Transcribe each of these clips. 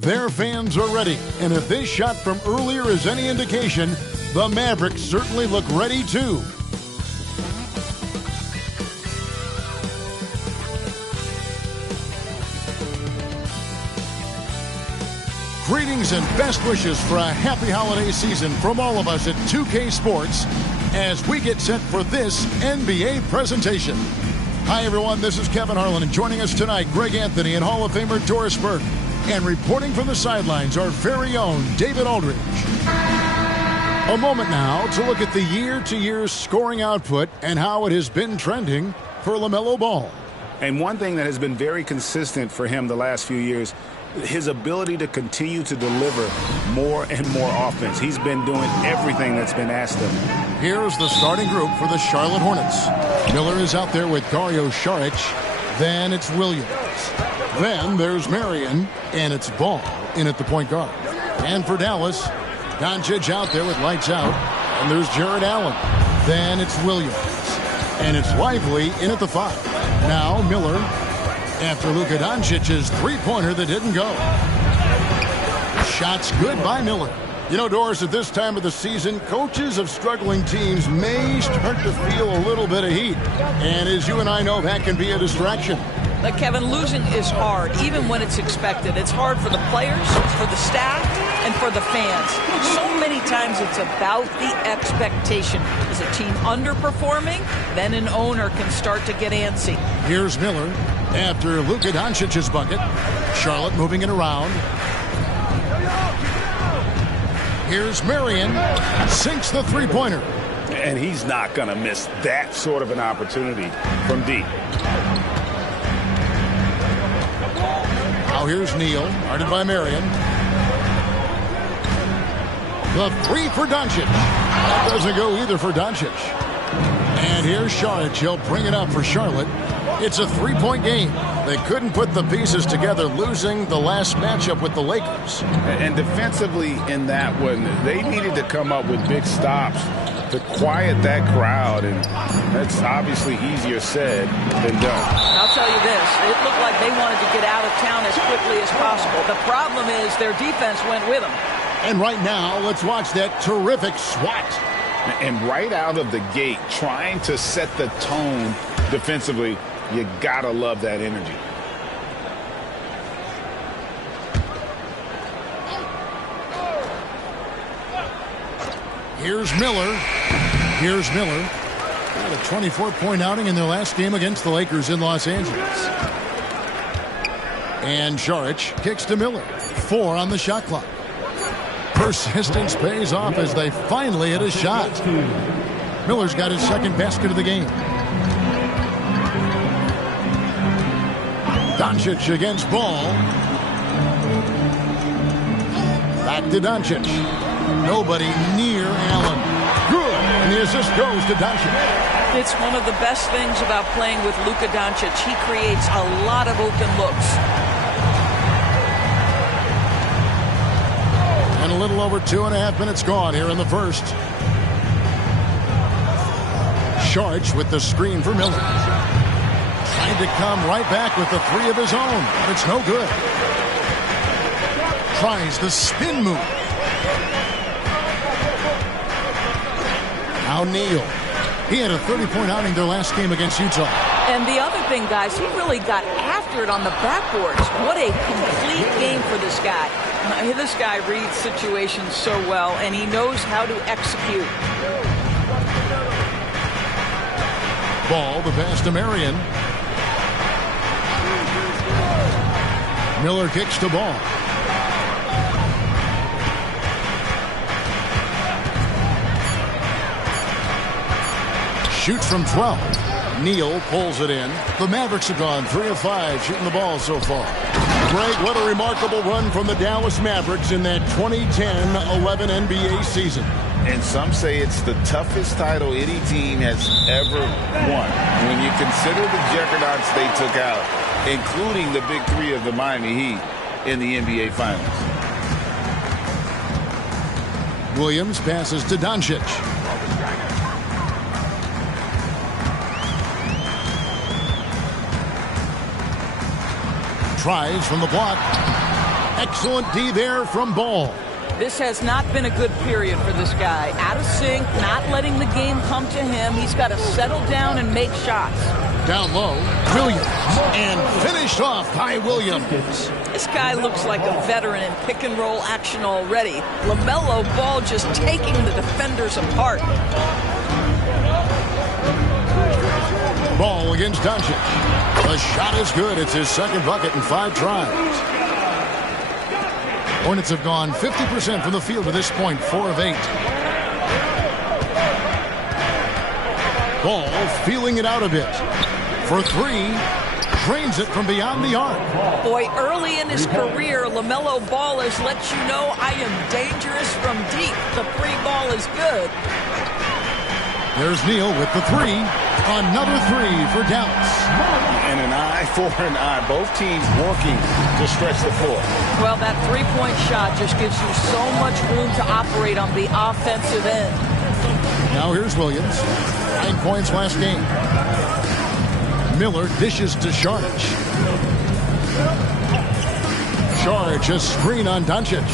Their fans are ready, and if this shot from earlier is any indication, the Mavericks certainly look ready too. Greetings and best wishes for a happy holiday season from all of us at 2K Sports as we get set for this NBA presentation. Hi everyone, this is Kevin Harlan, and joining us tonight, Greg Anthony and Hall of Famer Doris Burke. And reporting from the sidelines, our very own David Aldridge. A moment now to look at the year-to-year scoring output and how it has been trending for LaMelo Ball. And one thing that has been very consistent for him the last few years, his ability to continue to deliver more and more offense. He's been doing everything that's been asked of him. Here's the starting group for the Charlotte Hornets. Miller is out there with Dario Saric. Then it's Williams. Then there's Marion, and it's Ball in at the point guard. And for Dallas, Doncic out there with lights out, and there's Jared Allen. Then it's Williams, and it's Lively in at the 5. Now Miller, after Luka Doncic's three-pointer that didn't go. Shot's good by Miller. You know, Doris, at this time of the season, coaches of struggling teams may start to feel a little bit of heat. And as you and I know, that can be a distraction. But Kevin, losing is hard, even when it's expected. It's hard for the players, for the staff, and for the fans. So many times it's about the expectation. Is a team underperforming? Then an owner can start to get antsy. Here's Miller after Luka Doncic's bucket. Charlotte moving it around. Here's Marion. Sinks the three-pointer. And he's not going to miss that sort of an opportunity from deep. Now here's Neal, guarded by Marion. The three for Doncic. That doesn't go either for Doncic. And here's Saric. He'll bring it up for Charlotte. It's a three-point game. They couldn't put the pieces together, losing the last matchup with the Lakers. And defensively in that one, they needed to come up with big stops to quiet that crowd, and that's obviously easier said than done. I'll tell you this, it looked like they wanted to get out of town as quickly as possible. The problem is their defense went with them. And right now, let's watch that terrific swat. And right out of the gate, trying to set the tone defensively, you gotta love that energy. Here's Miller. Here's Miller. Had a 24-point outing in their last game against the Lakers in Los Angeles. And Saric kicks to Miller. 4 on the shot clock. Persistence pays off as they finally hit a shot. Miller's got his second basket of the game. Doncic against Ball. Back to Doncic. Nobody near Allen. Good. And the assist goes to Doncic. It's one of the best things about playing with Luka Doncic. He creates a lot of open looks. And a little over 2.5 minutes gone here in the first. Saric with the screen for Miller. Trying to come right back with the three of his own. It's no good. Tries the spin move. Now Neal. He had a 30-point outing their last game against Utah. And the other thing, guys, he really got after it on the backboards. What a complete game for this guy. This guy reads situations so well, and he knows how to execute. Ball, the pass to Marion. Miller kicks to Ball. Shoots from 12. Neal pulls it in. The Mavericks have gone 3 of 5 shooting the ball so far. Greg, what a remarkable run from the Dallas Mavericks in that 2010-11 NBA season. And some say it's the toughest title any team has ever won. When you consider the juggernauts they took out, including the big three of the Miami Heat in the NBA Finals. Williams passes to Doncic. Tries from the block. Excellent D there from Ball. This has not been a good period for this guy. Out of sync, not letting the game come to him. He's got to settle down and make shots. Down low, Williams, and finished off by Williams. This guy looks like a veteran in pick-and-roll action already. LaMelo Ball just taking the defenders apart. Ball against Doncic. The shot is good. It's his second bucket in 5 tries. Hornets have gone 50% from the field to this point, 4 of 8. Ball feeling it out a bit. For 3, drains it from beyond the arc. Boy, early in his career, LaMelo Ball has let you know I am dangerous from deep. The 3 ball is good. There's Neal with the 3. Another 3 for Dallas. And an eye for an eye. Both teams working to stretch the floor. Well, that 3-point shot just gives you so much room to operate on the offensive end. Now here's Williams. 9 points last game. Miller dishes to Saric. Saric, a screen on Doncic.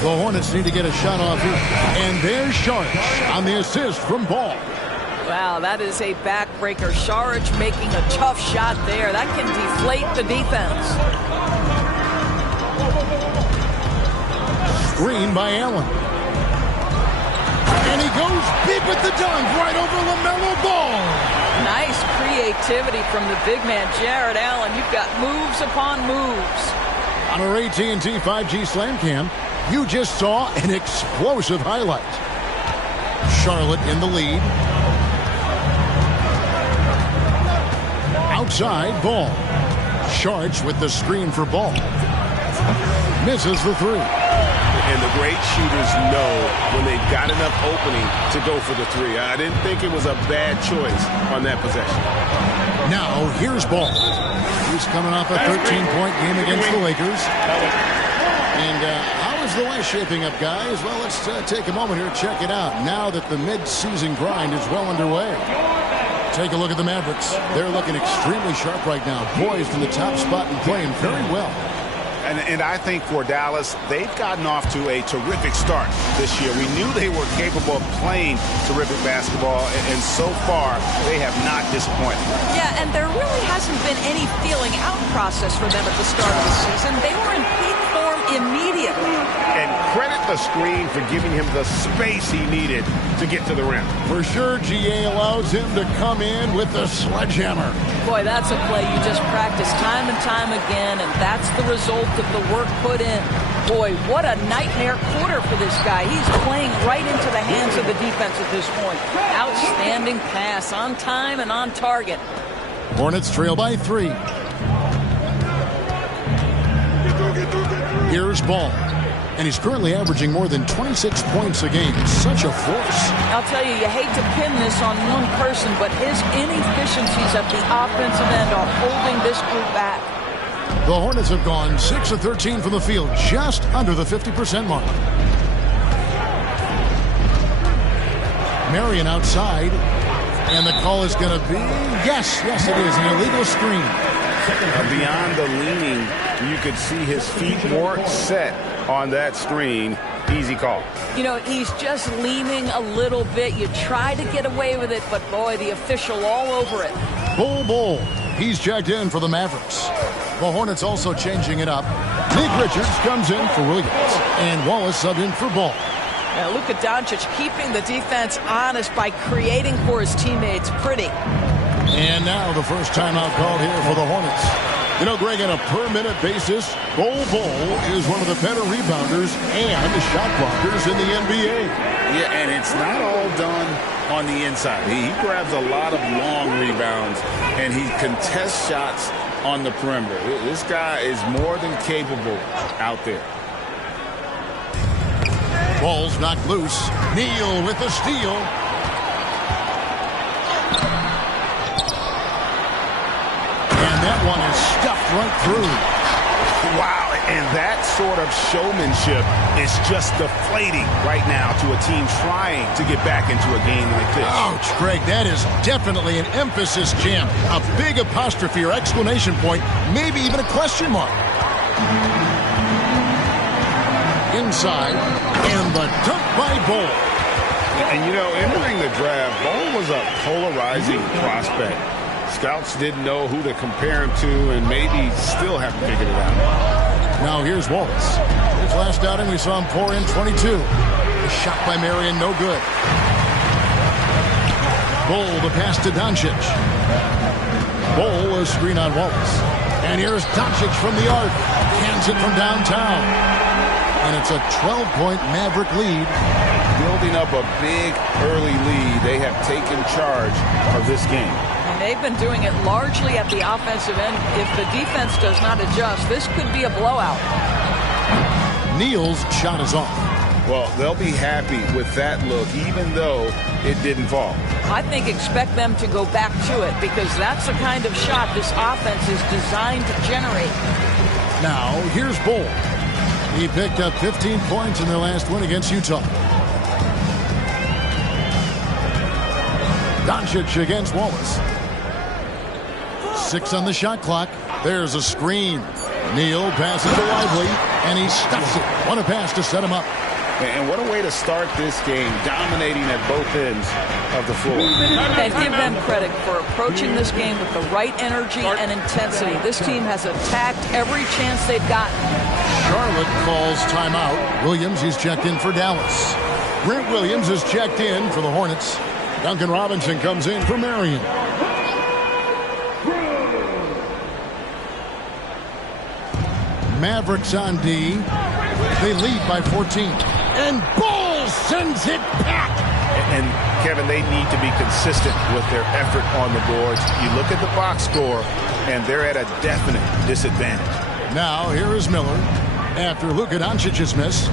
The Hornets need to get a shot off here. And there's Saric on the assist from Ball. Wow, that is a backbreaker. Saric making a tough shot there. That can deflate the defense. Screen by Allen. And he goes big with the dunk right over LaMelo Ball. Nice creativity from the big man, Jared Allen. You've got moves upon moves. On our AT&T 5G Slam Cam, you just saw an explosive highlight. Charlotte in the lead. Outside, Ball. Saric with the screen for Ball. Misses the 3. And the great shooters know when they've got enough opening to go for the 3. I didn't think it was a bad choice on that possession. Now, here's Ball. He's coming off a 13-point game against the Lakers. And how is the West shaping up, guys? Well, let's take a moment here and check it out now that the mid-season grind is well underway. Take a look at the Mavericks. They're looking extremely sharp right now, poised in the top spot and playing very well. And I think for Dallas, they've gotten off to a terrific start this year. We knew they were capable of playing terrific basketball, and so far, they have not disappointed. Yeah, and there really hasn't been any feeling out process for them at the start of the season. They were in peak form immediately. And credit the screen for giving him the space he needed to get to the rim. For sure, GA allows him to come in with the sledgehammer. Boy, that's a play you just practice time and time again, and that's the result of the work put in. Boy, what a nightmare quarter for this guy. He's playing right into the hands of the defense at this point. Outstanding pass, on time and on target. Hornets trail by 3. Here's Ball. And he's currently averaging more than 26 points a game. Such a force. I'll tell you hate to pin this on one person, but his inefficiencies at the offensive end are holding this group back. The Hornets have gone 6 of 13 from the field, just under the 50% mark. Marion outside, and the call is going to be, yes, it is, an illegal screen. Beyond the leaning, you could see his feet weren't set on that screen. Easy call. You know, he's just leaning a little bit. You try to get away with it, but boy, the official all over it. Bull. He's checked in for the Mavericks. The Hornets also changing it up. Nick Richards comes in for Williams, and Wallace subbed in for Ball. Now, Luka Doncic keeping the defense honest by creating for his teammates. Pretty. And now the first timeout called here for the Hornets. You know, Greg, on a per-minute basis, Bol is one of the better rebounders and shot blockers in the NBA. Yeah, and it's not all done on the inside. He grabs a lot of long rebounds, and he contests shots on the perimeter. This guy is more than capable out there. Ball's knocked loose. Neal with the steal. And that one is stuffed right through. Wow, and that sort of showmanship is just deflating right now to a team trying to get back into a game like this. Ouch, Greg, that is definitely an emphasis jam. A big apostrophe or exclamation point, maybe even a question mark. inside, and the dunk by Bull. And, you know, entering the draft, Bull was a polarizing prospect. Scouts didn't know who to compare him to, and maybe still haven't figured it out. Now here's Wallace. His last outing, we saw him pour in 22. A shot by Marion, no good. Bull, the pass to Doncic. Bull, a screen on Wallace. And here's Doncic from the arc. Cans it from downtown. And it's a 12-point Maverick lead. Building up a big early lead. They have taken charge of this game. And they've been doing it largely at the offensive end. If the defense does not adjust, this could be a blowout. Neal's shot is off. Well, they'll be happy with that look, even though it didn't fall. I think expect them to go back to it because that's the kind of shot this offense is designed to generate. Now, here's Bull. He picked up 15 points in their last win against Utah. Doncic against Wallace. 6 on the shot clock. There's a screen. Neal passes to Lively, and he stuffs it. What a pass to set him up. And what a way to start this game, dominating at both ends of the floor. And give them credit for approaching this game with the right energy and intensity. This team has attacked every chance they've gotten. Charlotte calls timeout. Williams, he's checked in for Dallas. Grant Williams is checked in for the Hornets. Duncan Robinson comes in for Marion. Mavericks on D. They lead by 14. And Bull sends it back. And, Kevin, they need to be consistent with their effort on the boards. You look at the box score, and they're at a definite disadvantage. Now, here is Miller. After Luka Doncic's miss.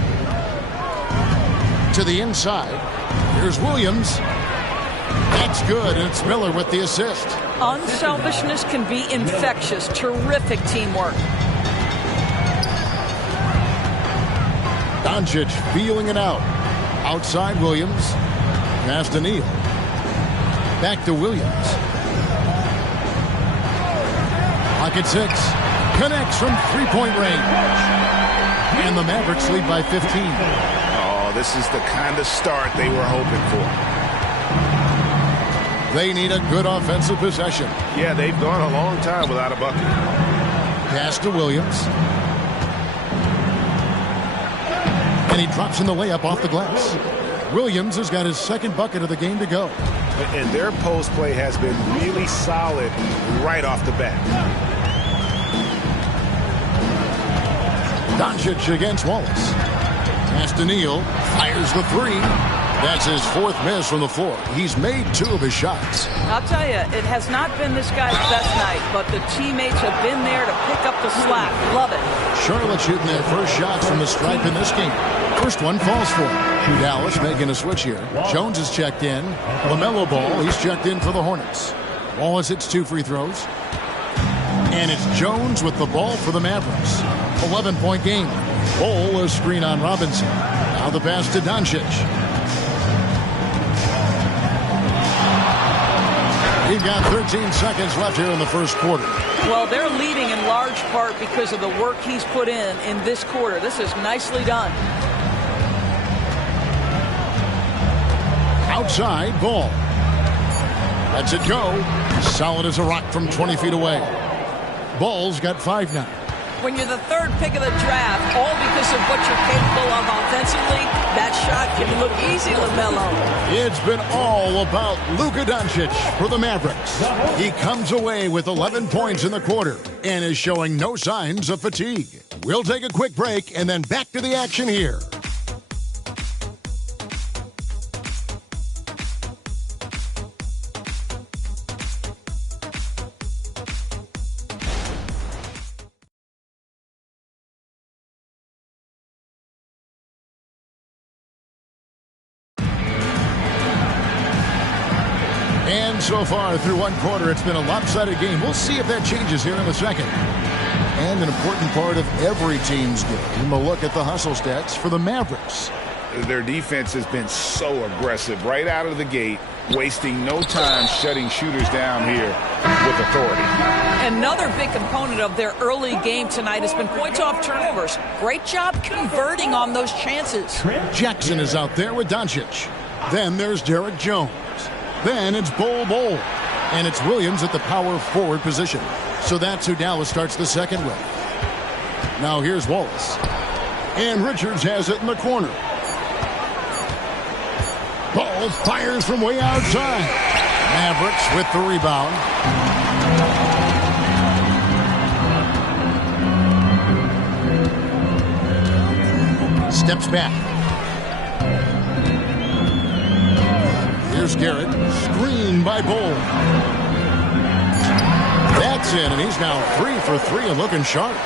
To the inside. Here's Williams. That's good, and it's Miller with the assist. Unselfishness can be infectious. Terrific teamwork. Doncic feeling it out. Outside Williams. Pass to Neal. Back to Williams. Pocket 6. Connects from three-point range. And the Mavericks lead by 15. Oh, this is the kind of start they were hoping for. They need a good offensive possession. Yeah, they've gone a long time without a bucket. Pass to Williams. And he drops in the layup off the glass. Williams has got his second bucket of the game to go. And their post play has been really solid right off the bat. Doncic against Wallace. Pass to Neal. Fires the three. That's his fourth miss from the floor. He's made 2 of his shots. I'll tell you, it has not been this guy's best night, but the teammates have been there to pick up the slack. Love it. Charlotte shooting their first shots from the stripe in this game. First one falls for him. Dallas making a switch here. Jones is checked in. LaMelo Ball, he's checked in for the Hornets. Wallace hits 2 free throws. And it's Jones with the ball for the Mavericks. 11-point game. Ball, a screen on Robinson. Now the pass to Doncic. We've got 13 seconds left here in the first quarter. Well, they're leading in large part because of the work he's put in this quarter. This is nicely done. Outside, Ball. Lets it go. Solid as a rock from 20 feet away. Ball's got 5 now. When you're the 3rd pick of the draft, all because of what you're capable of offensively, that shot can look easy, LaMelo. It's been all about Luka Doncic for the Mavericks. He comes away with 11 points in the quarter and is showing no signs of fatigue. We'll take a quick break and then back to the action here. And so far through one quarter, it's been a lopsided game. We'll see if that changes here in the second. And an important part of every team's game, a look at the hustle stats for the Mavericks. Their defense has been so aggressive right out of the gate, wasting no time shutting shooters down here with authority. Another big component of their early game tonight has been points off turnovers. Great job converting on those chances. Jackson is out there with Doncic. Then there's Derek Jones. Then it's Bol. And it's Williams at the power forward position. So that's who Dallas starts the second with. Now here's Wallace. And Richards has it in the corner. Ball fires from way outside. Mavericks with the rebound. Steps back. Here's Garrett. Screen by Bol. That's in, and he's now 3 for 3 and looking sharp.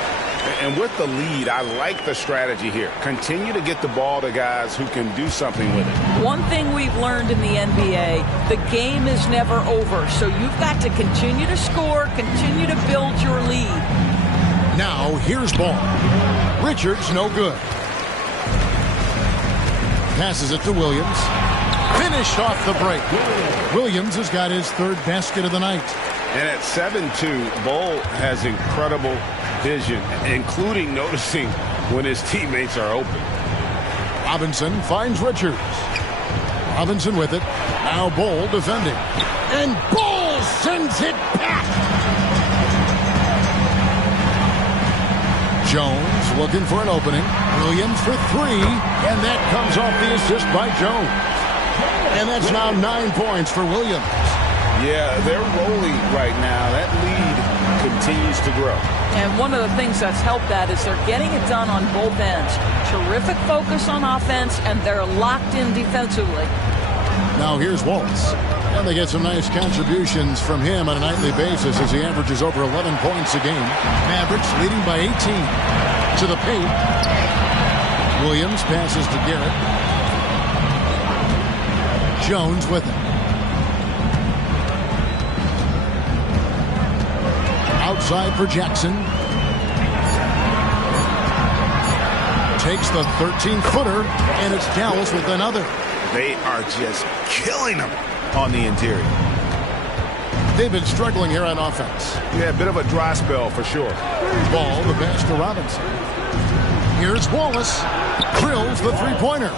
And with the lead, I like the strategy here. Continue to get the ball to guys who can do something with it. One thing we've learned in the NBA, the game is never over. So you've got to continue to score, continue to build your lead. Now here's Ball. Richards no good. Passes it to Williams. Finished off the break. Williams has got his third basket of the night. And at 7-2, Bol has incredible vision, including noticing when his teammates are open. Robinson finds Richards. Robinson with it. Now Bol defending. And Bol sends it back. Jones looking for an opening. Williams for 3. And that comes off the assist by Jones. And that's now 9 points for Williams. Yeah, they're rolling right now. That lead continues to grow. And one of the things that's helped that is they're getting it done on both ends. Terrific focus on offense, and they're locked in defensively. Now here's Wallace. And they get some nice contributions from him on a nightly basis as he averages over 11 points a game. Mavericks leading by 18. To the paint. Williams passes to Garrett. Jones with it. Outside for Jackson. Takes the 13-footer, and it's Dallas with another. They are just killing them on the interior. They've been struggling here on offense. Yeah, a bit of a dry spell for sure. Ball, the pass to Robinson. Here's Wallace. Drills the three-pointer.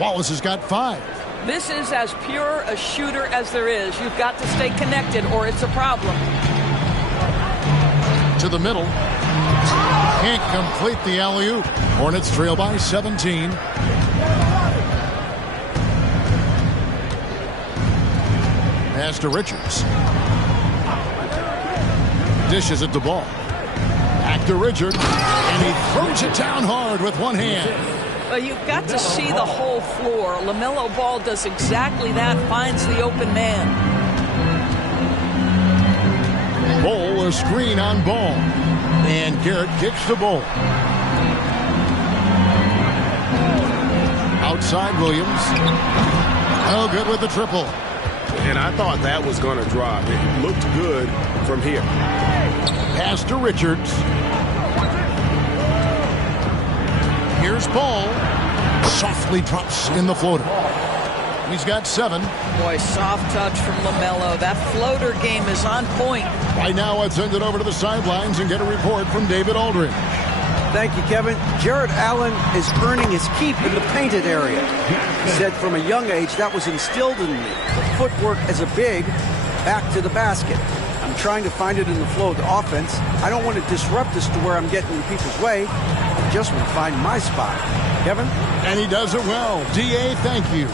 Wallace has got 5. This is as pure a shooter as there is. You've got to stay connected or it's a problem. To the middle. Can't complete the alley-oop. Hornets trail by 17. Pass to Richards. Dishes it to Ball. Back to Richards. And he throws it down hard with one hand. Well, you've got to see the whole floor. LaMelo Ball does exactly that, finds the open man. Ball, a screen on Ball. And Garrett kicks the ball. Outside Williams. Oh, good with the triple. And I thought that was going to drop. It looked good from here. Pass to Richards. Here's Ball. Softly drops in the floater. He's got 7. Boy, soft touch from LaMelo. That floater game is on point. Right now, let's send it over to the sidelines and get a report from David Aldridge. Thank you, Kevin. Jared Allen is earning his keep in the painted area. He said from a young age that was instilled in me. The footwork as a big, back to the basket. I'm trying to find it in the flow of the offense. I don't want to disrupt this to where I'm getting in people's way. I just want to find my spot. Kevin? And he does it well. D.A., thank you.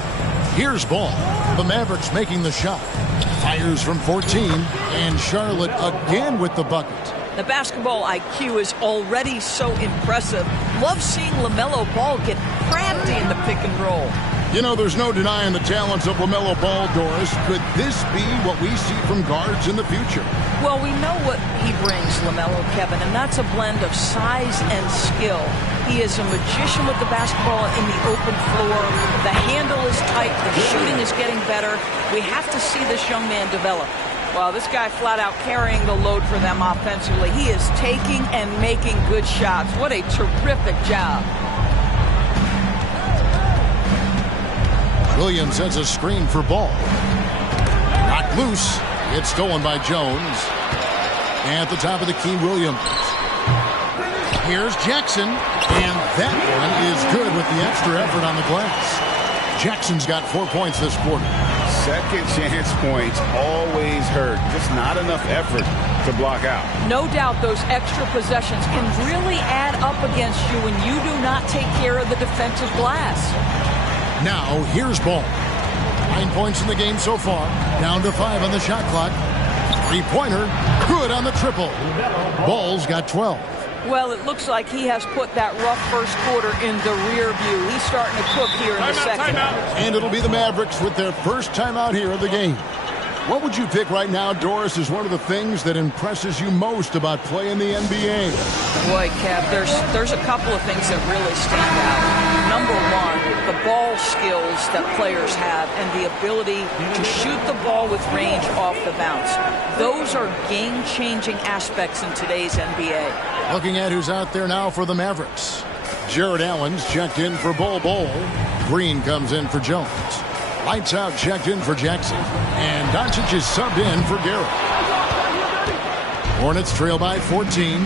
Here's Ball. The Mavericks making the shot. Fires from 14. And Charlotte again with the bucket. The basketball IQ is already so impressive. Love seeing LaMelo Ball get crafty in the pick and roll. You know, there's no denying the talents of LaMelo Ball, Doris. Could this be what we see from guards in the future? Well, we know what he brings, LaMelo, Kevin, and that's a blend of size and skill. He is a magician with the basketball in the open floor. The handle is tight. The shooting is getting better. We have to see this young man develop. Well, this guy flat out carrying the load for them offensively. He is taking and making good shots. What a terrific job. Williams has a screen for Ball. Knocked loose. It's stolen by Jones. At the top of the key, Williams. Here's Jackson. And that one is good with the extra effort on the glass. Jackson's got 4 points this quarter. Second chance points always hurt. Just not enough effort to block out. No doubt those extra possessions can really add up against you when you do not take care of the defensive glass. Now, here's Ball. 9 points in the game so far. Down to 5 on the shot clock. Three-pointer. Good on the triple. Ball's got 12. Well, it looks like he has put that rough first quarter in the rear view. He's starting to cook here in the second. And it'll be the Mavericks with their first timeout here of the game. What would you pick right now, Doris, is one of the things that impresses you most about playing the NBA? Boy, Kev, there's a couple of things that really stand out. Number one, the ball skills that players have and the ability to shoot the ball with range off the bounce. Those are game-changing aspects in today's NBA. Looking at who's out there now for the Mavericks. Jared Allen's checked in for Bol. Green comes in for Jones. Lights out checked in for Jackson. And Doncic is subbed in for Garrett. Hornets trail by 14.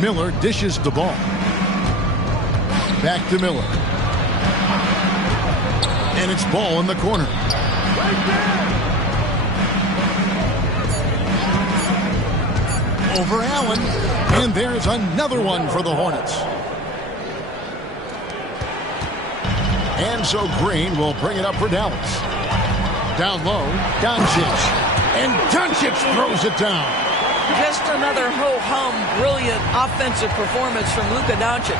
Miller dishes the ball. Back to Miller. And it's Ball in the corner. Over Allen. And there's another one for the Hornets. And so Green will bring it up for Dallas. Down low, Doncic. And Doncic throws it down. Just another ho-hum, brilliant offensive performance from Luka Doncic.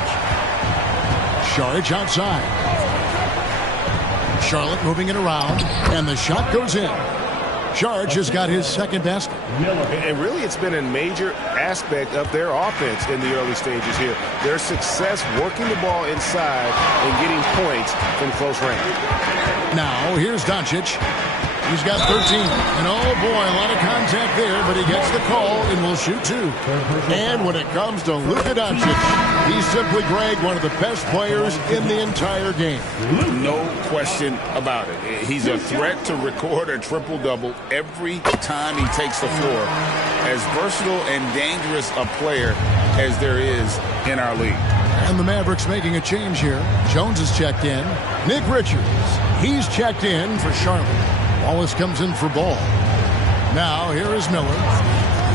Saric outside. Charlotte moving it around. And the shot goes in. Saric has got his second basket. And really, it's been a major aspect of their offense in the early stages here. Their success working the ball inside and getting points from close range. Now, here's Doncic. He's got 13. And oh boy, a lot of contact there, but he gets the call and will shoot 2. And when it comes to Luka Doncic, he's simply, Greg, one of the best players in the entire game. No question about it. He's a threat to record a triple-double every time he takes the floor. As versatile and dangerous a player as there is in our league. And the Mavericks making a change here. Jones is checked in. Nick Richards, he's checked in for Charlotte. Wallace comes in for Ball. Now, here is Miller.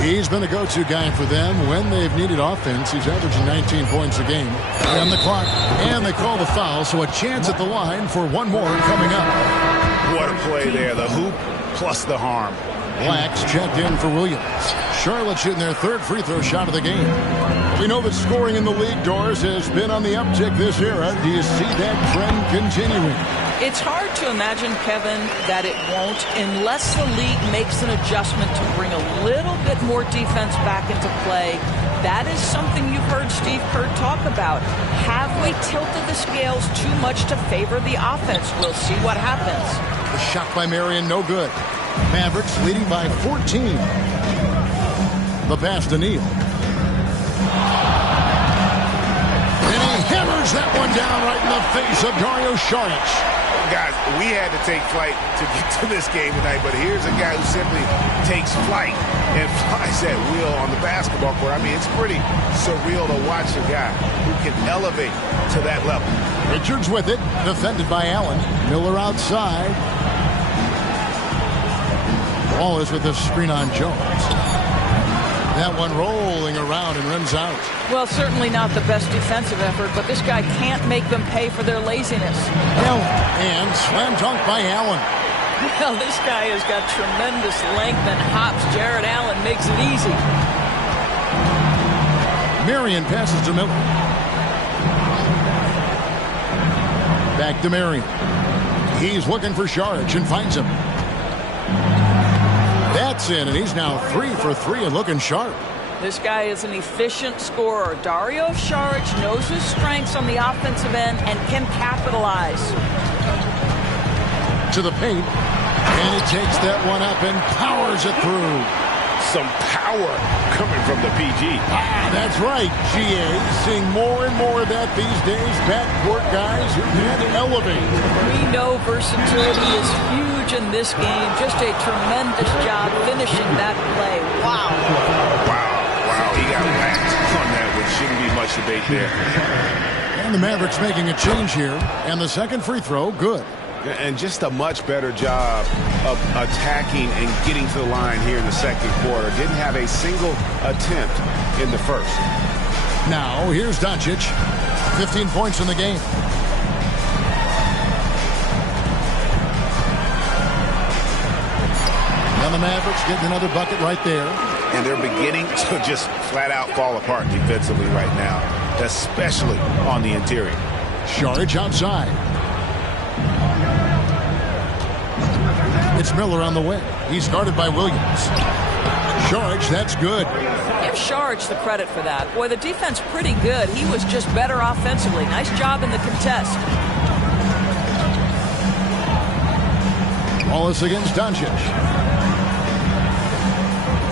He's been a go-to guy for them when they've needed offense. He's averaging 19 points a game. On the clock, and they call the foul, so a chance at the line for one more coming up. What a play there. The hoop plus the harm. Blacks checked in for Williams. Charlotte shooting their third free throw shot of the game. We know that scoring in the league, Doris, has been on the uptick this era. Do you see that trend continuing? It's hard to imagine, Kevin, that it won't unless the league makes an adjustment to bring a little bit more defense back into play. That is something you've heard Steve Kerr talk about. Have we tilted the scales too much to favor the offense? We'll see what happens. The shot by Marion, no good. Mavericks leading by 14. The pass to Neal. And he hammers that one down right in the face of Dario Saric. Guys, we had to take flight to get to this game tonight, but here's a guy who simply takes flight and flies that wheel on the basketball court. I mean, it's pretty surreal to watch a guy who can elevate to that level. Richards with it, defended by Allen. Miller outside. Wallace with the screen on Jones. That one rolling around and runs out. Well, certainly not the best defensive effort, but this guy can't make them pay for their laziness. And slam dunk by Allen. Well, this guy has got tremendous length and hops. Jared Allen makes it easy. Marion passes to Miller. Back to Marion. He's looking for Saric and finds him. That's in, and he's now 3 for 3 and looking sharp. This guy is an efficient scorer. Dario Saric knows his strengths on the offensive end and can capitalize. To the paint, and he takes that one up and powers it through. some power coming from the PG. That's right, GA. Seeing more and more of that these days. Backcourt guys who can elevate. We know versatility is huge in this game. Just a tremendous job finishing that play. Wow. Wow. He got whacked on that, which shouldn't be much debate there. And the Mavericks making a change here. And the second free throw, good. And just a much better job of attacking and getting to the line here in the second quarter. Didn't have a single attempt in the first. Now, here's Doncic. 15 points in the game. And the Mavericks getting another bucket right there. And they're beginning to just flat out fall apart defensively right now, especially on the interior. Saric outside. It's Miller on the wing. He's guarded by Williams. Saric, that's good. Give Saric the credit for that. Boy, the defense pretty good. He was just better offensively. Nice job in the contest. Wallace against Doncic.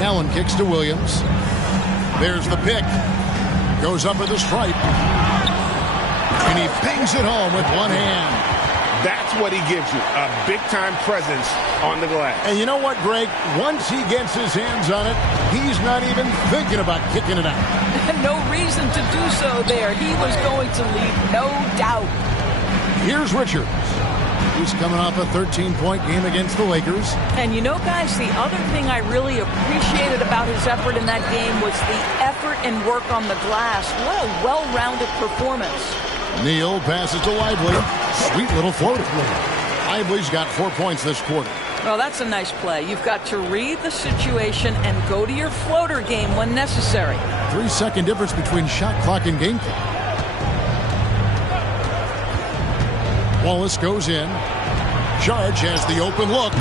Allen kicks to Williams. There's the pick. Goes up with a stripe. And he bangs it home with one hand. That's what he gives you, a big-time presence on the glass. And you know what, Greg? Once he gets his hands on it, he's not even thinking about kicking it out. No reason to do so there. He was going to lead, no doubt. Here's Richards. He's coming off a 13-point game against the Lakers. And you know, guys, the other thing I really appreciated about his effort in that game was the effort and work on the glass. What a well-rounded performance. Neal passes to Lively. Sweet little floater. Lively's got 4 points this quarter. Well, that's a nice play. You've got to read the situation and go to your floater game when necessary. 3-second difference between shot clock and game clock. Wallace goes in. Saric has the open look.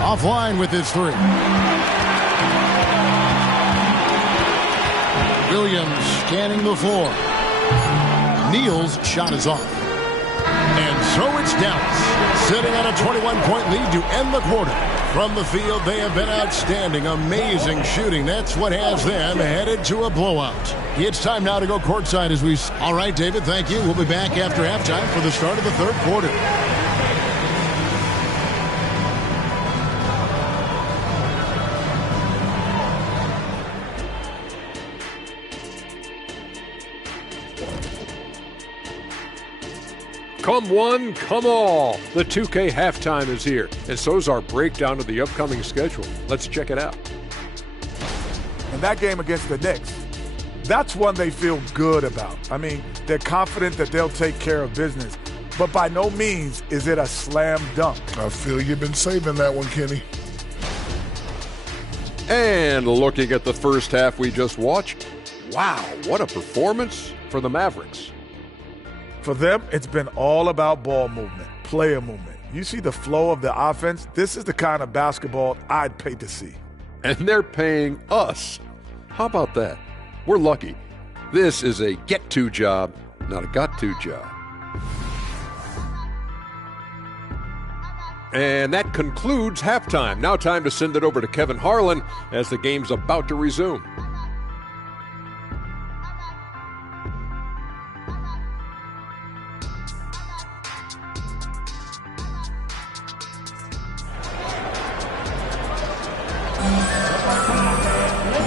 Offline with his three. Williams scanning the floor. Neal's shot is off. And so it's Dallas, sitting on a 21-point lead to end the quarter. From the field, they have been outstanding, amazing shooting. That's what has them headed to a blowout. It's time now to go courtside as we... All right, David, thank you. We'll be back after halftime for the start of the third quarter. Come one, come all. The 2K halftime is here, and so's our breakdown of the upcoming schedule. Let's check it out. And that game against the Knicks, that's one they feel good about. I mean, they're confident that they'll take care of business, but by no means is it a slam dunk. I feel you've been saving that one, Kenny. And looking at the first half we just watched, wow, what a performance for the Mavericks. For them, it's been all about ball movement, player movement. You see the flow of the offense? This is the kind of basketball I'd pay to see. And they're paying us. How about that? We're lucky. This is a get-to job, not a got-to job. And that concludes halftime. Now time to send it over to Kevin Harlan as the game's about to resume.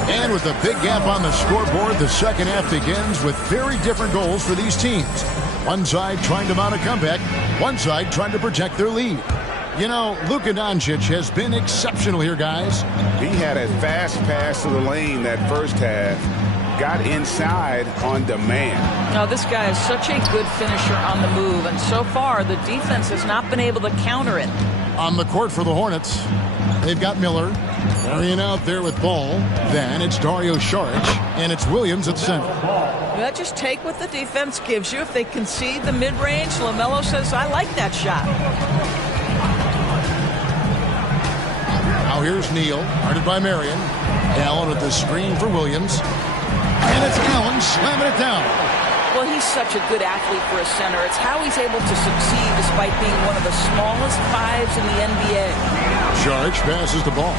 And with a big gap on the scoreboard, the second half begins with very different goals for these teams. One side trying to mount a comeback, one side trying to protect their lead. You know, Luka Doncic has been exceptional here, guys. He had a fast pass to the lane that first half. Got inside on demand. Now, this guy is such a good finisher on the move, and so far the defense has not been able to counter it. On the court for the Hornets, they've got Miller carrying out there with ball. Then it's Dario Saric, and it's Williams at center. Yeah, just take what the defense gives you. If they concede the mid-range, LaMelo says, I like that shot. Now here's Neal, guarded by Marion. Allen with the screen for Williams. And it's Allen slamming it down. Well, he's such a good athlete for a center. It's how he's able to succeed despite being one of the smallest fives in the NBA. Saric passes the ball.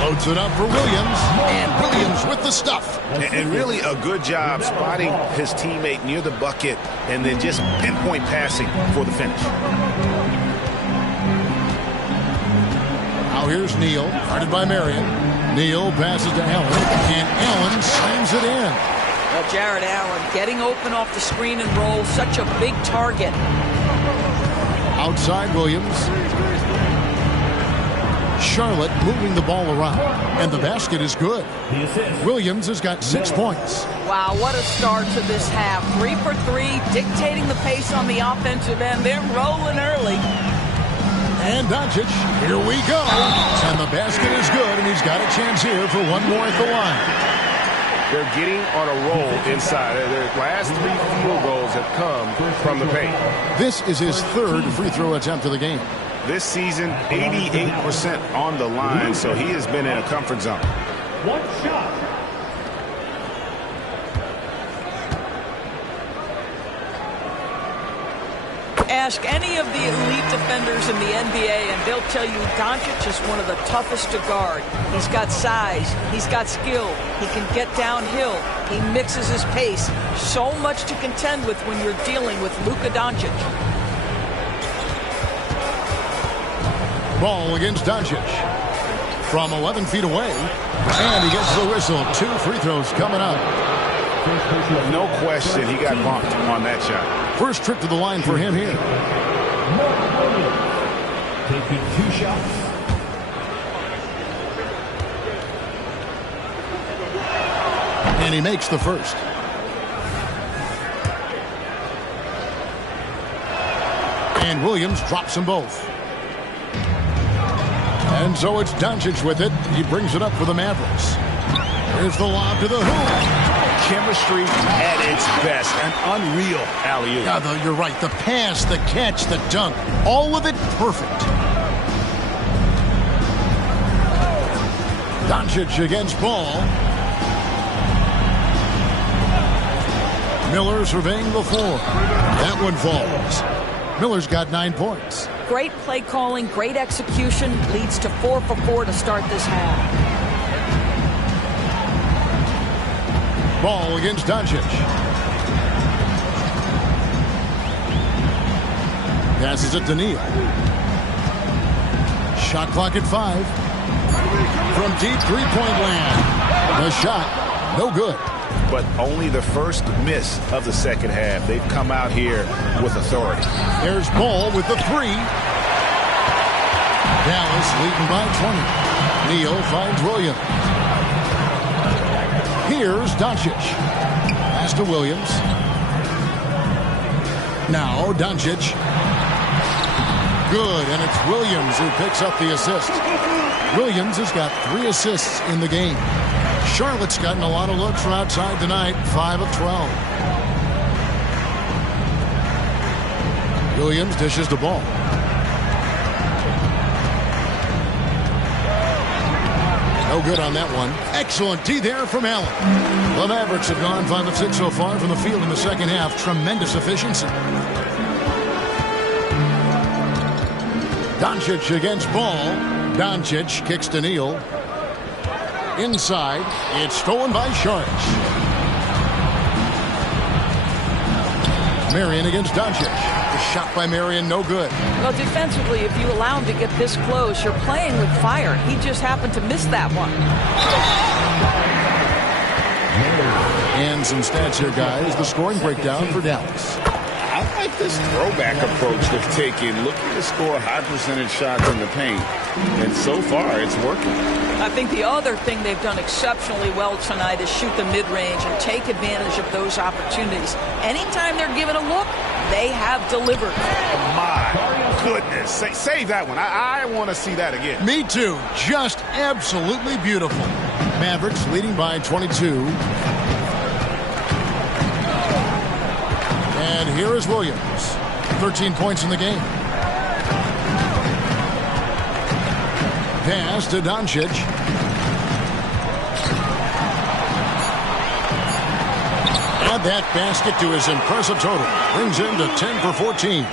Loads it up for Williams. And Williams with the stuff. And really a good job spotting his teammate near the bucket and then just pinpoint passing for the finish. Now here's Neal, guarded by Marion. Neal passes to Allen, and Allen slams it in. Well, Jared Allen getting open off the screen and roll, such a big target. Outside Williams. Charlotte moving the ball around, and the basket is good. Williams has got 6 points. Wow, what a start to this half. 3 for 3, dictating the pace on the offensive end. They're rolling early. And Doncic, here we go. And the basket is good, and he's got a chance here for one more at the line. They're getting on a roll inside. Their last 3 field goals have come from the paint. This is his 3rd free throw attempt of the game. This season, 88% on the line, so he has been in a comfort zone. One shot. Ask any of the elite defenders in the NBA, and they'll tell you Doncic is one of the toughest to guard. He's got size. He's got skill. He can get downhill. He mixes his pace. So much to contend with when you're dealing with Luka Doncic. Ball against Doncic. From 11 feet away. And he gets the whistle. 2 free throws coming up. No question he got bumped on that shot. First trip to the line for him here. Taking 2 shots. And he makes the first. And Williams drops them both. And so it's Doncic with it. He brings it up for the Mavericks. Here's the lob to the hoop. Chemistry at its best. An unreal alley-oop. Yeah, you're right. The pass, the catch, the dunk. All of it perfect. Doncic against Ball. Miller surveying the floor. That one falls. Miller's got 9 points. Great play calling, great execution, leads to 4 for 4 to start this half. Ball against Doncic. Passes it to Neal. Shot clock at 5. From deep three-point land. The shot, no good. But only the first miss of the second half. They've come out here with authority. There's Ball with the 3. Dallas leading by 20. Neal finds Williams. Here's Doncic. Pass to Williams. Now Doncic. Good, and it's Williams who picks up the assist. Williams has got 3 assists in the game. Charlotte's gotten a lot of looks from outside tonight, 5 of 12. Williams dishes the ball. No good on that one. Excellent D there from Allen. The Mavericks have gone 5 of 6 so far from the field in the second half. Tremendous efficiency. Doncic against Ball. Doncic kicks to Neal. Inside. It's stolen by Sharks. Marion against Doncic. The shot by Marion, no good. Well, defensively, if you allow him to get this close, you're playing with fire. He just happened to miss that one. And some stats here, guys. The scoring breakdown for Dallas. I like this throwback approach they've taken, looking to score high percentage shots in the paint. And so far, it's working. I think the other thing they've done exceptionally well tonight is shoot the mid-range and take advantage of those opportunities. Anytime they're given a look, they have delivered. My goodness. Save that one. I want to see that again. Me too. Just absolutely beautiful. Mavericks leading by 22. And here is Williams. 13 points in the game. Pass to Doncic. Add that basket to his impressive total. Brings him to 10 for 14.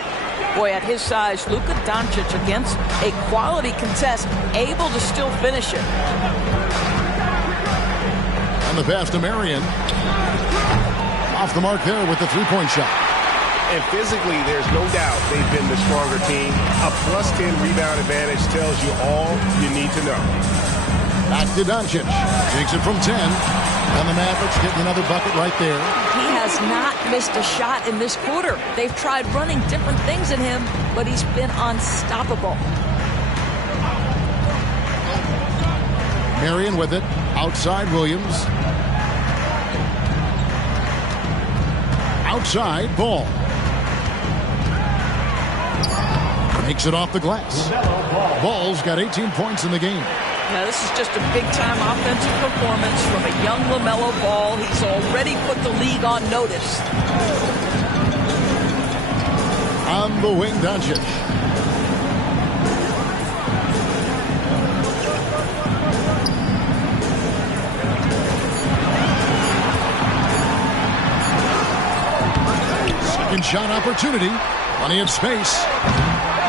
Boy, at his size, Luka Doncic against a quality contest, able to still finish it. And the pass to Marion. Off the mark there with the three-point shot. And physically, there's no doubt they've been the stronger team. A +10 rebound advantage tells you all you need to know. Back to Doncic. Takes it from 10. And the Mavericks getting another bucket right there. He has not missed a shot in this quarter. They've tried running different things at him, but he's been unstoppable. Marion with it. Outside Williams. Outside Ball. Makes it off the glass. Ball's got 18 points in the game. Now, this is just a big-time offensive performance from a young LaMelo Ball. He's already put the league on notice. On the wing, Doncic. Second shot opportunity. Plenty of space.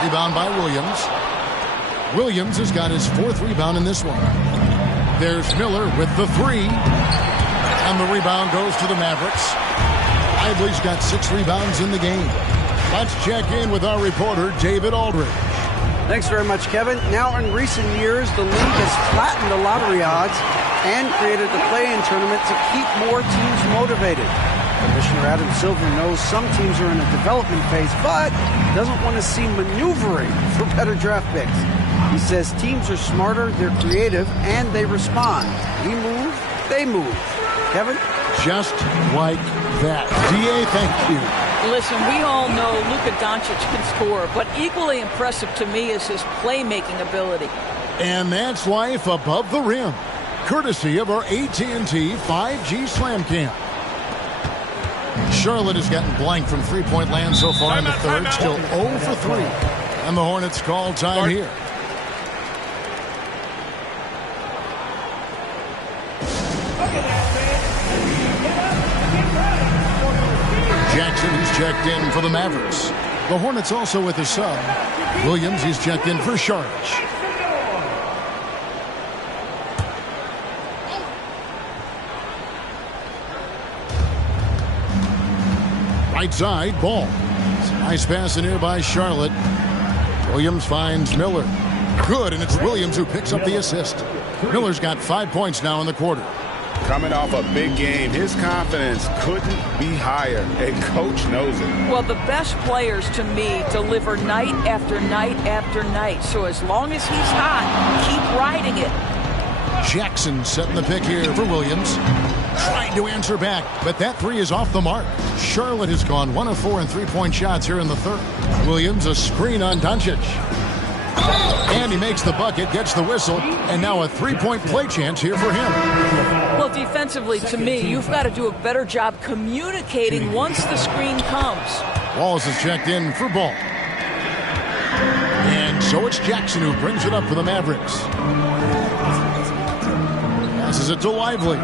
Rebound by Williams. Williams has got his 4th rebound in this one. There's Miller with the 3. And the rebound goes to the Mavericks. Lively's got 6 rebounds in the game. Let's check in with our reporter, David Aldridge. Thanks very much, Kevin. Now, in recent years, the league has flattened the lottery odds and created the play-in tournament to keep more teams motivated. Commissioner Adam Silver knows some teams are in a development phase, but doesn't want to see maneuvering for better draft picks. He says teams are smarter, they're creative, and they respond. We move, they move. Kevin? Just like that. D.A., thank you. Listen, we all know Luka Doncic can score, but equally impressive to me is his playmaking ability. And that's life above the rim, courtesy of our AT&T 5G Slam Cam. Charlotte has gotten blank from three-point land so far in the third, still 0 for 3. And the Hornets call time here. Jackson, he's checked in for the Mavericks. The Hornets also with a sub. Williams, he's checked in for Charlotte. Right side, Ball. Nice pass in here by Charlotte. Williams finds Miller. Good, and it's Williams who picks up the assist. Miller's got 5 points now in the quarter. Coming off a big game, his confidence couldn't be higher, and Coach knows it. Well, the best players, to me, deliver night after night after night. So as long as he's hot, keep riding it. Jackson setting the pick here for Williams. Trying to answer back, but that 3 is off the mark. Charlotte has gone 1 of 4 in three-point shots here in the third. Williams, a screen on Doncic. And he makes the bucket, gets the whistle, and now a three-point play chance here for him. Well, defensively, to me, you've got to do a better job communicating once the screen comes. Wallace is checked in for Ball. And so it's Jackson who brings it up for the Mavericks. Passes it to Lively.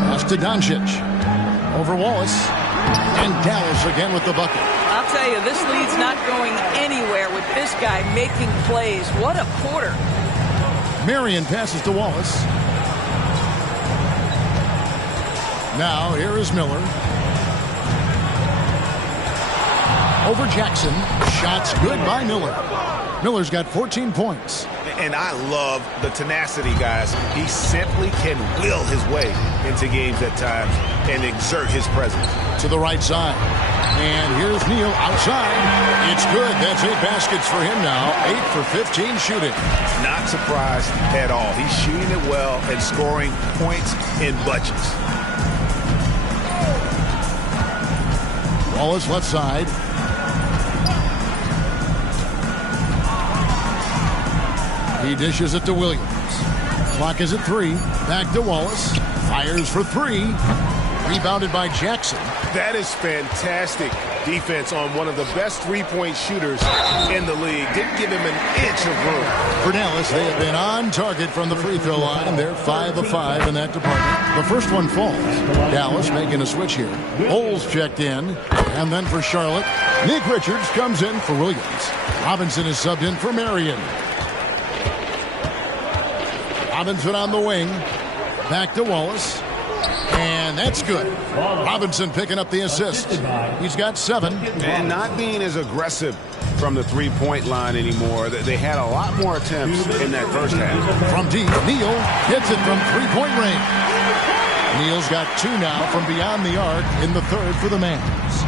Pass to Doncic. Over Wallace. And Dallas again with the bucket. I'll tell you, this lead's not going anywhere with this guy making plays. What a quarter. Marion passes to Wallace. Now here is Miller. Over Jackson. Shots good by Miller. Miller's got 14 points. And I love the tenacity, guys. He simply can will his way into games at times and exert his presence. To the right side. And here's Neal outside. It's good. That's 8 baskets for him now. 8 for 15 shooting. Not surprised at all. He's shooting it well and scoring points in bunches. Wallace left side. He dishes it to Williams. Clock is at 3. Back to Wallace. Fires for 3. Rebounded by Jackson. That is fantastic defense on one of the best three-point shooters in the league. Didn't give him an inch of room. For Dallas, they have been on target from the free throw line. They're 5 of 5 in that department. The first one falls. Dallas making a switch here. Bowles checked in. And then for Charlotte, Nick Richards comes in for Williams. Robinson is subbed in for Marion. Robinson on the wing. Back to Wallace. And that's good. Robinson picking up the assist. He's got 7. And not being as aggressive from the three-point line anymore. They had a lot more attempts in that first half. From deep, Neal hits it from three-point range. Neal's got 2 now from beyond the arc in the third for the Mavs.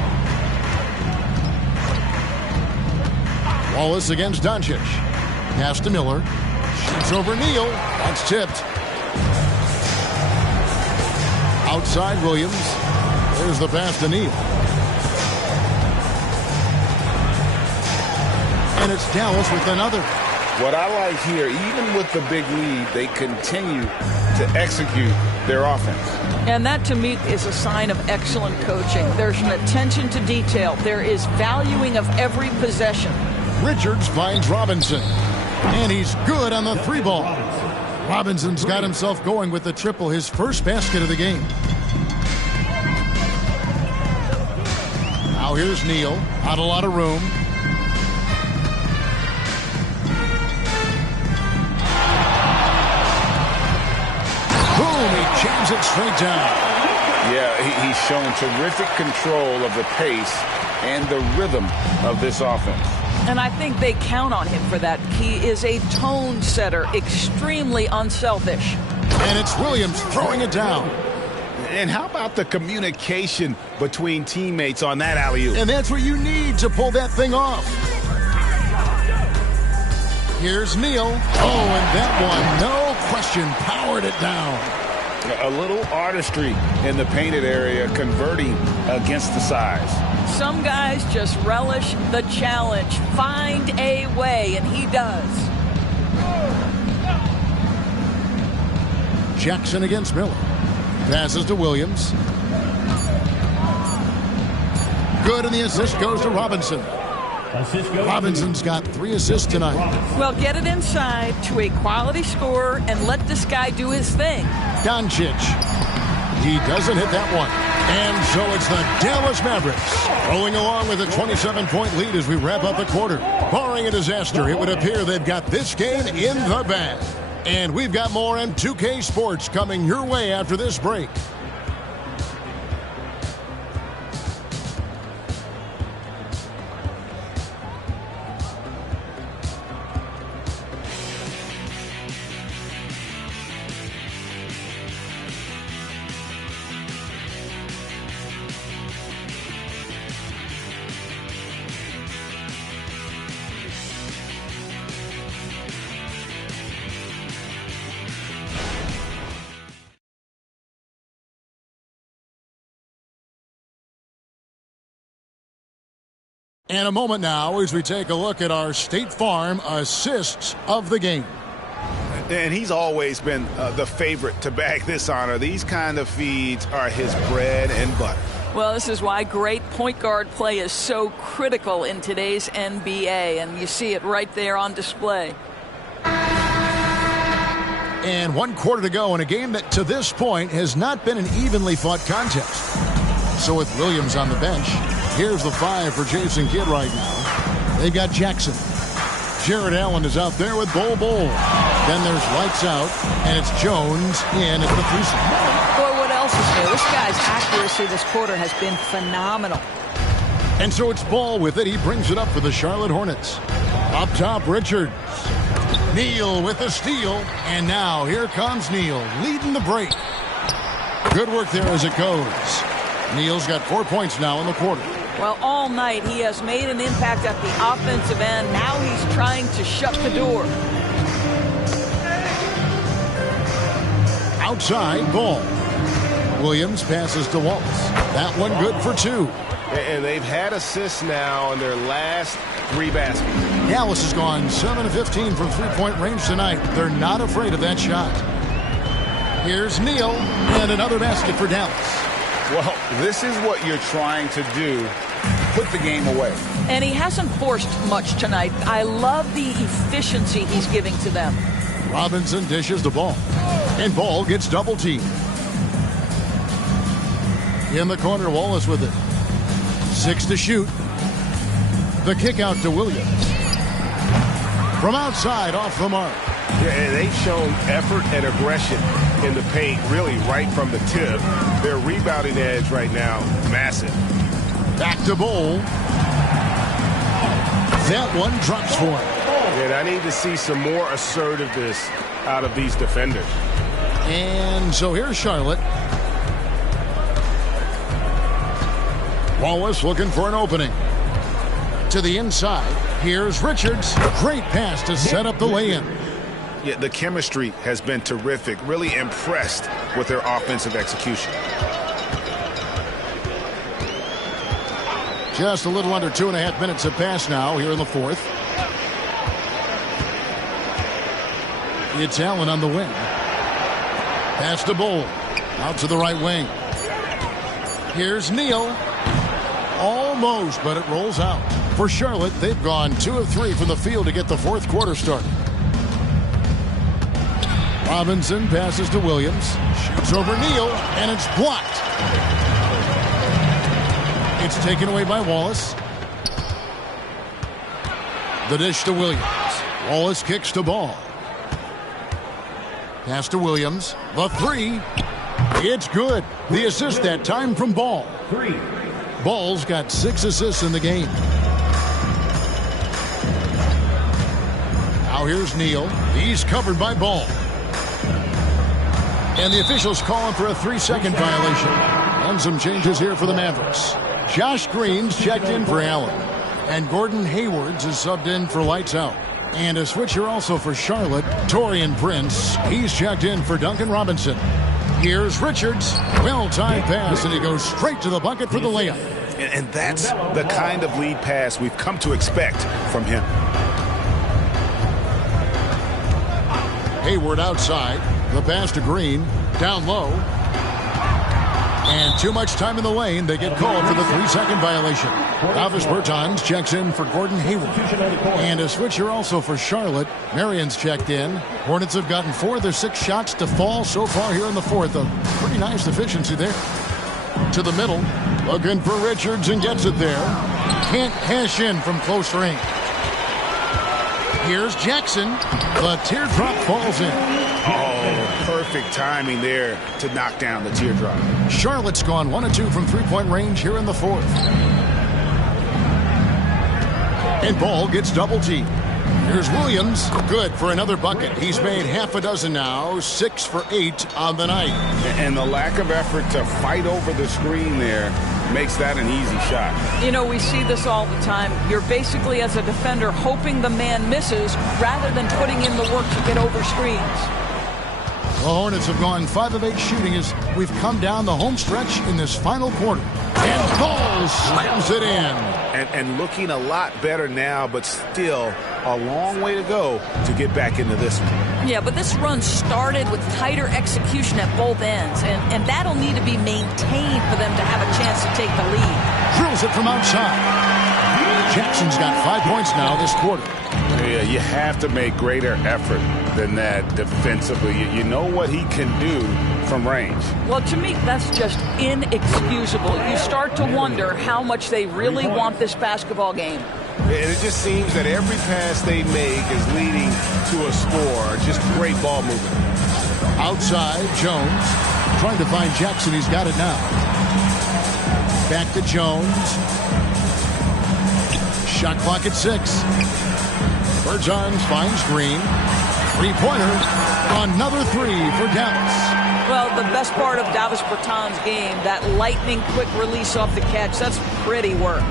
Wallace against Doncic. Pass to Miller. Shoots over Neal. That's tipped. Outside Williams. There's the pass to Neal. And it's Dallas with another. What I like here, even with the big lead, they continue to execute their offense. And that, to me, is a sign of excellent coaching. There's an attention to detail. There is valuing of every possession. Richards finds Robinson. And he's good on the 3-ball. Robinson's got himself going with the triple, his first basket of the game. Now here's Neal. Not a lot of room. Boom, he jams it straight down. Yeah, he's shown terrific control of the pace and the rhythm of this offense. And I think they count on him for that. He is a tone setter, extremely unselfish. And it's Williams throwing it down. And how about the communication between teammates on that alley-oop? And that's what you need to pull that thing off. Here's Neal. Oh, and that one, no question, powered it down. A little artistry in the painted area, converting against the size. Some guys just relish the challenge. Find a way, and he does. Jackson against Miller. Passes to Williams. Good, and the assist goes to Robinson. Robinson's got 3 assists tonight. Well, get it inside to a quality scorer and let this guy do his thing. Doncic. He doesn't hit that one. And so it's the Dallas Mavericks rolling along with a 27-point lead as we wrap up the quarter. Barring a disaster, it would appear they've got this game in the bag. And we've got more on 2K Sports coming your way after this break. And a moment now as we take a look at our State Farm assists of the game. And he's always been the favorite to bag this honor. These kind of feeds are his bread and butter. Well, this is why great point guard play is so critical in today's NBA, and you see it right there on display. And 1 quarter to go in a game that to this point has not been an evenly fought contest. So with Williams on the bench, here's the 5 for Jason Kidd right now. They've got Jackson. Jared Allen is out there with Bol. Then there's lights out, and it's Jones in at the 3. Boy, what else is new? This guy's accuracy this quarter has been phenomenal. And so it's Ball with it. He brings it up for the Charlotte Hornets. Up top, Richards. Neal with the steal. And now here comes Neal leading the break. Good work there as it goes. Neal's got 4 points now in the quarter. Well, all night he has made an impact at the offensive end. Now he's trying to shut the door. Outside, Ball. Williams passes to Wallace. That one good for 2. And they've had assists now in their last 3 baskets. Dallas has gone 7 of 15 from three-point range tonight. They're not afraid of that shot. Here's Neal, and another basket for Dallas. Well, this is what you're trying to do put the game away. And he hasn't forced much tonight. I love the efficiency he's giving to them. Robinson dishes the ball. And Ball gets double teamed. In the corner, Wallace with it. 6 to shoot. The kick out to Williams. From outside, off the mark. Yeah, and they've shown effort and aggression in the paint, really right from the tip. Their rebounding edge right now, massive. Back to Ball. That one drops for him. And I need to see some more assertiveness out of these defenders. And so here's Charlotte. Wallace looking for an opening. To the inside. Here's Richards. Great pass to set up the lay-in. Yeah, the chemistry has been terrific. Really impressed with their offensive execution. Just a little under 2.5 minutes have passed now here in the fourth. It's Allen on the wing. Pass to Bull. Out to the right wing. Here's Neal. Almost, but it rolls out. For Charlotte, they've gone 2 of 3 from the field to get the fourth quarter started. Robinson passes to Williams. Shoots over Neal, and it's blocked. It's taken away by Wallace. The dish to Williams. Wallace kicks to Ball. Pass to Williams. The 3. It's good. The assist that time from Ball. 3. Ball's got 6 assists in the game. Now here's Neal. He's covered by Ball. And the officials calling for a 3-second violation. And some changes here for the Mavericks. Josh Green's checked in for Allen. And Gordon Hayward's is subbed in for Lights Out. And a switcher also for Charlotte, Torian Prince. He's checked in for Duncan Robinson. Here's Richards. Well-timed pass, and he goes straight to the bucket for the layup. And that's the kind of lead pass we've come to expect from him. Hayward outside. The pass to Green. Down low. And too much time in the lane. They get called for the 3-second violation. Davis Bertans checks in for Gordon Hayward. And a switcher also for Charlotte. Marion's checked in. Hornets have gotten 4 of their 6 shots to fall so far here in the fourth. A pretty nice efficiency there. To the middle. Looking for Richards and gets it there. Can't cash in from close range. Here's Jackson. The teardrop falls in. Oh, perfect timing there to knock down the teardrop. Charlotte's gone 1 of 2 from 3-point range here in the fourth. And Ball gets double teamed. Here's Williams. Good for another bucket. He's made half a dozen now. 6 for 8 on the night. And the lack of effort to fight over the screen there makes that an easy shot. You know, we see this all the time. You're basically, as a defender, hoping the man misses rather than putting in the work to get over screens. The Hornets have gone 5 of 8 shooting as we've come down the home stretch in this final quarter. And Ball slams it in. And looking a lot better now, but still a long way to go to get back into this one. Yeah, but this run started with tighter execution at both ends, and that'll need to be maintained for them to have a chance to take the lead. Drills it from outside. Jackson's got 5 points now this quarter. Yeah, you have to make greater effort than that defensively. You know what he can do from range. Well, to me, that's just inexcusable. You start to wonder how much they really want this basketball game. And it just seems that every pass they make is leading to a score. Just great ball movement. Outside, Jones. Trying to find Jackson. He's got it now. Back to Jones. Shot clock at 6. Bertans finds Green. 3-pointer. Another 3 for Dallas. Well, the best part of Davis Bertans' game, that lightning quick release off the catch, that's pretty work.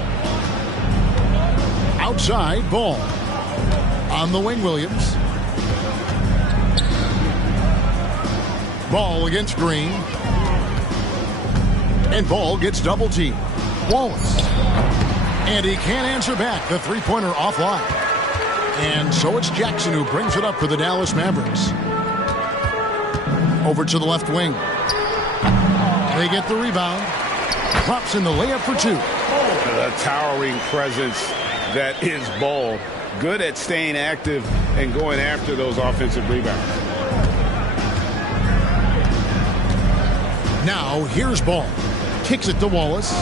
Outside, Ball. On the wing, Williams. Ball against Green. And Ball gets double teamed. Wallace. And he can't answer back. The 3-pointer offline. And so it's Jackson who brings it up for the Dallas Mavericks. Over to the left wing. They get the rebound. Drops in the layup for 2. The towering presence that is Ball. Good at staying active and going after those offensive rebounds. Now here's Ball. Kicks it to Wallace.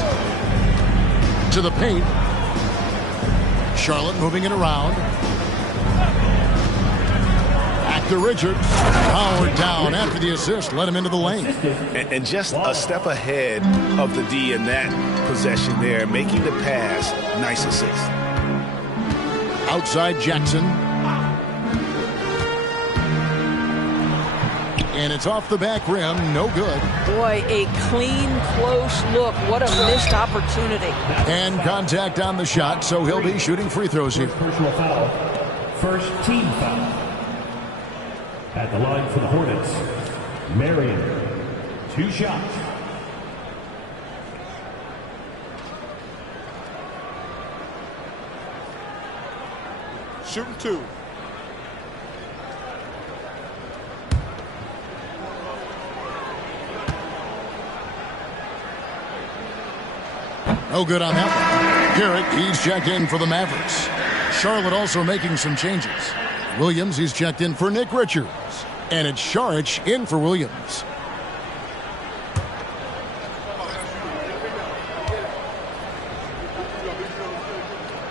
To the paint. Charlotte moving it around. Back to Richards. Powered down after the assist. Let him into the lane. And just a step ahead of the D in that possession there. Making the pass. Nice assist. Outside Jackson. And it's off the back rim. No good. Boy, a clean, close look. What a missed opportunity. And contact on the shot, so he'll be shooting free throws here. Personal foul. First team foul. At the line for the Hornets, Marion. 2 shots. Shooting 2. No good on that one. Garrett, he's checked in for the Mavericks. Charlotte also making some changes. Williams, he's checked in for Nick Richards. And it's Šarić in for Williams.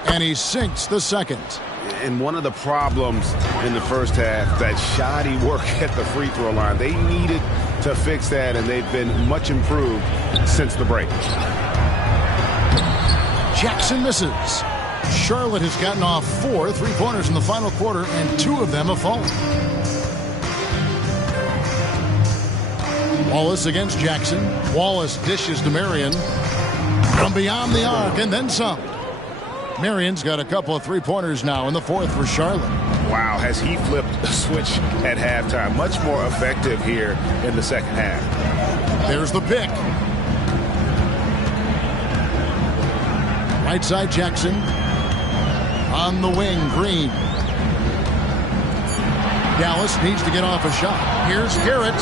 And he sinks the second. And one of the problems in the first half, that shoddy work at the free throw line. They needed to fix that, and they've been much improved since the break. Jackson misses. Charlotte has gotten off 4 3-pointers in the final quarter, and 2 of them have fallen. Wallace against Jackson. Wallace dishes to Marion from beyond the arc, and then some. Marion's got a couple of 3-pointers now in the fourth for Charlotte. Wow, has he flipped the switch at halftime. Much more effective here in the second half. There's the pick. Right side Jackson. On the wing, Green. Dallas needs to get off a shot. Here's Garrett.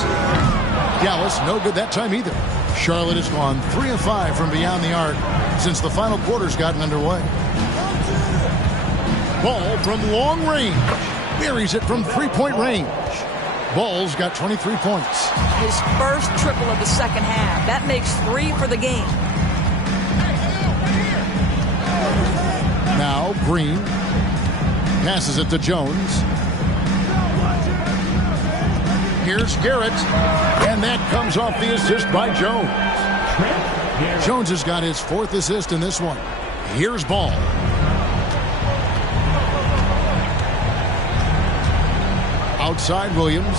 Dallas, no good that time either. Charlotte has gone 3 of 5 from beyond the arc since the final quarter's gotten underway. Ball from long range. Buries it from 3-point range. Ball's got 23 points. His first triple of the second half. That makes 3 for the game. Now Green passes it to Jones. Here's Garrett, and that comes off the assist by Jones. Jones has got his 4th assist in this one. Here's Ball. Outside Williams.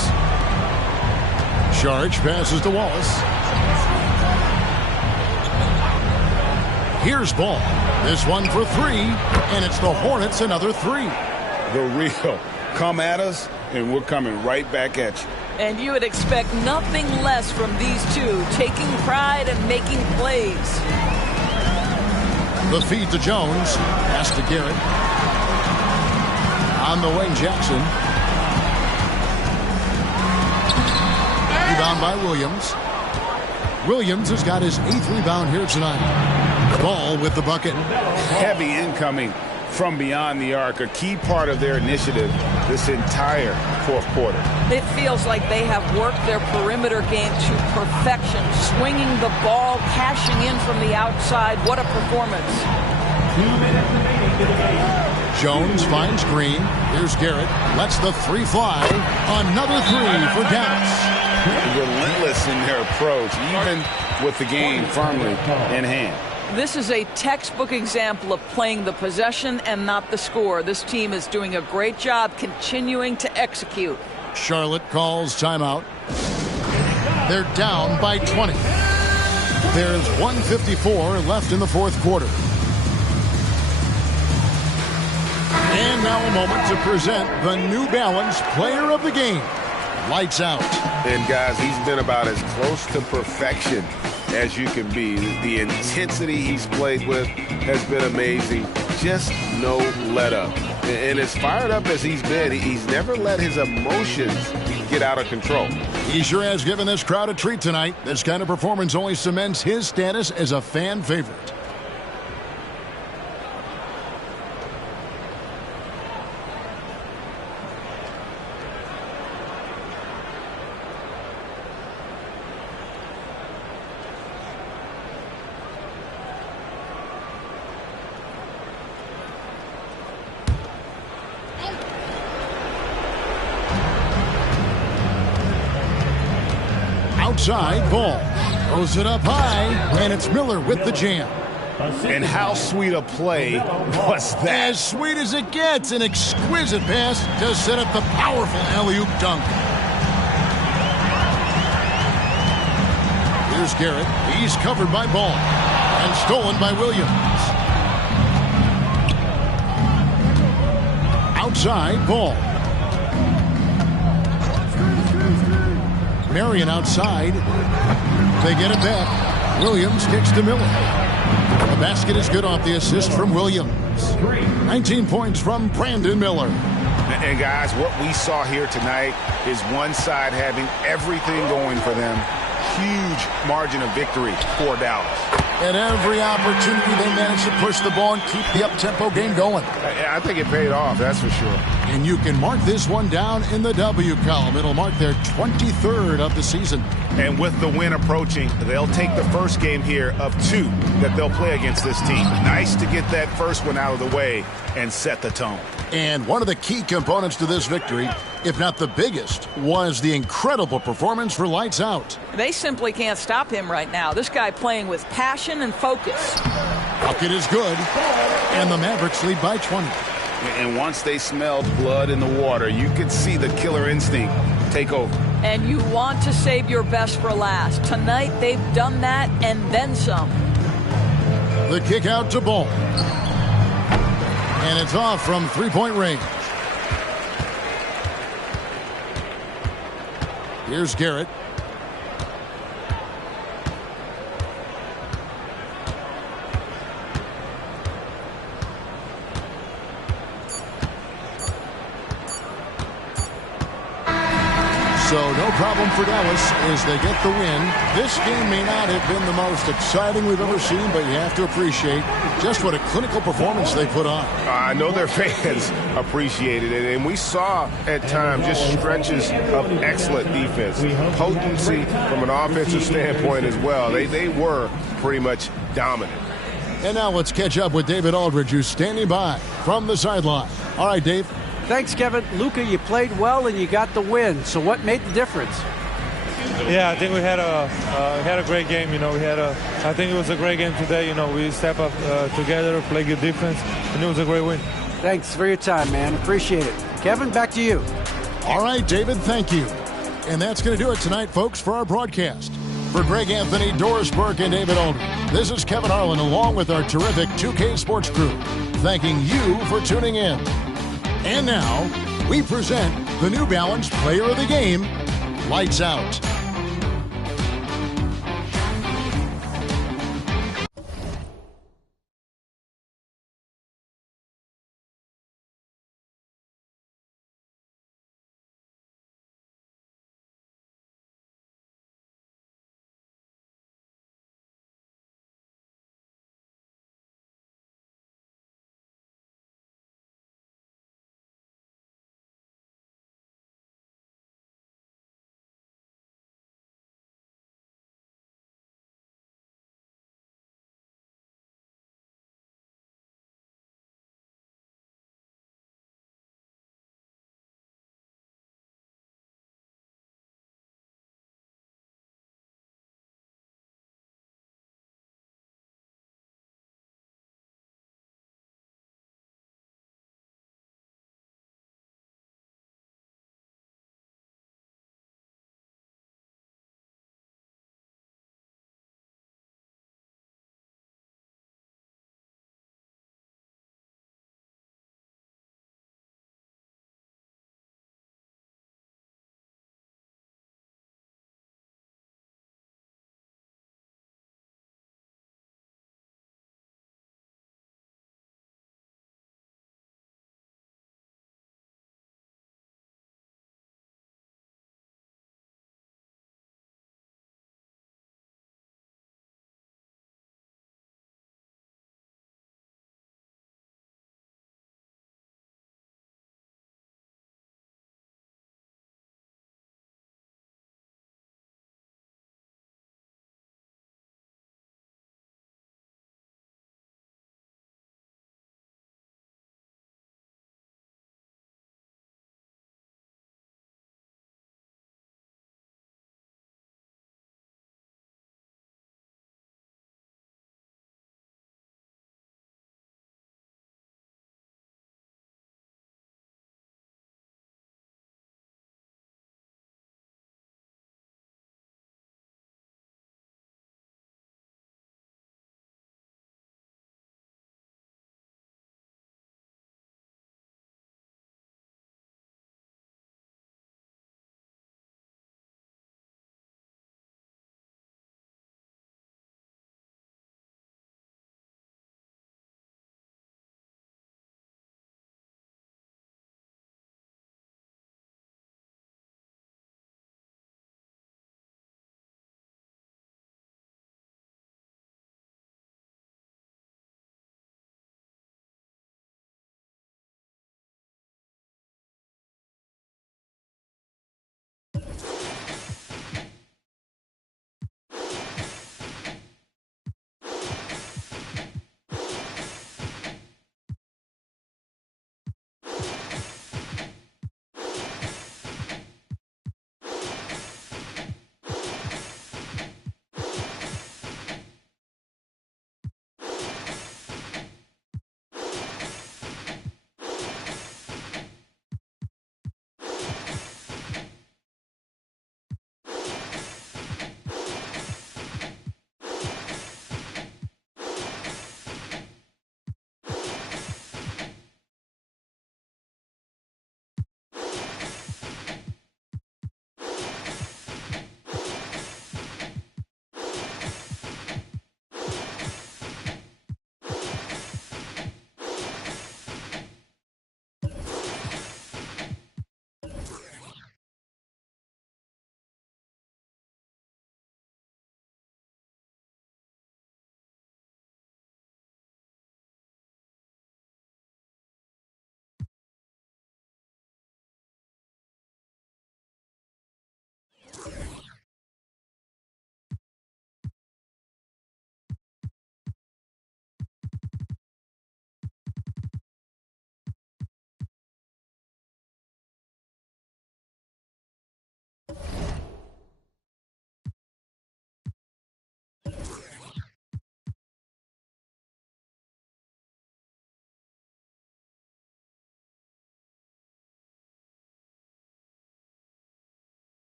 Šarić passes to Wallace. Here's Ball. This one for 3, and it's the Hornets another 3. The real. Come at us, and we're coming right back at you. And you would expect nothing less from these two, taking pride and making plays. The feed to Jones. Pass to Garrett. On the wing, Jackson. Rebound by Williams. Williams has got his 8th rebound here tonight. Ball with the bucket. Heavy incoming from beyond the arc, a key part of their initiative this entire fourth quarter. It feels like they have worked their perimeter game to perfection, swinging the ball, cashing in from the outside. What a performance. 2 minutes remaining to the game. Jones finds Green. Here's Garrett. Lets the 3 fly. Another 3 for Dallas. Relentless in their approach, even with the game firmly in hand. This is a textbook example of playing the possession and not the score. This team is doing a great job continuing to execute. Charlotte calls timeout. They're down by 20. There's 1:54 left in the fourth quarter. And now a moment to present the New Balance Player of the Game. Lights out. And guys, he's been about as close to perfection as you can be. The intensity he's played with has been amazing. Just no let up. And as fired up as he's been, he's never let his emotions get out of control. He sure has given this crowd a treat tonight. This kind of performance only cements his status as a fan favorite. Outside, ball. Throws it up high, and it's Miller with the jam. And how sweet a play was that? As sweet as it gets, an exquisite pass to set up the powerful alley-oop dunk. Here's Garrett. He's covered by Ball and stolen by Williams. Outside, Ball. Marion outside. They get it back. Williams kicks to Miller. The basket is good off the assist from Williams. 19 points from Brandon Miller. And guys, what we saw here tonight is one side having everything going for them. Huge margin of victory for Dallas. At every opportunity, they managed to push the ball and keep the up-tempo game going. I think it paid off, that's for sure. And you can mark this one down in the W column. It'll mark their 23rd of the season. And with the win approaching, they'll take the first game here of 2 that they'll play against this team. Nice to get that first one out of the way and set the tone. And one of the key components to this victory, if not the biggest, was the incredible performance for Lights Out. They simply can't stop him right now. This guy playing with passion and focus. Bucket is good, and the Mavericks lead by 20. And once they smelled blood in the water, you could see the killer instinct take over. And you want to save your best for last. Tonight, they've done that and then some. The kick out to Ball. And it's off from three-point range. Here's Garrett. So no problem for Dallas as they get the win. This game may not have been the most exciting we've ever seen, but you have to appreciate just what a clinical performance they put on. I know their fans appreciated it, and we saw at times just stretches of excellent defense. Potency from an offensive standpoint as well. They were pretty much dominant. And now let's catch up with David Aldridge, who's standing by from the sideline. All right, Dave. Thanks, Kevin. Luka, you played well and you got the win. So what made the difference? Yeah, I think we had a great game. I think it was a great game today. We step up together, play good defense, and it was a great win. Thanks for your time, man. Appreciate it. Kevin, back to you. All right, David, thank you. And that's going to do it tonight, folks, for our broadcast. For Greg Anthony, Doris Burke, and David Aldridge, this is Kevin Harlan along with our terrific 2K Sports crew, thanking you for tuning in. And now, we present the New Balance Player of the Game, Lights Out.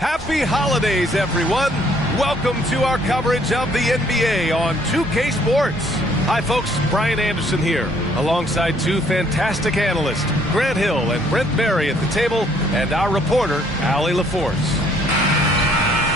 Happy holidays, everyone. Welcome to our coverage of the NBA on 2K Sports. Hi, folks. Brian Anderson here, alongside two fantastic analysts, Grant Hill and Brent Berry at the table, and our reporter, Allie LaForce.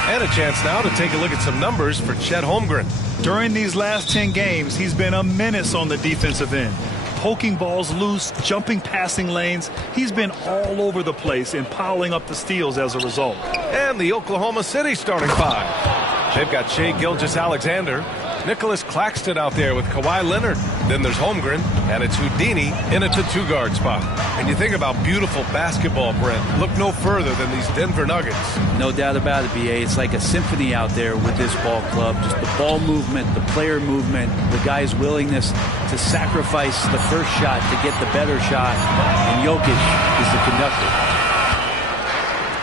And a chance now to take a look at some numbers for Chet Holmgren. During these last 10 games, he's been a menace on the defensive end. Poking balls loose, jumping passing lanes. He's been all over the place and piling up the steals as a result. And the Oklahoma City starting five. They've got Shai Gilgeous-Alexander, Nicholas Claxton out there with Kawhi Leonard. Then there's Holmgren, and it's Houdini in a two-guard spot. And you think about beautiful basketball, Brent. Look no further than these Denver Nuggets. No doubt about it, BA. It's like a symphony out there with this ball club. Just the ball movement, the player movement, the guy's willingness to sacrifice the first shot to get the better shot. And Jokic is the conductor.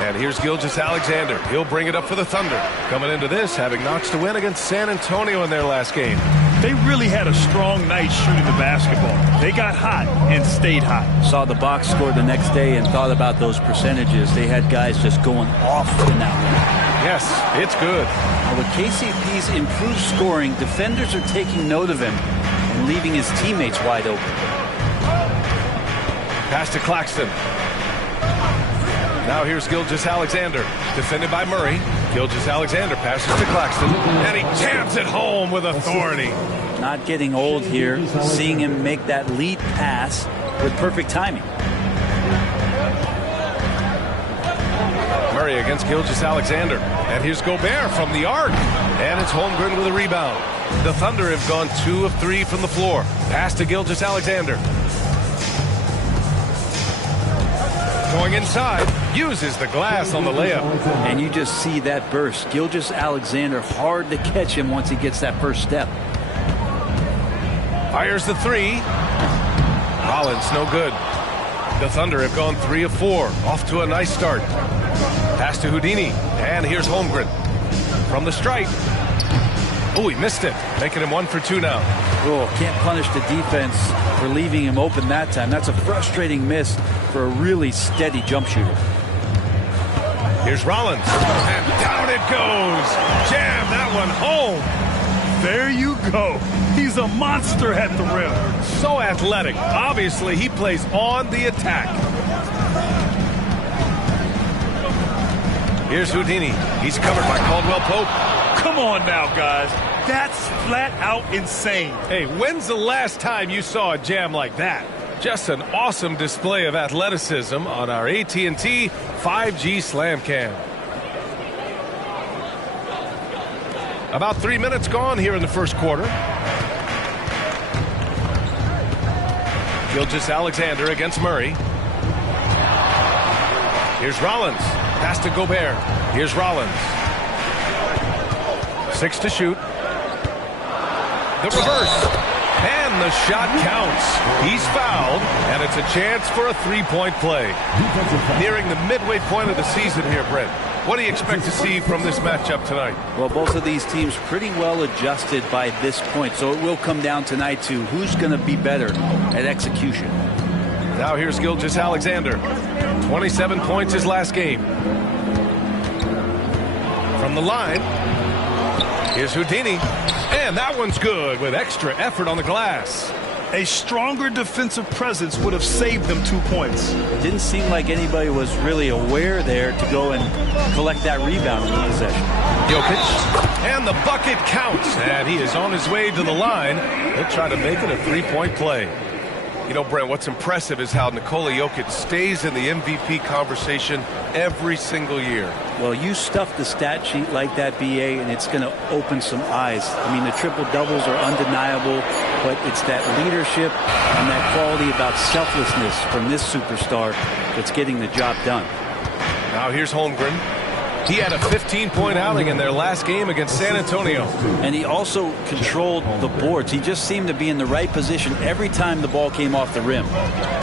And here's Gilgeous-Alexander. He'll bring it up for the Thunder. Coming into this, having notched a win against San Antonio in their last game. They really had a strong night shooting the basketball. They got hot and stayed hot. Saw the box score the next day and thought about those percentages. They had guys just going off in that one. Yes, it's good. Now with KCP's improved scoring, defenders are taking note of him and leaving his teammates wide open. Pass to Claxton. Now here's Gilgeous-Alexander, defended by Murray. Gilgeous-Alexander passes to Claxton, and he jams it home with authority. Not getting old here, seeing him make that lead pass with perfect timing. Murray against Gilgeous-Alexander, and here's Gobert from the arc, and it's Holmgren with a rebound. The Thunder have gone 2 of 3 from the floor. Pass to Gilgeous-Alexander. Going inside, uses the glass on the layup. And you just see that burst. Gilgeous-Alexander, hard to catch him once he gets that first step. Fires the three. Rollins, no good. The Thunder have gone 3 of 4. Off to a nice start. Pass to Houdini. And here's Holmgren. From the stripe. Oh, he missed it. Making him 1 for 2 now. Oh, can't punish the defense for leaving him open that time. That's a frustrating miss for a really steady jump shooter. Here's Rollins. And down it goes. Jam that one home. There you go. He's a monster at the rim. So athletic. Obviously, he plays on the attack. Here's Houdini. He's covered by Caldwell Pope. Come on now, guys. That's flat out insane. Hey, when's the last time you saw a jam like that? Just an awesome display of athleticism on our AT&T 5G Slam Cam. About 3 minutes gone here in the first quarter. Gilgeous-Alexander against Murray. Here's Rollins. Pass to Gobert. Here's Rollins. 6 to shoot. The reverse. And the shot counts. He's fouled, and it's a chance for a three-point play. Nearing the midway point of the season here, Brent. What do you expect to see from this matchup tonight? Well, both of these teams pretty well adjusted by this point, so it will come down tonight to who's going to be better at execution. Now here's Gilgeous-Alexander. 27 points his last game. From the line, here's Houdini. And that one's good with extra effort on the glass. A stronger defensive presence would have saved them 2 points. It didn't seem like anybody was really aware there to go and collect that rebound in the possession. Jokic. And the bucket counts. And he is on his way to the line. He'll try to make it a three-point play. You know, Brent, what's impressive is how Nikola Jokic stays in the MVP conversation every single year. Well, you stuff the stat sheet like that, BA, and it's going to open some eyes. I mean, the triple-doubles are undeniable, but it's that leadership and that quality about selflessness from this superstar that's getting the job done. Now here's Holmgren. He had a 15-point outing in their last game against San Antonio. And he also controlled the boards. He just seemed to be in the right position every time the ball came off the rim.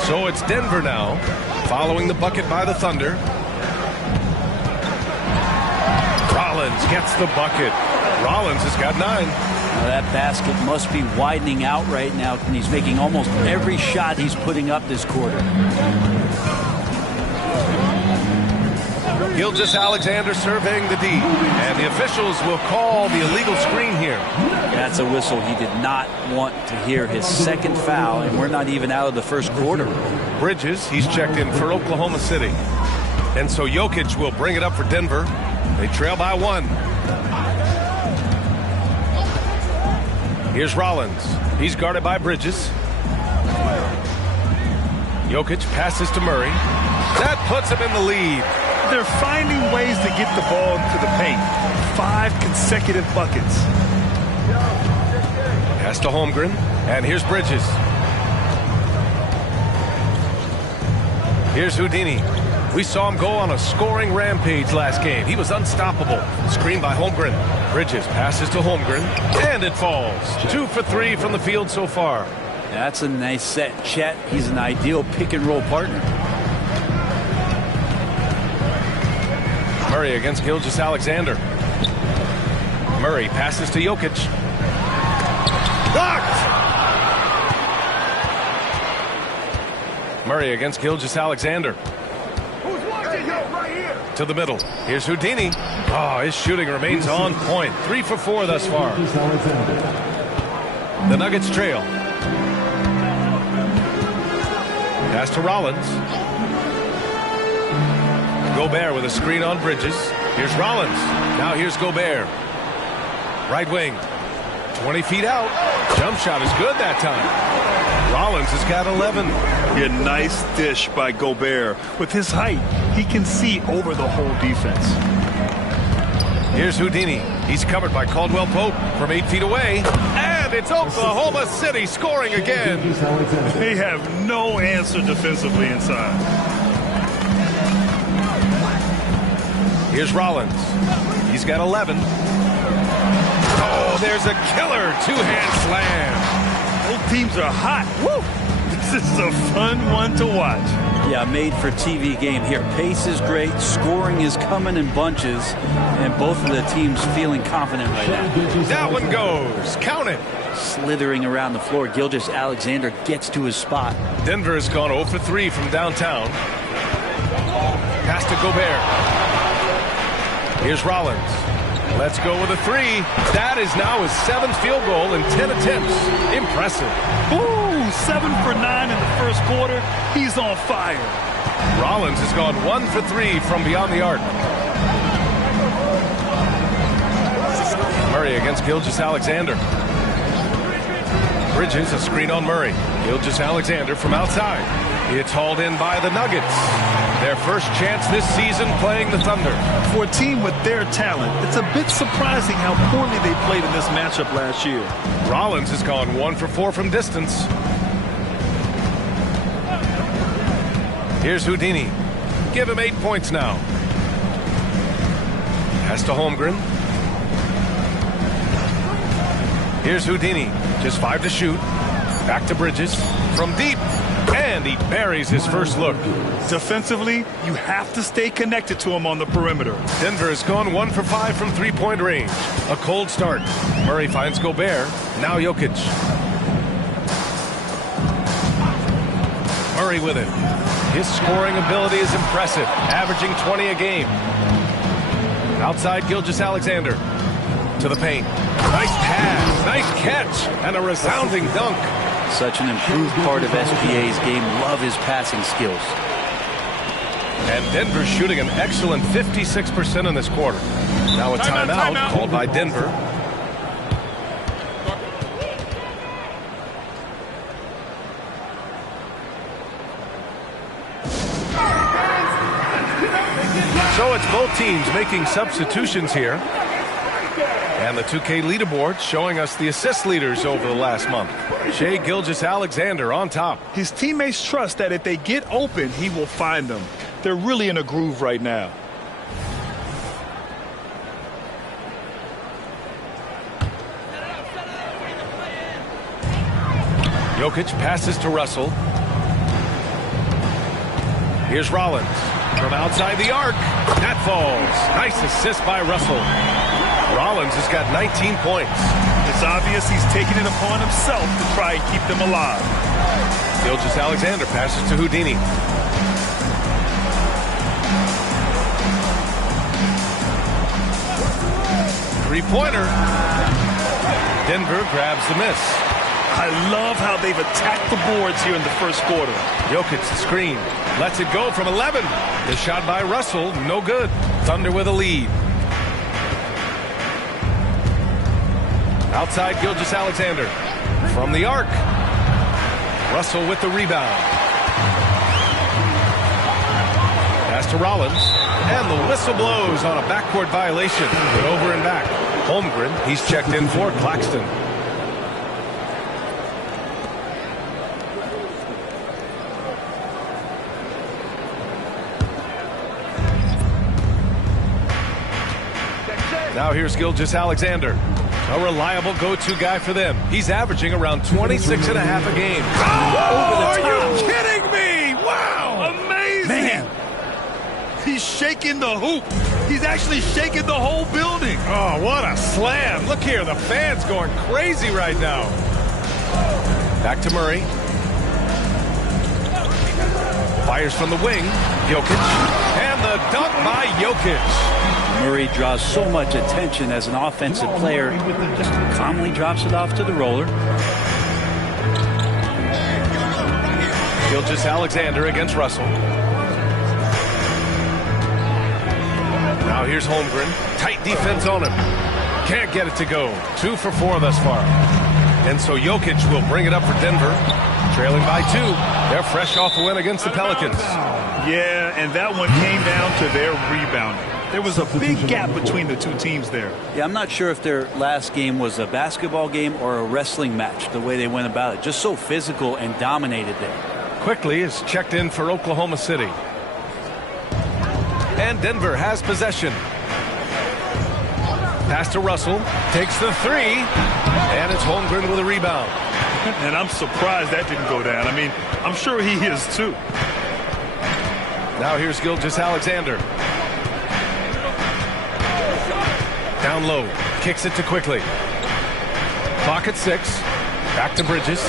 So it's Denver now, following the bucket by the Thunder. Rollins gets the bucket. Rollins has got 9. Now that basket must be widening out right now, and he's making almost every shot he's putting up this quarter. Gilgeous-Alexander surveying the D, and the officials will call the illegal screen here. That's a whistle. He did not want to hear his second foul, and we're not even out of the first quarter. Bridges, he's checked in for Oklahoma City. And so Jokic will bring it up for Denver. They trail by 1. Here's Rollins. He's guarded by Bridges. Jokic passes to Murray. That puts him in the lead. They're finding ways to get the ball into the paint. 5 consecutive buckets. Pass to Holmgren. And here's Bridges. Here's Houdini. We saw him go on a scoring rampage last game. He was unstoppable. Screen by Holmgren. Bridges passes to Holmgren. And it falls. 2 for 3 from the field so far. That's a nice set. Chet, he's an ideal pick-and-roll partner. Murray against Gilgeous-Alexander. Murray passes to Jokic. Blocked! Murray against Gilgeous-Alexander. To the middle. Here's Houdini. Oh, his shooting remains on point. 3 for 4 thus far. The Nuggets trail. Pass to Rollins. Gobert with a screen on Bridges. Here's Rollins. Now here's Gobert. Right wing. 20 feet out. Jump shot is good that time. Rollins has got 11. A nice dish by Gobert. With his height, he can see over the whole defense. Here's Houdini. He's covered by Caldwell Pope from 8 feet away. And it's Oklahoma City scoring again. They have no answer defensively inside. Here's Rollins. He's got 11. Oh, there's a killer two-hand slam. teams are hot. Woo! This is a fun one to watch. Yeah, made for TV game here. Pace is great. Scoring is coming in bunches. And both of the teams feeling confident right now. That one goes. Count it. Slithering around the floor, Gilgeous-Alexander gets to his spot. Denver has gone 0 for 3 from downtown. Pass to Gobert. Here's Rollins. Let's go with a 3. That is now his 7th field goal in 10 attempts. Impressive. Ooh, 7 for 9 in the first quarter. He's on fire. Rollins has gone 1 for 3 from beyond the arc. Murray against Gilgeous-Alexander. Bridges, a screen on Murray. Gilgeous-Alexander from outside. It's hauled in by the Nuggets. Their first chance this season playing the Thunder. For a team with their talent, it's a bit surprising how poorly they played in this matchup last year. Rollins has gone 1 for 4 from distance. Here's Houdini. Give him 8 points now. Pass to Holmgren. Here's Houdini. Just 5 to shoot. Back to Bridges. From deep. And he buries his first look. Defensively, you have to stay connected to him on the perimeter. Denver has gone 1 for 5 from three-point range. A cold start. Murray finds Gobert. Now Jokic. Murray with it. His scoring ability is impressive, averaging 20 a game. Outside Gilgeous-Alexander. To the paint. Nice pass, nice catch, and a resounding dunk. Such an improved part of SGA's game. Love his passing skills. And Denver's shooting an excellent 56% in this quarter. Now a timeout called by Denver. So it's both teams making substitutions here. And the 2K leaderboard showing us the assist leaders over the last month. Shai Gilgeous-Alexander on top. His teammates trust that if they get open, he will find them. They're really in a groove right now. Jokic passes to Russell. Here's Rollins from outside the arc. That falls. Nice assist by Russell. Rollins has got 19 points. It's obvious he's taking it upon himself to try and keep them alive. Gilgeous-Alexander passes to Houdini. Three-pointer. Denver grabs the miss. I love how they've attacked the boards here in the first quarter. Jokic screen. Lets it go from 11. The shot by Russell, no good. Thunder with a lead. Outside Gilgeous-Alexander. From the arc. Russell with the rebound. Pass to Rollins. And the whistle blows on a backcourt violation. But over and back. Holmgren, he's checked in for Claxton. Now here's Gilgeous-Alexander. A reliable go-to guy for them. He's averaging around 26 and a half a game. Oh, are you kidding me? Wow. Amazing. Man, he's shaking the hoop. He's actually shaking the whole building. Oh, what a slam. Look here, the fans going crazy right now. Back to Murray. Fires from the wing. Jokic. And the dunk by Jokic. Murray draws so much attention as an offensive player. Just calmly drops it off to the roller. Gilgeous-Alexander against Russell. Now here's Holmgren. Tight defense on him. Can't get it to go. 2 for 4 thus far. And so Jokic will bring it up for Denver. Trailing by 2. They're fresh off the win against the Pelicans. Yeah, and that one came down to their rebounding. There was a big gap between the two teams there. Yeah, I'm not sure if their last game was a basketball game or a wrestling match, the way they went about it. Just so physical and dominated there. Quickly is checked in for Oklahoma City. And Denver has possession. Pass to Russell. Takes the 3. And it's Holmgren with a rebound. And I'm surprised that didn't go down. I mean, I'm sure he is too. Now here's Gilgeous-Alexander. Down low. Kicks it to Quickly. Clock at 6. Back to Bridges.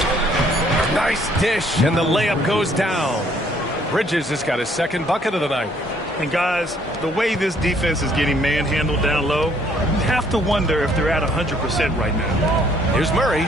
Nice dish, and the layup goes down. Bridges has got his second bucket of the night. And guys, the way this defense is getting manhandled down low, you have to wonder if they're at 100% right now. Here's Murray.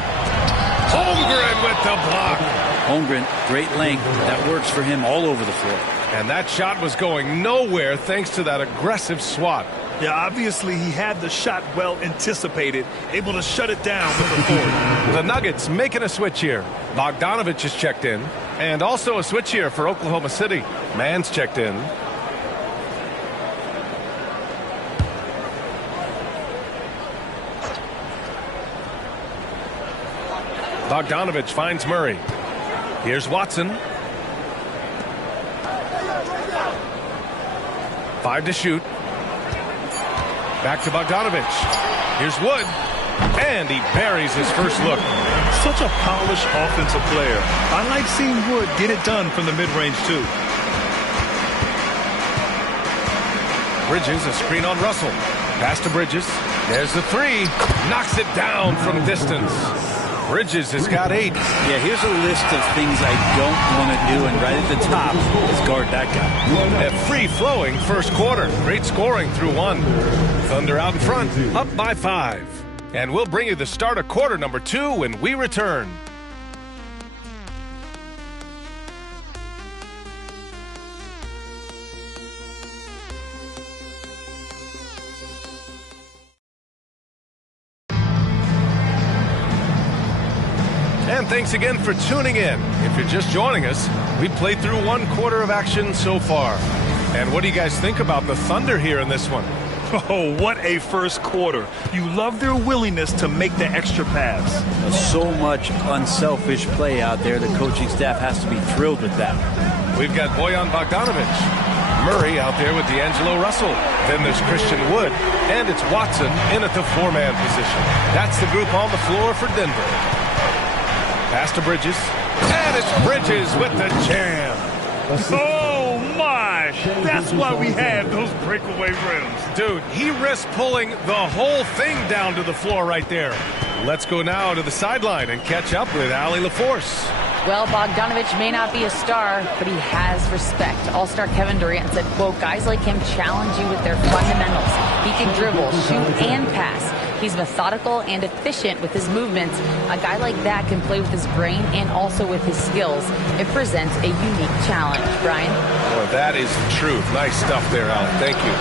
Holmgren with the block. Holmgren, great length. That works for him all over the floor. And that shot was going nowhere thanks to that aggressive swat. Yeah, obviously he had the shot well anticipated, able to shut it down with the forward. The Nuggets making a switch here. Bogdanovich is checked in. And also a switch here for Oklahoma City. Mann's checked in. Bogdanovich finds Murray. Here's Watson. 5 to shoot. Back to Bogdanovich. Here's Wood. And he buries his first look. Such a polished offensive player. I like seeing Wood get it done from the mid-range too. Bridges, a screen on Russell. Pass to Bridges. There's the 3. Knocks it down from distance. Bridges has got 8. Yeah, here's a list of things I don't want to do, and right at the top is guard that guy. A free-flowing first quarter. Great scoring through 1. Thunder out in front, up by 5. And we'll bring you the start of quarter number 2 when we return. And thanks again for tuning in. If you're just joining us, we've played through 1 quarter of action so far. And what do you guys think about the Thunder here in this one? Oh, what a first quarter. You love their willingness to make the extra pass. So much unselfish play out there. The coaching staff has to be thrilled with that. We've got Bojan Bogdanovich. Murray out there with D'Angelo Russell. Then there's Christian Wood. And it's Watson in at the 4-man position. That's the group on the floor for Denver. Pass to Bridges. And it's Bridges with the jam. Oh, my. That's why we have those breakaway rims. Dude, he risked pulling the whole thing down to the floor right there. Let's go now to the sideline and catch up with Allie LaForce. Well, Bogdanovich may not be a star, but he has respect. All-star Kevin Durant said, quote, guys like him challenge you with their fundamentals. He can dribble, shoot, and pass. He's methodical and efficient with his movements. A guy like that can play with his brain and also with his skills. It presents a unique challenge. Brian? Boy, that is the truth. Nice stuff there, Alec. Thank you.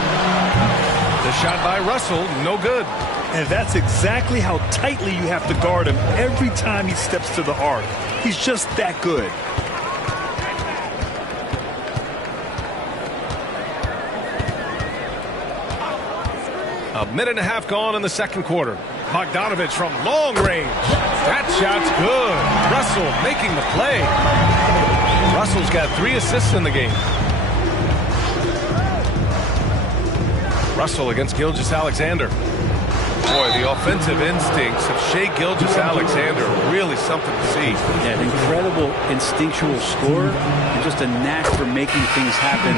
The shot by Russell, no good. And that's exactly how tightly you have to guard him every time he steps to the arc. He's just that good. A minute and a half gone in the second quarter. Bogdanovich from long range. That shot's good. Russell making the play. Russell's got 3 assists in the game. Russell against Gilgeous-Alexander. Boy, the offensive instincts of Shai Gilgeous-Alexander are really something to see. Yeah, an incredible instinctual scorer and just a knack for making things happen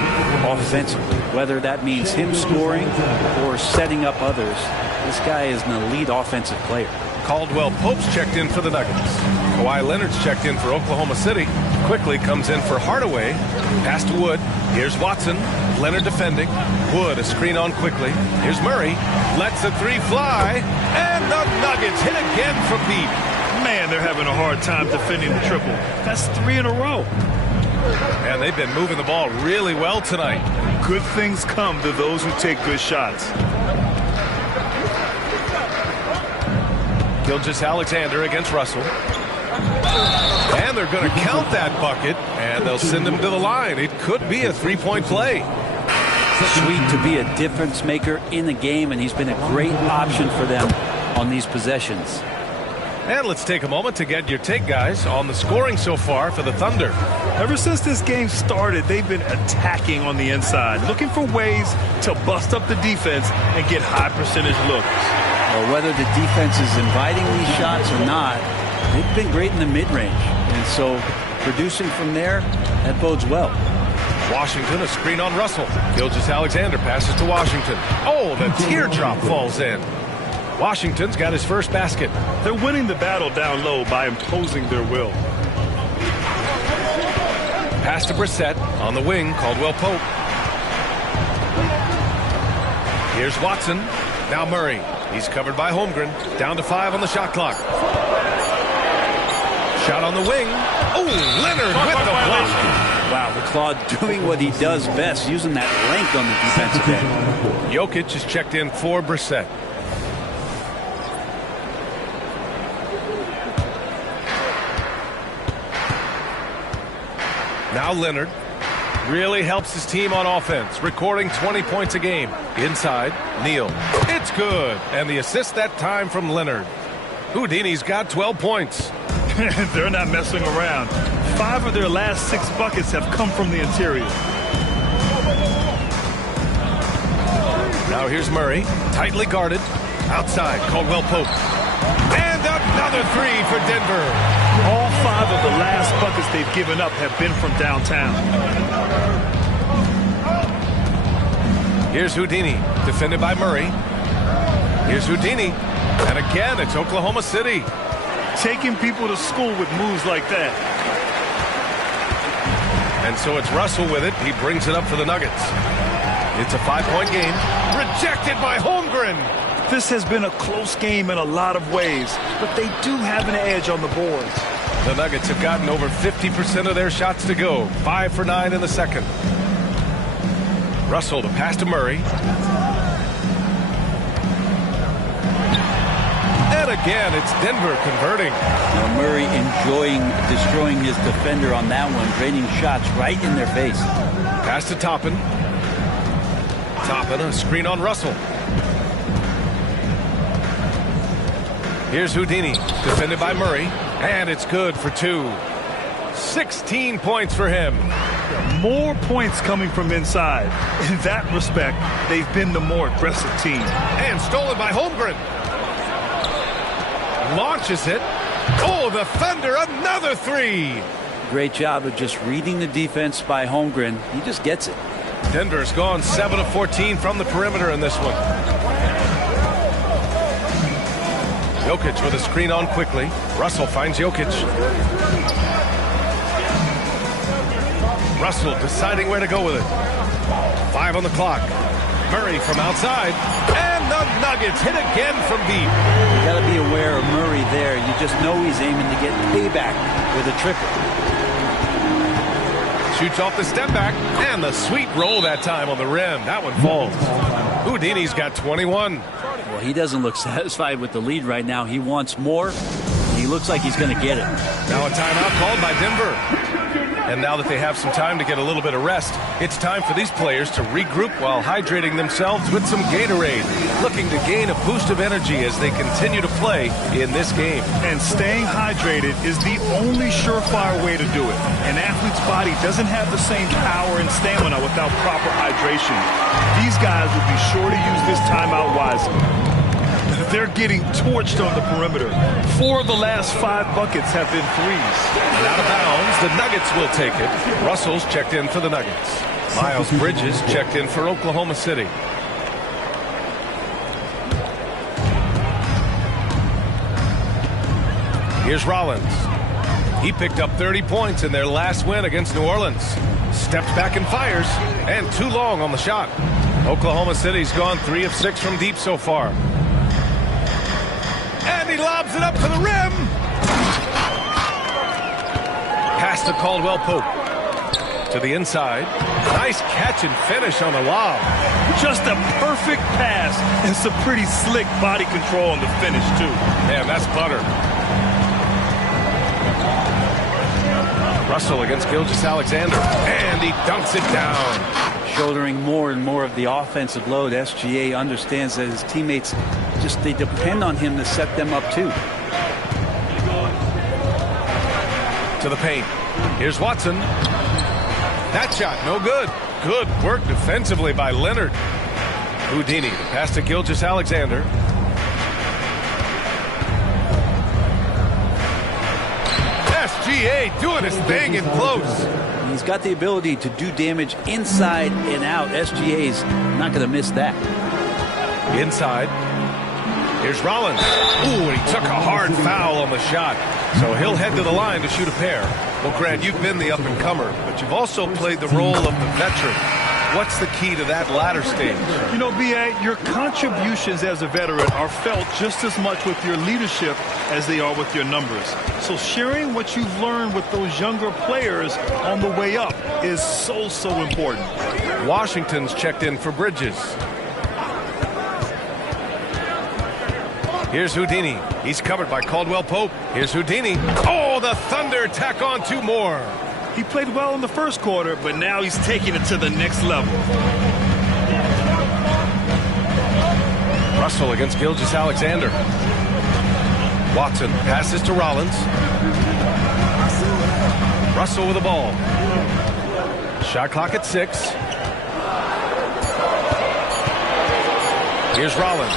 offensively. Whether that means him scoring or setting up others, this guy is an elite offensive player. Caldwell Pope's checked in for the Nuggets. Kawhi Leonard's checked in for Oklahoma City. Quickly comes in for Hardaway. Pass to Wood. Here's Watson. Leonard defending. Wood a screen on Quickly. Here's Murray. Lets the 3 fly. And the Nuggets hit again from deep. Man, they're having a hard time defending the triple. That's 3 in a row. And they've been moving the ball really well tonight. Good things come to those who take good shots. Gilgeous-Alexander against Russell. And they're going to count that bucket, and they'll send him to the line. It could be a 3-point play. Sweet to be a difference maker in the game, and he's been a great option for them on these possessions. And let's take a moment to get your take, guys, on the scoring so far for the Thunder. Ever since this game started, they've been attacking on the inside, looking for ways to bust up the defense and get high percentage looks. Well, whether the defense is inviting these shots or not, they've been great in the mid-range. And so producing from there, that bodes well. Washington, a screen on Russell. Gilgeous-Alexander passes to Washington. Oh, the teardrop falls in. Washington's got his first basket. They're winning the battle down low by imposing their will. Pass to Brissett on the wing, Caldwell Pope. Here's Watson. Now Murray. He's covered by Holmgren. Down to 5 on the shot clock. Shot on the wing. Oh, Leonard with the block. Wow, the Claude doing what he does best, using that length on the defensive end. Jokic is checked in for Brissett. Now Leonard really helps his team on offense, recording 20 points a game. Inside, Neal. It's good. And the assist that time from Leonard. Houdini's got 12 points. They're not messing around. 5 of their last 6 buckets have come from the interior. Now here's Murray, tightly guarded. Outside, Caldwell Pope. And another 3 for Denver. All 5 of the last buckets they've given up have been from downtown. Here's Houdini, defended by Murray. Here's Houdini. And again, it's Oklahoma City. Taking people to school with moves like that. And so it's Russell with it. He brings it up for the Nuggets. It's a 5-point game. Rejected by Holmgren. This has been a close game in a lot of ways, but they do have an edge on the boards. The Nuggets have gotten over 50% of their shots to go. 5 for 9 in the second. Russell, the pass to Murray. And again, it's Denver converting. Now Murray destroying his defender on that one, draining shots right in their face. Pass to Toppin. Toppin, a screen on Russell. Here's Houdini, defended by Murray, and it's good for 2. 16 points for him. More points coming from inside. In that respect, they've been the more aggressive team. And stolen by Holmgren. Launches it. Oh, the Thunder, another 3. Great job of just reading the defense by Holmgren. He just gets it. Denver's gone 7 of 14 from the perimeter in this one. Jokic with a screen on quickly. Russell finds Jokic. Russell deciding where to go with it. 5 on the clock. Murray from outside. And the Nuggets hit again from deep. You got to be aware of Murray there. You just know he's aiming to get payback with a triple. Shoots off the step back. And the sweet roll that time on the rim. That one falls. Houdini's got 21. Well, he doesn't look satisfied with the lead right now. He wants more. He looks like he's going to get it. Now a timeout called by Denver. And now that they have some time to get a little bit of rest, it's time for these players to regroup while hydrating themselves with some Gatorade, looking to gain a boost of energy as they continue to play in this game. And staying hydrated is the only surefire way to do it. An athlete's body doesn't have the same power and stamina without proper hydration. These guys will be sure to use this timeout wisely. They're getting torched on the perimeter. 4 of the last 5 buckets have been threes. And out of bounds, the Nuggets will take it. Russell's checked in for the Nuggets. Miles Bridges checked in for Oklahoma City. Here's Rollins. He picked up 30 points in their last win against New Orleans. Steps back and fires, and too long on the shot. Oklahoma City's gone 3 of 6 from deep so far. And he lobs it up to the rim. Pass to Caldwell Pope. To the inside. Nice catch and finish on the lob. Just a perfect pass and some pretty slick body control on the finish, too. Man, that's butter. Russell against Gilgeous-Alexander. And he dunks it down. Shouldering more and more of the offensive load. SGA understands that his teammates they depend on him to set them up too. To the paint. Here's Watson. That shot, no good. Good work defensively by Leonard. Houdini, the pass to Gilgeous-Alexander. SGA doing his thing in close. He's got the ability to do damage inside and out. SGA's not going to miss that. Inside. Here's Rollins. Ooh, and he took a hard foul on the shot. So he'll head to the line to shoot a pair. Well, Grant, you've been the up-and-comer, but you've also played the role of the veteran. What's the key to that latter stage? You know, B.A., your contributions as a veteran are felt just as much with your leadership as they are with your numbers. So sharing what you've learned with those younger players on the way up is so important. Washington's checked in for Bridges. Here's Houdini. He's covered by Caldwell Pope. Here's Houdini. Oh, the Thunder tack on 2 more. He played well in the first quarter, but now he's taking it to the next level. Russell against Gilgeous-Alexander. Watson passes to Rollins. Russell with the ball. Shot clock at 6. Here's Rollins.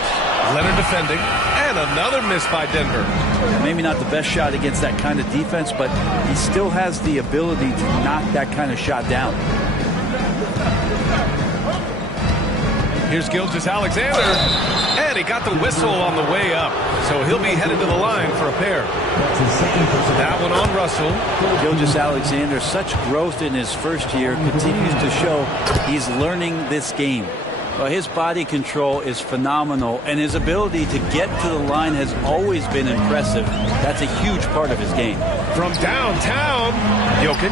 Leonard defending. And another miss by Denver. Maybe not the best shot against that kind of defense, but he still has the ability to knock that kind of shot down. Here's Gilgeous-Alexander. And he got the whistle on the way up. So he'll be headed to the line for a pair. That one on Russell. Gilgeous-Alexander, such growth in his first year, continues to show he's learning this game. Well, his body control is phenomenal, and his ability to get to the line has always been impressive. That's a huge part of his game. From downtown, Jokic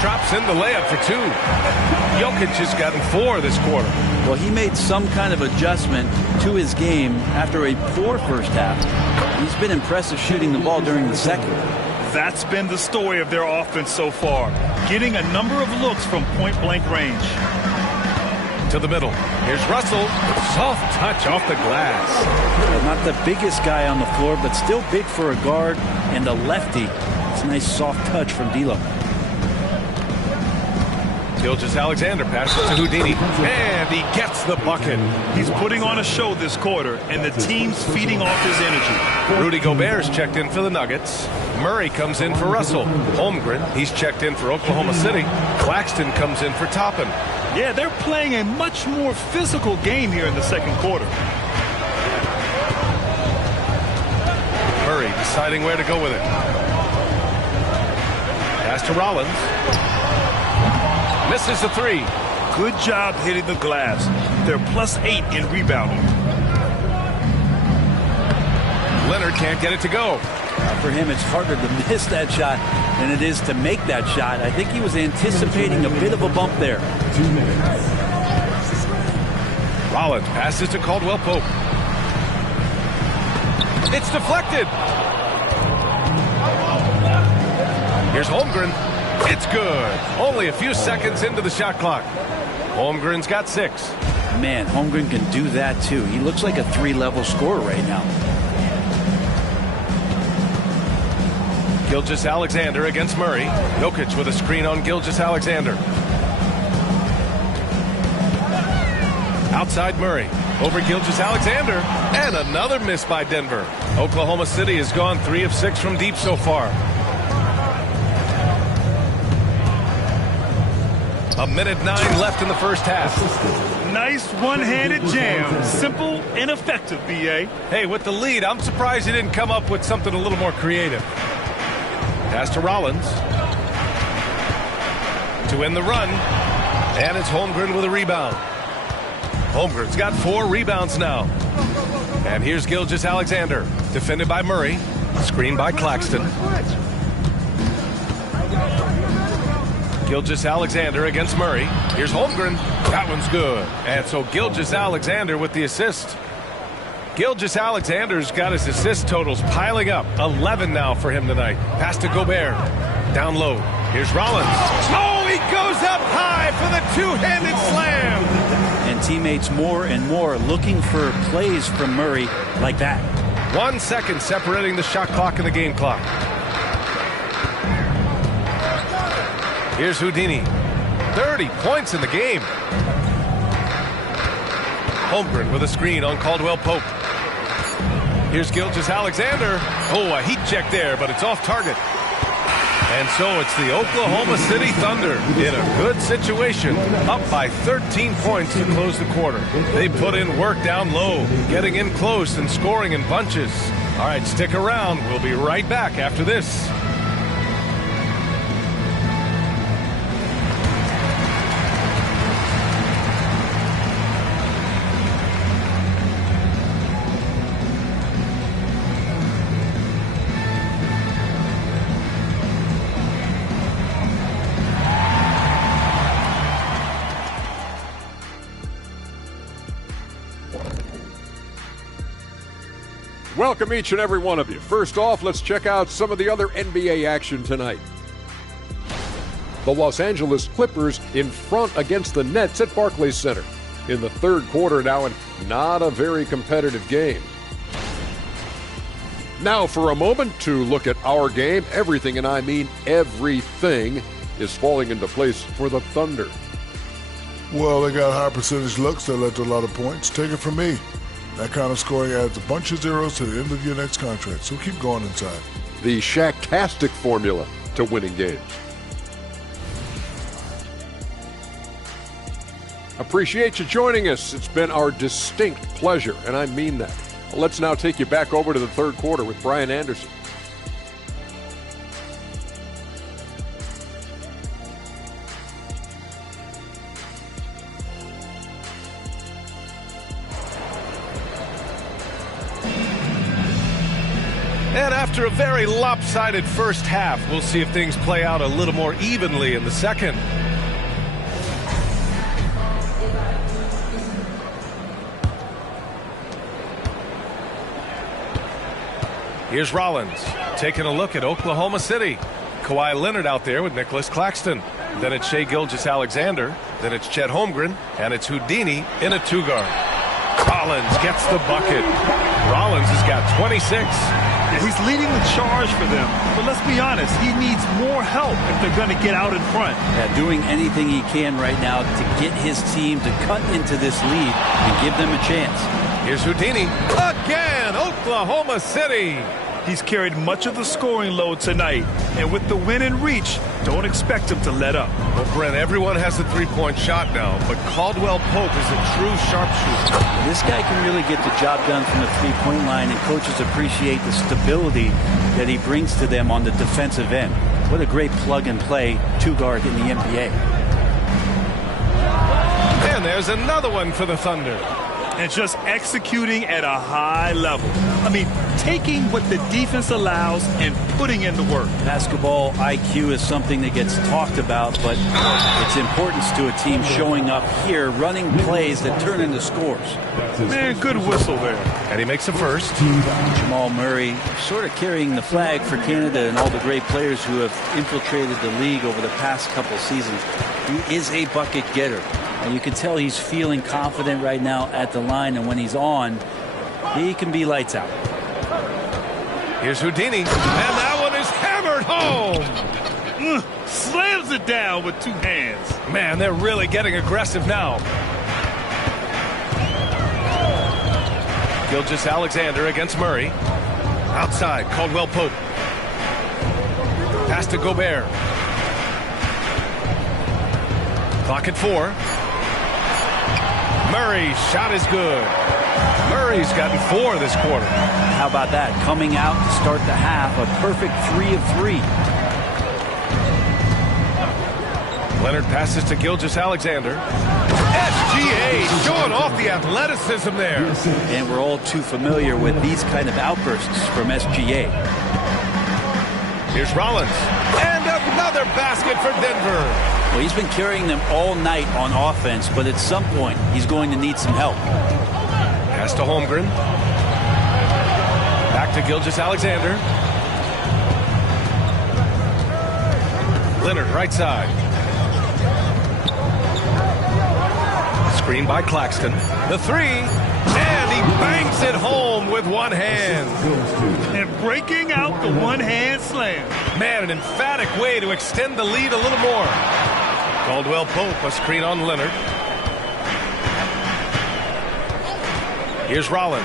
drops in the layup for 2. Jokic has gotten 4 this quarter. Well, he made some kind of adjustment to his game after a poor first half. He's been impressive shooting the ball during the second. That's been the story of their offense so far, getting a number of looks from point-blank range. To the middle. Here's Russell. Soft touch off the glass. Not the biggest guy on the floor, but still big for a guard and a lefty. It's a nice soft touch from D'Lo. Gilgeous-Alexander passes to Houdini. And he gets the bucket. He's putting on a show this quarter, and the team's feeding off his energy. Rudy Gobert's checked in for the Nuggets. Murray comes in for Russell. Holmgren, he's checked in for Oklahoma City. Claxton comes in for Toppin. Yeah, they're playing a much more physical game here in the second quarter. Murray deciding where to go with it. Pass to Rollins. Misses the 3. Good job hitting the glass. They're +8 in rebounding. Leonard can't get it to go. For him, it's harder to miss that shot than it is to make that shot. I think he was anticipating a bit of a bump there. 2 minutes. Rollins passes to Caldwell Pope. It's deflected. Here's Holmgren. It's good. Only a few seconds into the shot clock. Holmgren's got 6. Man, Holmgren can do that too. He looks like a 3-level scorer right now. Gilgeous-Alexander against Murray. Jokic with a screen on Gilgeous-Alexander. Outside Murray. Over Gilgeous-Alexander. And another miss by Denver. Oklahoma City has gone 3 of 6 from deep so far. A minute 9 left in the first half. Nice one-handed jam. Simple and effective, B.A. Hey, with the lead, I'm surprised he didn't come up with something a little more creative. Pass to Rollins. To end the run. And it's Holmgren with a rebound. Holmgren's got 4 rebounds now. And here's Gilgeous-Alexander. Defended by Murray. Screened by Claxton. Gilgeous-Alexander against Murray. Here's Holmgren. That one's good. And so Gilgeous-Alexander with the assist. Gilgeous-Alexander's got his assist totals piling up. 11 now for him tonight. Pass to Gobert. Down low. Here's Rollins. Oh, he goes up high for the two-handed slam. And teammates more and more looking for plays from Murray like that. 1 second separating the shot clock and the game clock. Here's Houdini. 30 points in the game. Holmgren with a screen on Caldwell Pope. Here's Gilgeous-Alexander. Oh, a heat check there, but it's off target. And so it's the Oklahoma City Thunder in a good situation, up by 13 points to close the quarter. They put in work down low, getting in close and scoring in bunches. All right, stick around. We'll be right back after this. Welcome each and every one of you. First off, let's check out some of the other NBA action tonight. The Los Angeles Clippers in front against the Nets at Barclays Center in the third quarter now, and not a very competitive game. Now for a moment to look at our game. Everything, and I mean everything, is falling into place for the Thunder. Well, they got high percentage looks that led to a lot of points. Take it from me. That kind of scoring adds a bunch of zeros to the end of your next contract, so keep going inside. The Shaq-tastic formula to winning games. Appreciate you joining us. It's been our distinct pleasure, and I mean that. Let's now take you back over to the third quarter with Brian Anderson. And after a very lopsided first half, we'll see if things play out a little more evenly in the second. Here's Rollins taking a look at Oklahoma City. Kawhi Leonard out there with Nicholas Claxton. Then it's Shai Gilgeous-Alexander. Then it's Chet Holmgren. And it's Houdini in a two-guard. Rollins gets the bucket. Rollins has got 26. He's leading the charge for them. But let's be honest, he needs more help if they're going to get out in front. Yeah, doing anything he can right now to get his team to cut into this lead and give them a chance. Here's Houdini again, Oklahoma City. He's carried much of the scoring load tonight, and with the win in reach, don't expect him to let up. Well, Brent, everyone has a three-point shot now, but Caldwell Pope is a true sharpshooter. This guy can really get the job done from the three-point line, and coaches appreciate the stability that he brings to them on the defensive end. What a great plug-and-play two-guard in the NBA. And there's another one for the Thunder. And just executing at a high level. I mean, taking what the defense allows and putting in the work. Basketball IQ is something that gets talked about, but its importance to a team showing up here, running plays that turn into scores. Man, good whistle there. And he makes a first. Jamal Murray sort of carrying the flag for Canada and all the great players who have infiltrated the league over the past couple seasons. He is a bucket getter. And you can tell he's feeling confident right now at the line, and when he's on, he can be lights out. Here's Houdini, and that one is hammered home. Slams it down with two hands. Man, they're really getting aggressive now. Gilgeous-Alexander against Murray. Outside, Caldwell Pope. Pass to Gobert. Clock at 4. Murray's shot is good. Murray's gotten 4 this quarter. How about that? Coming out to start the half, a perfect 3 of 3. Leonard passes to Gilgeous-Alexander. SGA showing off the athleticism there. And we're all too familiar with these kind of outbursts from SGA. Here's Rollins. And another basket for Denver. Well, he's been carrying them all night on offense, but at some point, he's going to need some help. Pass to Holmgren. Back to Gilgeous-Alexander. Leonard, right side. Screen by Claxton. The 3. And he banks it home with one hand. And breaking out the one-hand slam. Man, an emphatic way to extend the lead a little more. Caldwell Pope, a screen on Leonard. Here's Rollins.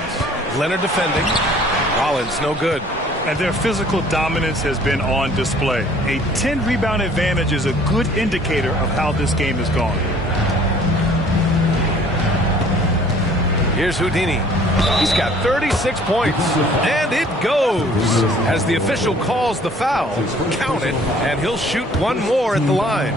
Leonard defending. Rollins, no good. and their physical dominance has been on display. A 10-rebound advantage is a good indicator of how this game has gone. Here's Houdini. He's got 36 points, and it goes as the official calls the foul. Count it, and he'll shoot one more at the line.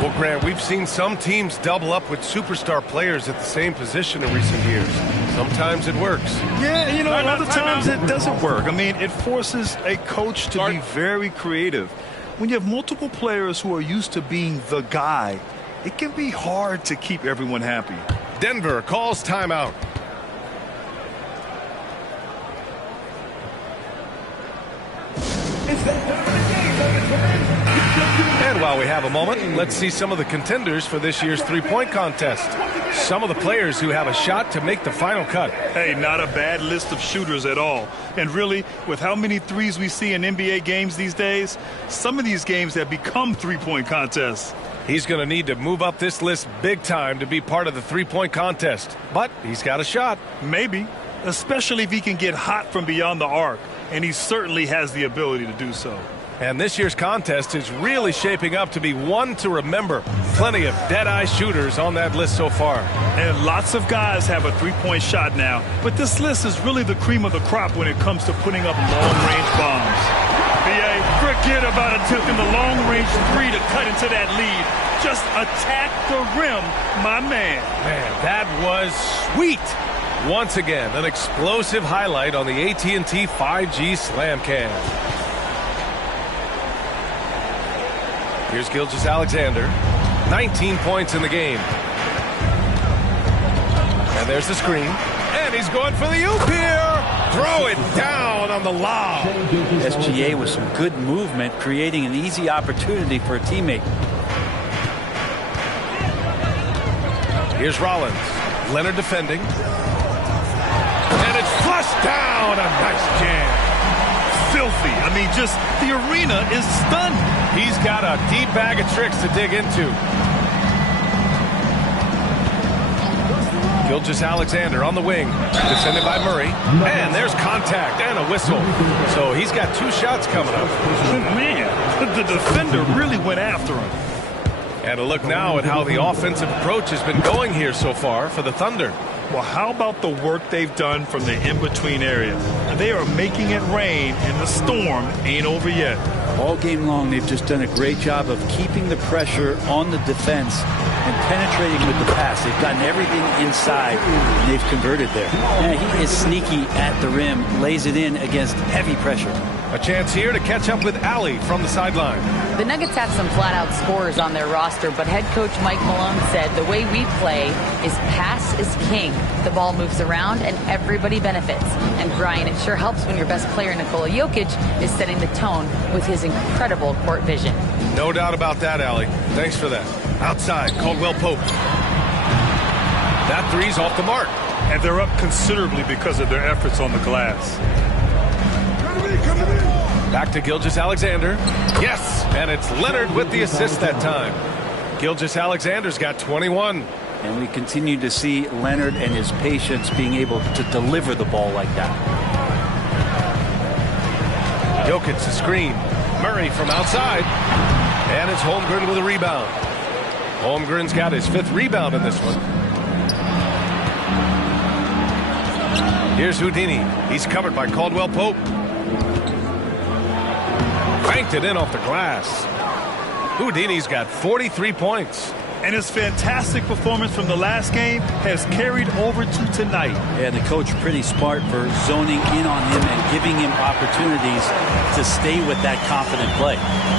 Well, Grant, we've seen some teams double up with superstar players at the same position in recent years. Sometimes it works. Yeah, you know, other times it doesn't work. I mean, it forces a coach to be very creative. When you have multiple players who are used to being the guy, it can be hard to keep everyone happy. Denver calls timeout. And while we have a moment, let's see some of the contenders for this year's three-point contest. Some of the players who have a shot to make the final cut. Hey, not a bad list of shooters at all. And really, with how many threes we see in NBA games these days, some of these games have become three-point contests. He's going to need to move up this list big time to be part of the three-point contest. But he's got a shot. Maybe, especially if he can get hot from beyond the arc. And he certainly has the ability to do so. And this year's contest is really shaping up to be one to remember. Plenty of dead-eye shooters on that list so far. And lots of guys have a three-point shot now. But this list is really the cream of the crop when it comes to putting up long-range bombs. B.A., forget about attempting the long-range three to cut into that lead. Just attack the rim, my man. Man, that was sweet. Once again, an explosive highlight on the AT&T 5G Slam Cam. Here's Gilgeous-Alexander. 19 points in the game. And there's the screen. And he's going for the oop here. Throw it down on the lob. SGA with some good movement, creating an easy opportunity for a teammate. Here's Rollins. Leonard defending. And it's flushed down. A nice jam. Filthy. I mean, just the arena is stunned. He's got a deep bag of tricks to dig into. Gilgeous-Alexander on the wing, defended by Murray. And there's contact and a whistle. So he's got two shots coming up. Man, the defender really went after him. And a look now at how the offensive approach has been going here so far for the Thunder. Well, how about the work they've done from the in-between area? They are making it rain, and the storm ain't over yet. All game long, they've just done a great job of keeping the pressure on the defense and penetrating with the pass. They've gotten everything inside, and they've converted there. Yeah, he is sneaky at the rim, lays it in against heavy pressure. A chance here to catch up with Allie from the sideline. The Nuggets have some flat-out scorers on their roster, but head coach Mike Malone said the way we play is pass is king. The ball moves around, and everybody benefits. And Brian, it sure helps when your best player, Nikola Jokic, is setting the tone with his incredible court vision. No doubt about that, Allie. Thanks for that. Outside, Caldwell Pope. That three's off the mark. And they're up considerably because of their efforts on the glass. Back to Gilgeous-Alexander. Yes, and it's Leonard with the assist that time. Gilgeous-Alexander's got 21. And we continue to see Leonard and his patience being able to deliver the ball like that. Jokic the screen. Murray from outside. And it's Holmgren with a rebound. Holmgren's got his 5th rebound in this one. Here's Houdini. He's covered by Caldwell Pope. Banked it in off the glass. Houdini's got 43 points. And his fantastic performance from the last game has carried over to tonight. Yeah, the coach pretty smart for zoning in on him and giving him opportunities to stay with that confident play.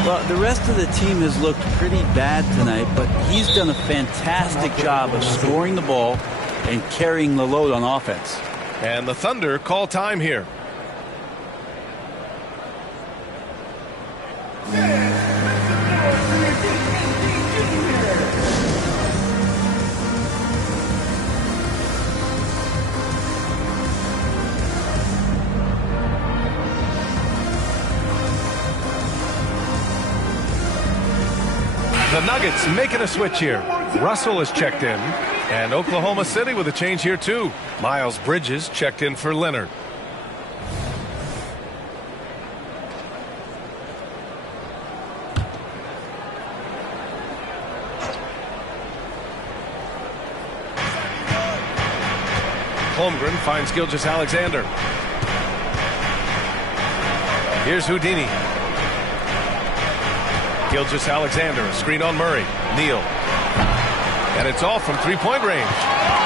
Well, the rest of the team has looked pretty bad tonight, but he's done a fantastic job of scoring the ball and carrying the load on offense. And the Thunder call time here. The Nuggets making a switch here. Russell is checked in. And Oklahoma City with a change here too. Miles Bridges checked in for Leonard. Holmgren finds Gilgeous-Alexander. Here's Houdini. Gilgeous-Alexander, a screen on Murray. Neal. And it's off from three-point range.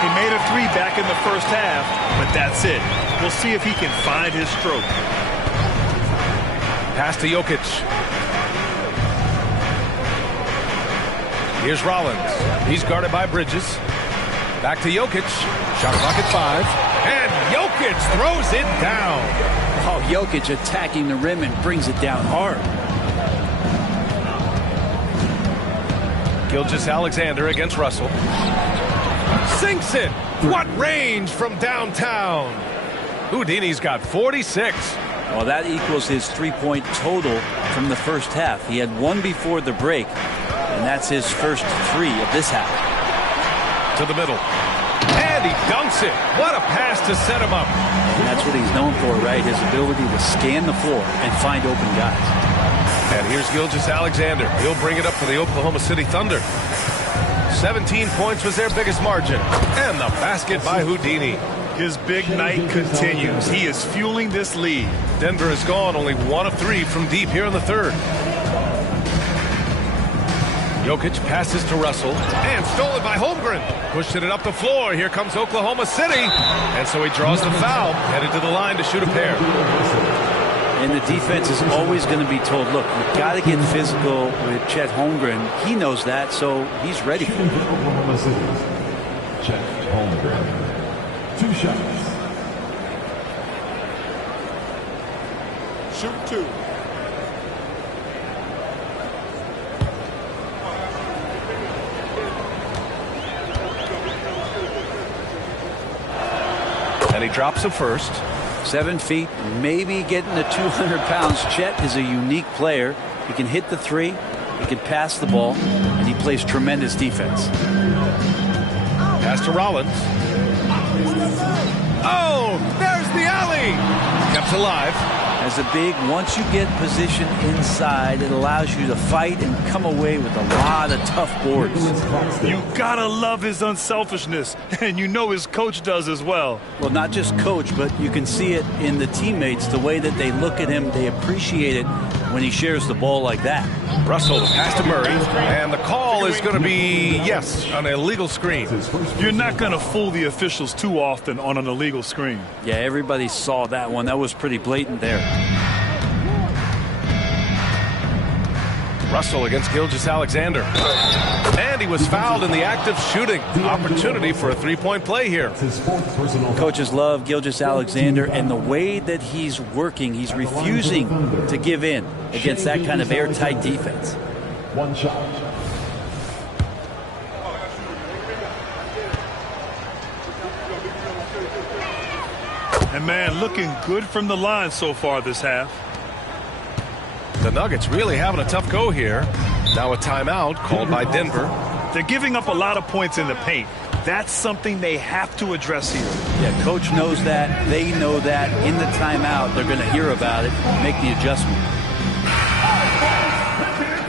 He made a three back in the first half, but that's it. We'll see if he can find his stroke. Pass to Jokic. Here's Rollins. He's guarded by Bridges. Back to Jokic. Shot clock at 5. And Jokic throws it down. Oh, Jokic attacking the rim and brings it down hard. Gilgeous-Alexander against Russell. Sinks it. What range from downtown. Houdini's got 46. Well, that equals his three-point total from the first half. He had one before the break, and that's his first three of this half. To the middle. And he dunks it. What a pass to set him up. And that's what he's known for, right? His ability to scan the floor and find open guys. And here's Gilgeous-Alexander. He'll bring it up for the Oklahoma City Thunder. 17 points was their biggest margin. And the basket by Houdini. His big night continues. He is fueling this lead. Denver has gone only 1 of 3 from deep here in the third. Jokic passes to Russell. And stolen by Holmgren. Pushing it up the floor. Here comes Oklahoma City. And so he draws the foul. Headed to the line to shoot a pair. And the defense is always going to be told, look, you've got to get physical with Chet Holmgren. He knows that, so he's ready for it. Oklahoma City. Chet Holmgren. 2 shots. Shoot 2. And he drops it first. 7 feet, maybe getting to 200 pounds. Chet is a unique player. He can hit the three, he can pass the ball, and he plays tremendous defense. Pass to Rollins. Oh, there's the alley. Kept alive. As a big, once you get position inside, it allows you to fight and come away with a lot of tough boards. You gotta love his unselfishness, and you know his coach does as well. Well, not just coach, but you can see it in the teammates, the way that they look at him. They appreciate it when he shares the ball like that. Russell, the pass to Murray, and the call is going to be, yes, an illegal screen. You're not going to fool the officials too often on an illegal screen. Yeah, everybody saw that one. That was pretty blatant there. Russell against Gilgeous-Alexander. And he was fouled in the act of shooting. Opportunity for a three-point play here. Coaches love Gilgeous-Alexander, and the way that he's working, he's refusing to give in against that kind of airtight defense. 1 shot. And man, looking good from the line so far this half. The Nuggets really having a tough go here. Now a timeout called by Denver. They're giving up a lot of points in the paint. That's something they have to address here. Yeah, coach knows that. They know that. In the timeout, they're going to hear about it and make the adjustment.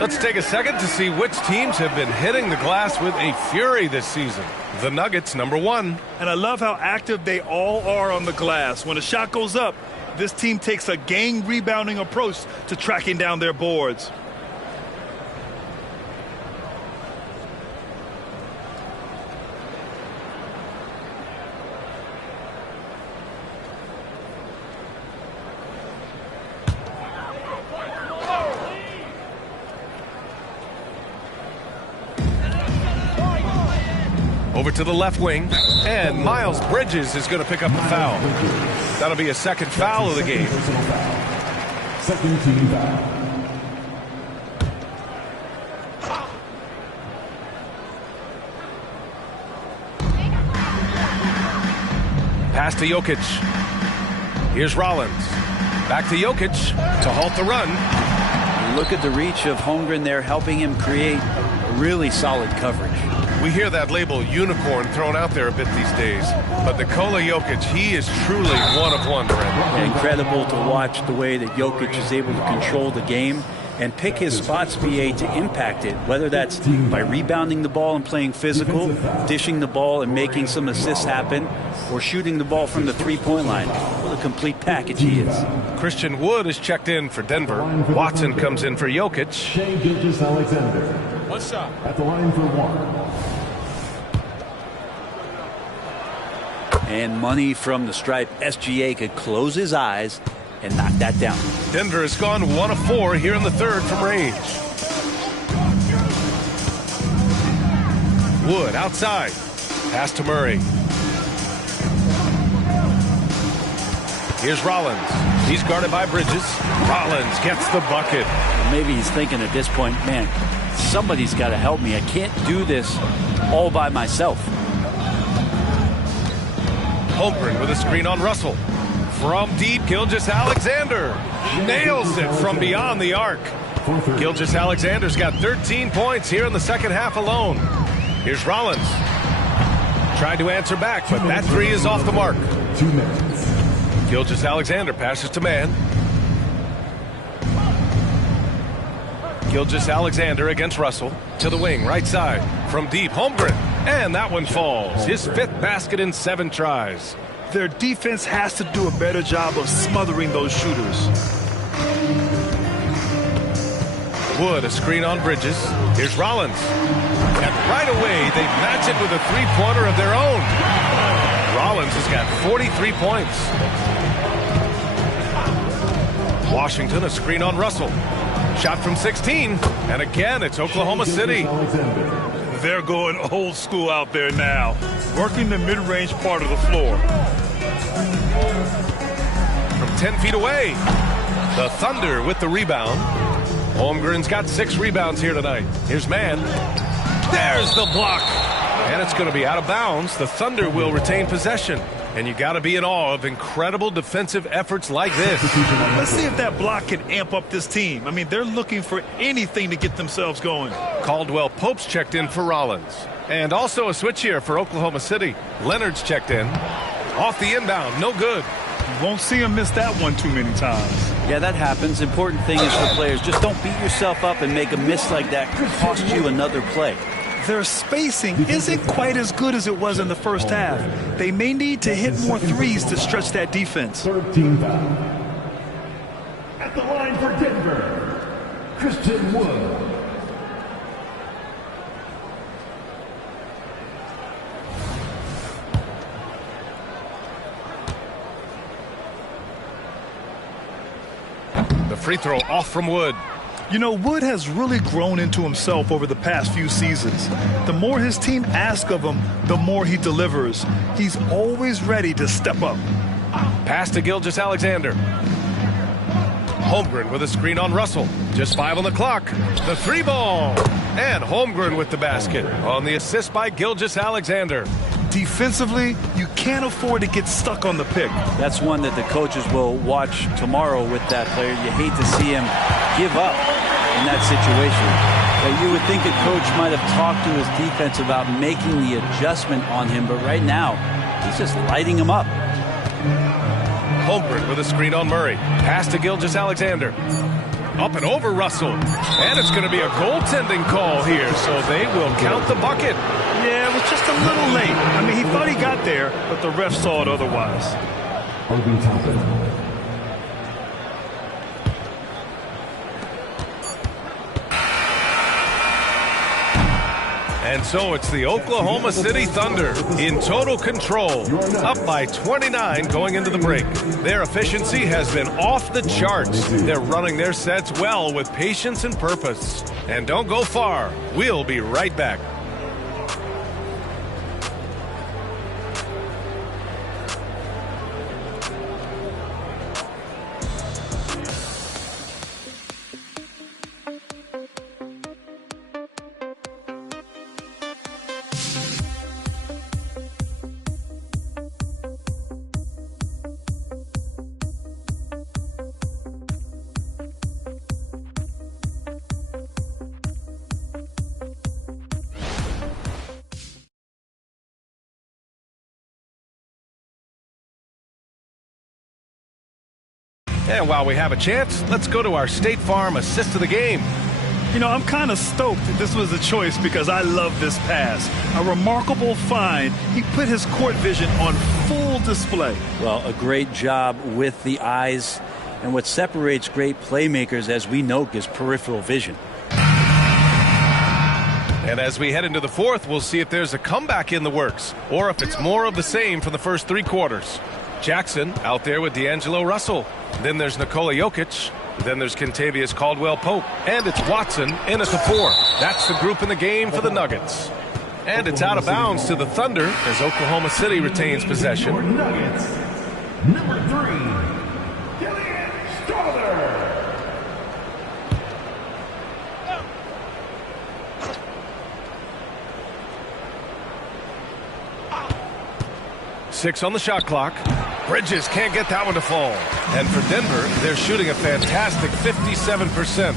Let's take a second to see which teams have been hitting the glass with a fury this season. The Nuggets, number 1. And I love how active they all are on the glass. When a shot goes up, this team takes a gang rebounding approach to tracking down their boards. Over to the left wing, and Miles Bridges is going to pick up the foul. That'll be a second foul of the game. Second team foul. Pass to Jokic. Here's Rollins. Back to Jokic to halt the run. Look at the reach of Holmgren there, helping him create really solid coverage. We hear that label unicorn thrown out there a bit these days, but Nikola Jokic, he is truly one of one, Brent. Incredible to watch the way that Jokic is able to control the game and pick his spots, BA, to impact it, whether that's by rebounding the ball and playing physical, dishing the ball and making some assists happen, or shooting the ball from the three-point line. What a complete package he is. Christian Wood is checked in for Denver. Watson comes in for Jokic. Shai Gilgeous-Alexander. One shot. At the line for one. And money from the stripe. SGA could close his eyes and knock that down. Denver has gone 1 of 4 here in the third from range. Wood outside. Pass to Murray. Here's Rollins. He's guarded by Bridges. Rollins gets the bucket. Maybe he's thinking at this point, man, somebody's got to help me. I can't do this all by myself. Holmgren with a screen on Russell. From deep, Gilgeous-Alexander nails it from beyond the arc. Gilgeous-Alexander's got 13 points here in the second half alone. Here's Rollins. Tried to answer back, but that three is off the mark. 2 minutes. Gilgeous-Alexander passes to man. Gilgeous-Alexander against Russell. To the wing, right side. From deep, Holmgren. And that one falls. His 5th basket in 7 tries. Their defense has to do a better job of smothering those shooters. Wood, a screen on Bridges. Here's Rollins. And right away, they match it with a three-pointer of their own. Rollins has got 43 points. Washington, a screen on Russell. Shot from 16. And again, it's Oklahoma City. They're going old school out there now, working the mid-range part of the floor. From 10 feet away, the Thunder with the rebound. Holmgren's got 6 rebounds here tonight. Here's Mann. There's the block. And it's going to be out of bounds. The Thunder will retain possession. And you got to be in awe of incredible defensive efforts like this. Let's see if that block can amp up this team. I mean, they're looking for anything to get themselves going. Caldwell Pope's checked in for Rollins. And also a switch here for Oklahoma City. Leonard's checked in. Off the inbound, no good. You won't see him miss that one too many times. Yeah, that happens. Important thing is for players, just don't beat yourself up and make a miss like that. Could cost you another play. Their spacing isn't quite as good as it was in the first half. They may need to hit more threes to stretch that defense. 13 foul. At the line for Denver, Christian Wood. The free throw off from Wood. You know, Wood has really grown into himself over the past few seasons. The more his team asks of him, the more he delivers. He's always ready to step up. Pass to Gilgeous-Alexander. Holmgren with a screen on Russell. Just 5 on the clock. The 3 ball. And Holmgren with the basket on the assist by Gilgeous-Alexander. Defensively, you can't afford to get stuck on the pick. That's one that the coaches will watch tomorrow with that player. You hate to see him give up in that situation. But you would think a coach might have talked to his defense about making the adjustment on him, but right now, he's just lighting him up. Holmgren with a screen on Murray. Pass to Gilgeous-Alexander. Up and over Russell. And it's going to be a goaltending call here, so they will count the bucket. Yeah, it was just a little late. I mean, he thought he got there, but the ref saw it otherwise. Obi Toppin. And so it's the Oklahoma City Thunder in total control, up by 29 going into the break. Their efficiency has been off the charts. They're running their sets well with patience and purpose. And don't go far. We'll be right back. And while we have a chance, let's go to our State Farm assist of the game. You know, I'm kind of stoked that this was a choice because I love this pass. A remarkable find. He put his court vision on full display. Well, a great job with the eyes. And what separates great playmakers, as we know, is peripheral vision. And as we head into the fourth, we'll see if there's a comeback in the works or if it's more of the same from the first 3 quarters. Jackson out there with D'Angelo Russell. Then there's Nikola Jokic. Then there's Kentavious Caldwell-Pope. And it's Watson in at the 4. That's the group in the game for the Nuggets. And it's out of bounds to the Thunder as Oklahoma City retains possession. Nuggets, number 3, Strawther. 6 on the shot clock. Bridges can't get that one to fall. And for Denver, they're shooting a fantastic 57%.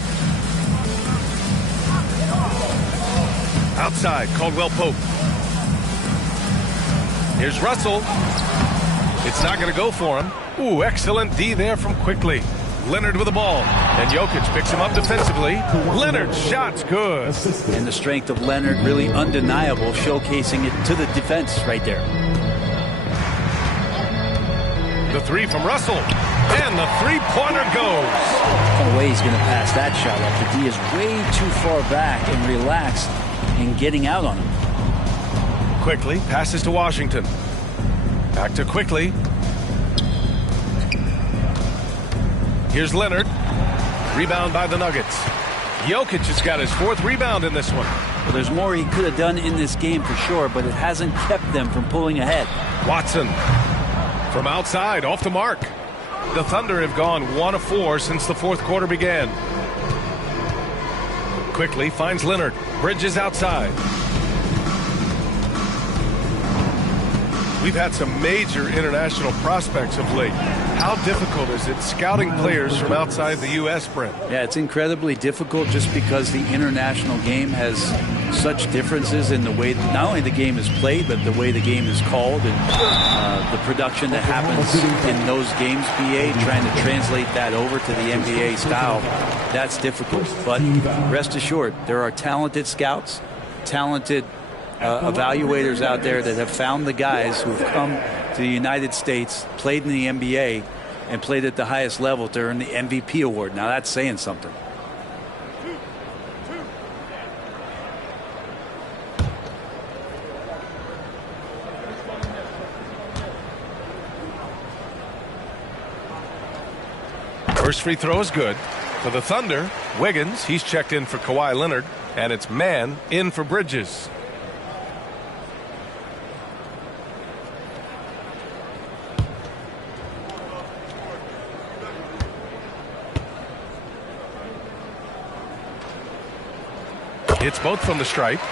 Outside, Caldwell-Pope. Here's Russell. It's not going to go for him. Ooh, excellent D there from Quickly. Leonard with the ball. And Jokic picks him up defensively. Leonard's shot's good. And the strength of Leonard really undeniable, showcasing it to the defense right there. The 3 from Russell. And the three-pointer goes. No way he's going to pass that shot up. The D is way too far back and relaxed in getting out on him. Quickly passes to Washington. Back to Quickly. Here's Leonard. Rebound by the Nuggets. Jokic has got his 4th rebound in this one. Well, there's more he could have done in this game for sure, but it hasn't kept them from pulling ahead. Watson from outside, off the mark. The Thunder have gone 1 of 4 since the 4th quarter began. Quickly finds Leonard. Bridges outside. We've had some major international prospects of late. How difficult is it scouting players from outside the U.S., Brent? Yeah, it's incredibly difficult just because the international game has such differences in the way not only the game is played, but the way the game is called and the production that happens in those games, BA, trying to translate that over to the NBA style, that's difficult. But rest assured, there are talented scouts, talented evaluators out there that have found the guys who have come to the United States, played in the NBA, and played at the highest level to earn the MVP award. Now that's saying something. First free throw is good. For the Thunder, Wiggins, he's checked in for Kawhi Leonard, and it's Mann in for Bridges. It's both from the stripe.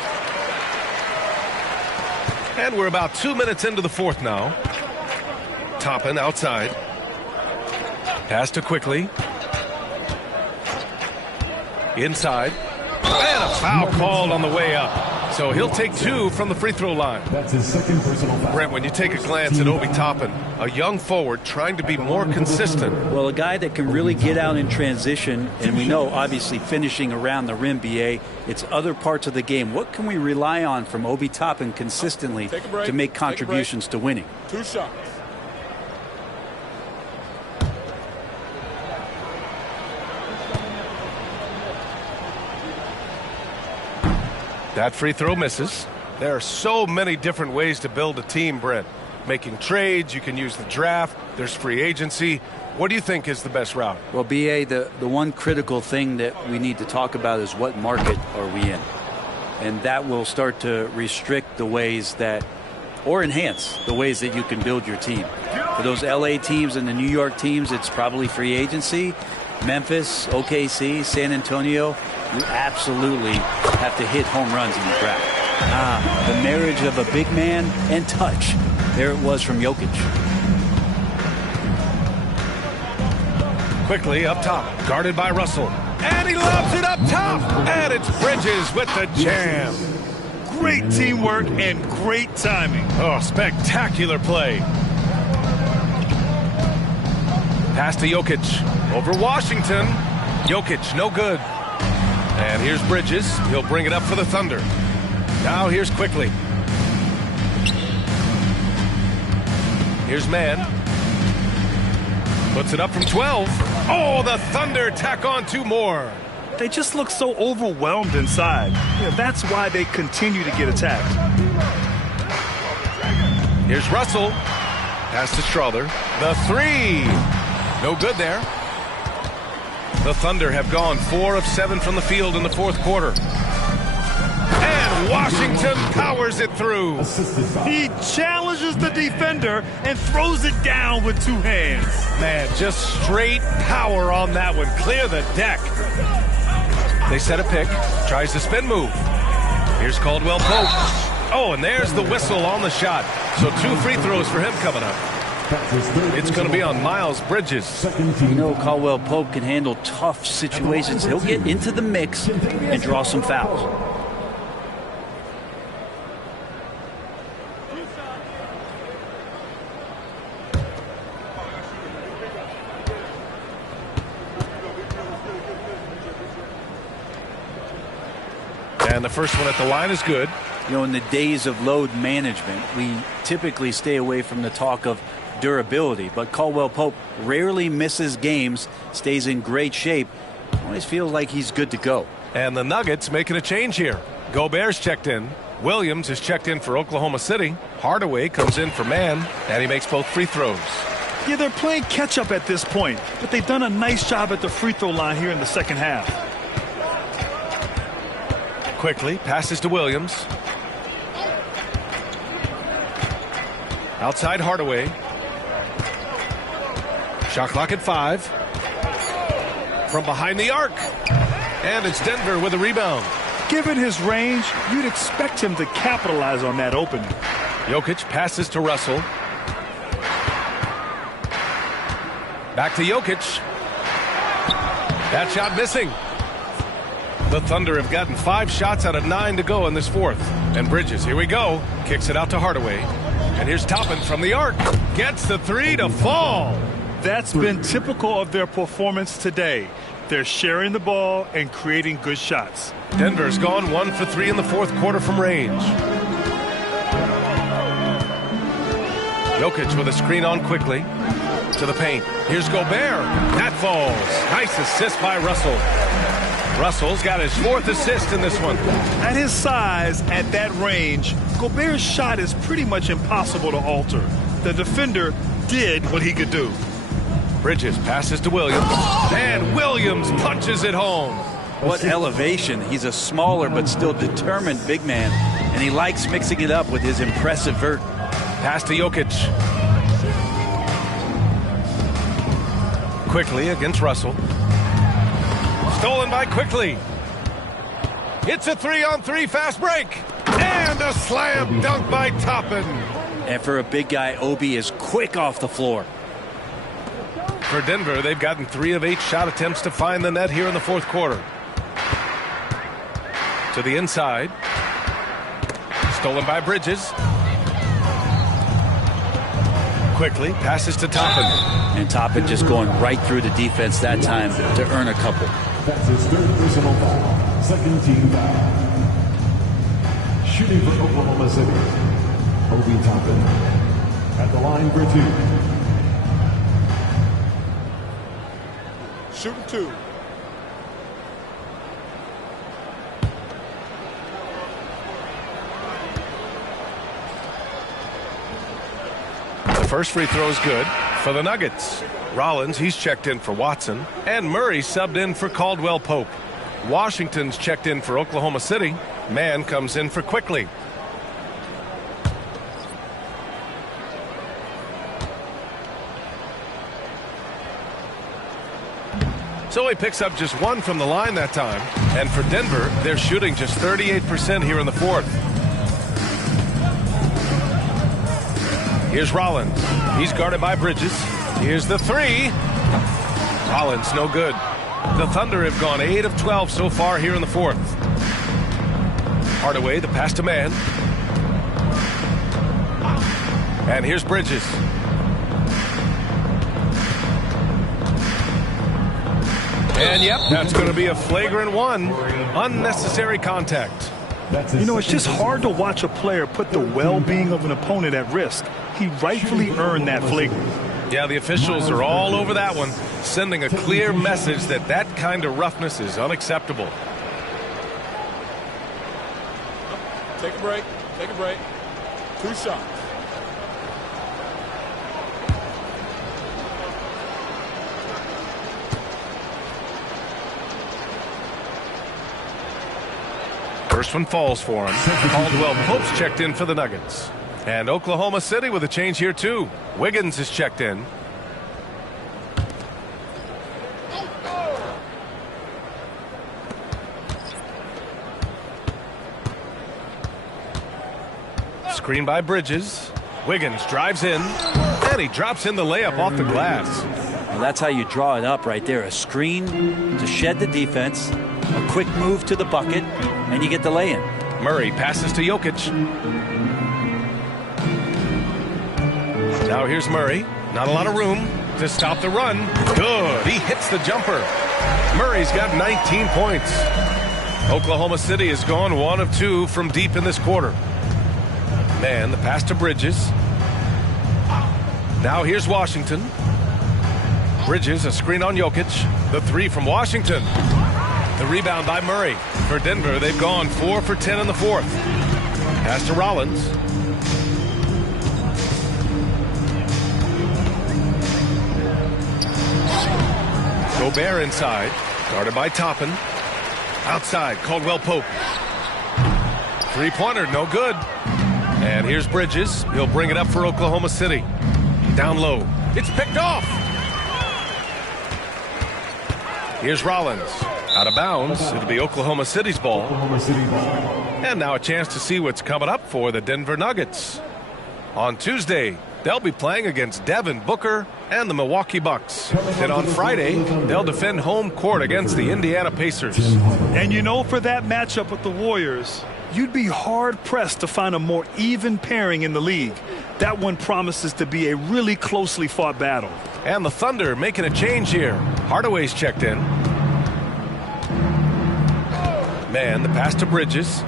And we're about 2 minutes into the 4th now. Toppin outside. Pass to Quickly. Inside. And a foul called on the way up. So he'll take 2 from the free throw line. That's his 2nd personal foul. Brent, when you take a glance at Obi Toppin, a young forward trying to be more consistent. Well, a guy that can really get out in transition, and we know obviously finishing around the rim, BA, it's other parts of the game. What can we rely on from Obi Toppin consistently to make contributions to winning? 2 shots. That free throw misses. There are so many different ways to build a team, Brent. Making trades, you can use the draft, there's free agency. What do you think is the best route? Well, BA, the one critical thing that we need to talk about is what market are we in? And that will start to restrict the ways that, or enhance the ways that you can build your team. For those LA teams and the New York teams, it's probably free agency. Memphis, OKC, San Antonio, you absolutely have to hit home runs in the draft. The marriage of a big man and touch. There it was from Jokic. Quickly up top, guarded by Russell. And he lobs it up top. And it's Bridges with the jam. Great teamwork and great timing. Oh, spectacular play. Pass to Jokic. Over Washington. Jokic, no good. And here's Bridges. He'll bring it up for the Thunder. Now here's Quickly. Here's Mann. Puts it up from 12. Oh, the Thunder tack on 2 more. They just look so overwhelmed inside. That's why they continue to get attacked. Here's Russell. Pass to Strother. The 3. No good there. The Thunder have gone 4 of 7 from the field in the fourth quarter. And Washington powers it through. He challenges the defender and throws it down with 2 hands. Man, just straight power on that one. Clear the deck. They set a pick. Tries the spin move. Here's Caldwell Pope. Oh, and there's the whistle on the shot. So 2 free throws for him coming up. It's going to be on Miles Bridges. You know Caldwell Pope can handle tough situations. He'll get into the mix and draw some fouls. And the first one at the line is good. You know, in the days of load management, we typically stay away from the talk of durability, but Caldwell Pope rarely misses games, stays in great shape, always feels like he's good to go. And the Nuggets making a change here. Gobert's checked in. Williams is checked in for Oklahoma City. Hardaway comes in for Mann, and he makes both free throws. Yeah, they're playing catch-up at this point, but they've done a nice job at the free throw line here in the second half. Quickly passes to Williams. Outside Hardaway. Shot clock at 5. From behind the arc. And it's Denver with a rebound. Given his range, you'd expect him to capitalize on that opening. Jokic passes to Russell. Back to Jokic. That shot missing. The Thunder have gotten 5 shots out of 9 to go in this fourth. And Bridges, here we go. Kicks it out to Hardaway. And here's Toppin from the arc. Gets the 3 to fall. That's been typical of their performance today. They're sharing the ball and creating good shots. Denver's gone 1 for 3 in the fourth quarter from range. Jokic with a screen on Quickly. To the paint. Here's Gobert. That falls. Nice assist by Russell. Russell's got his 4th assist in this one. At his size, at that range, Gobert's shot is pretty much impossible to alter. The defender did what he could do. Bridges passes to Williams. And Williams punches it home. What elevation. He's a smaller but still determined big man. And he likes mixing it up with his impressive vert. Pass to Jokic. Quickly against Russell. Stolen by Quickly. It's a 3-on-3 fast break. And a slam dunk by Toppin. And for a big guy, Obi is quick off the floor. For Denver, they've gotten 3 of 8 shot attempts to find the net here in the fourth quarter. To the inside. Stolen by Bridges. Quickly passes to Toppin. And Toppin just going right through the defense that time to earn a couple. That's his 3rd personal foul. Second team foul. Shooting for Oklahoma City, Obi Toppin. At the line for 2. Shooting 2. The first free throw is good for the Nuggets. Rollins, he's checked in for Watson. And Murray subbed in for Caldwell Pope. Washington's checked in for Oklahoma City. Mann comes in for Quickly. So he picks up just 1 from the line that time. And for Denver, they're shooting just 38% here in the fourth. Here's Rollins. He's guarded by Bridges. Here's the 3. Rollins, no good. The Thunder have gone 8 of 12 so far here in the fourth. Hardaway, the pass to Mann. And here's Bridges. And yep, that's going to be a flagrant one. Unnecessary contact. You know, it's just hard to watch a player put the well-being of an opponent at risk. He rightfully earned that flagrant. Yeah, the officials are all over that one, sending a clear message that that kind of roughness is unacceptable. Take a break. Take a break. 2 shots. First one falls for him. Caldwell Pope's checked in for the Nuggets. And Oklahoma City with a change here too. Wiggins is checked in. Screen by Bridges. Wiggins drives in. And he drops in the layup off the glass. Well, that's how you draw it up right there. A screen to shed the defense. A quick move to the bucket. And you get the lay-in. Murray passes to Jokic. Now here's Murray. Not a lot of room to stop the run. Good. He hits the jumper. Murray's got 19 points. Oklahoma City has gone 1 of 2 from deep in this quarter. Man, the pass to Bridges. Now here's Washington. Bridges, a screen on Jokic. The 3 from Washington. The rebound by Murray. For Denver, they've gone 4 for 10 in the fourth. Pass to Rollins. Gobert inside. Guarded by Toppin. Outside, Caldwell Pope. 3-pointer, no good. And here's Bridges. He'll bring it up for Oklahoma City. Down low. It's picked off. Here's Rollins. Out of bounds. It'll be Oklahoma City's ball. And now a chance to see what's coming up for the Denver Nuggets. On Tuesday, they'll be playing against Devin Booker and the Milwaukee Bucks. Then on Friday, they'll defend home court against the Indiana Pacers. And you know, for that matchup with the Warriors, you'd be hard-pressed to find a more even pairing in the league. That one promises to be a really closely fought battle. And the Thunder making a change here. Hardaway's checked in. Man, the pass to Bridges.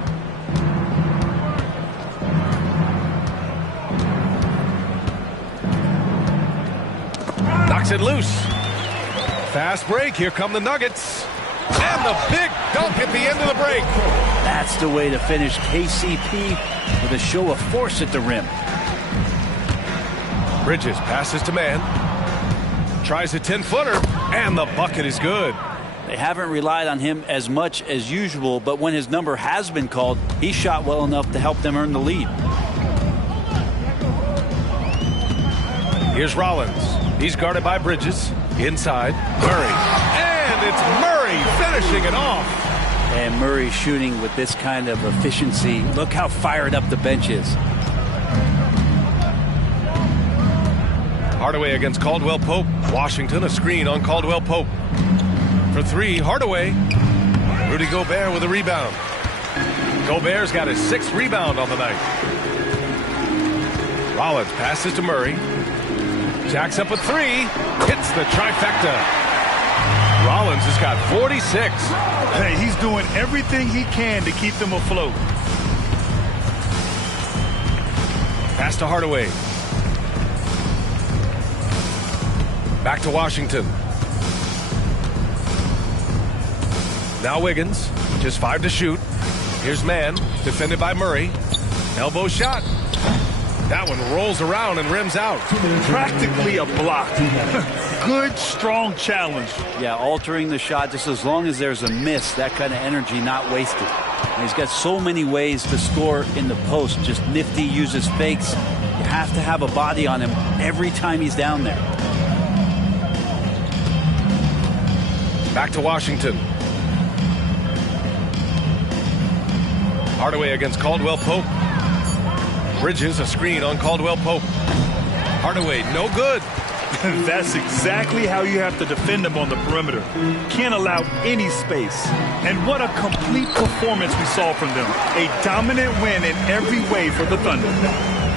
Knocks it loose. Fast break. Here come the Nuggets. And the big dunk at the end of the break. That's the way to finish KCP with a show of force at the rim. Bridges passes to man. Tries a 10-footer. And the bucket is good. They haven't relied on him as much as usual, but when his number has been called, he shot well enough to help them earn the lead. Here's Rollins. He's guarded by Bridges. Inside, Murray. And it's Murray finishing it off. And Murray shooting with this kind of efficiency. Look how fired up the bench is. Hardaway against Caldwell Pope. Washington, a screen on Caldwell Pope. For 3, Hardaway. Rudy Gobert with a rebound. Gobert's got his 6th rebound on the night. Rollins passes to Murray. Jacks up a 3. Hits the trifecta. Rollins has got 46. Hey, he's doing everything he can to keep them afloat. Pass to Hardaway. Back to Washington. Now Wiggins, just 5 to shoot. Here's man, defended by Murray. Elbow shot. That one rolls around and rims out. Practically a block. Good, strong challenge. Yeah, altering the shot just as long as there's a miss. That kind of energy not wasted. And he's got so many ways to score in the post. Just nifty, uses fakes. You have to have a body on him every time he's down there. Back to Washington. Hardaway against Caldwell Pope. Bridges, a screen on Caldwell Pope. Hardaway, no good. That's exactly how you have to defend him on the perimeter. Can't allow any space. And what a complete performance we saw from them. A dominant win in every way for the Thunder.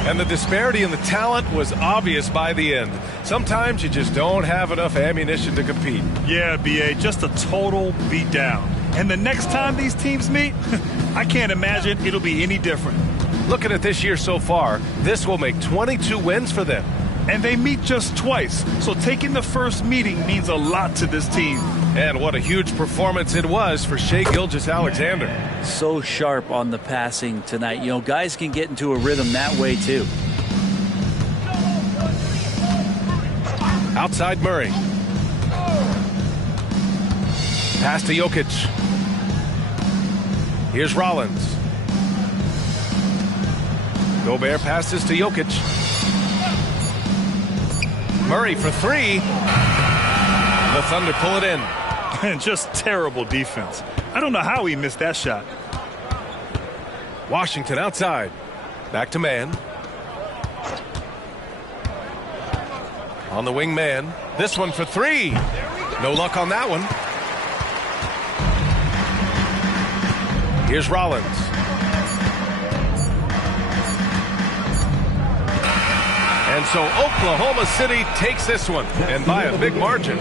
And the disparity in the talent was obvious by the end. Sometimes you just don't have enough ammunition to compete. Yeah, B.A., just a total beatdown. And the next time these teams meet, I can't imagine it'll be any different. Looking at this year so far, this will make 22 wins for them. And they meet just twice, so taking the first meeting means a lot to this team. And what a huge performance it was for Shai Gilgeous-Alexander. So sharp on the passing tonight. You know, guys can get into a rhythm that way too. Outside Murray. Pass to Jokic. Here's Rollins. Gobert passes to Jokic. Murray for three. The Thunder pull it in. And just terrible defense. I don't know how he missed that shot. Washington outside. Back to man. On the wing man. This one for three. No luck on that one. Here's Rollins. And so Oklahoma City takes this one, and by a big margin.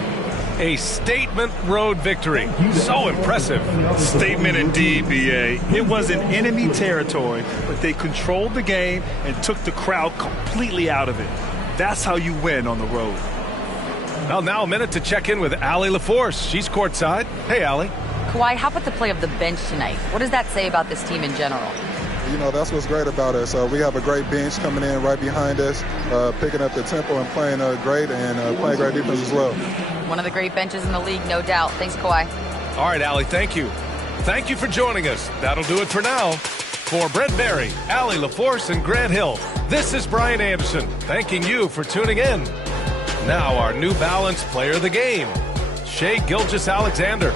A statement road victory. So impressive. Statement indeed, B.A. It was in enemy territory, but they controlled the game and took the crowd completely out of it. That's how you win on the road. Well, now a minute to check in with Allie LaForce. She's courtside. Hey, Allie. Kawhi, how about the play of the bench tonight? What does that say about this team in general? You know, that's what's great about us. We have a great bench coming in right behind us, picking up the tempo and playing great and playing great defense as well. One of the great benches in the league, no doubt. Thanks, Kawhi. All right, Allie, thank you. Thank you for joining us. That'll do it for now. For Brent Barry, Allie LaForce, and Grant Hill, this is Brian Anderson, thanking you for tuning in. Now our New Balance player of the game, Shai Gilgeous-Alexander.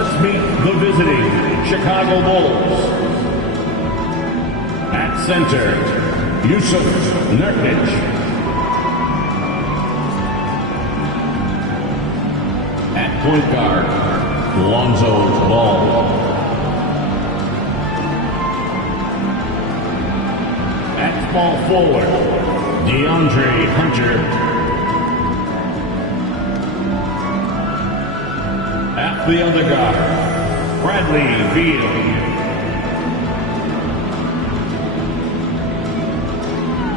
Let's meet the visiting Chicago Bulls. At center, Yusuf Nurkic. At point guard, Lonzo Ball. At small forward, DeAndre Hunter. At the other guard, Bradley Beal.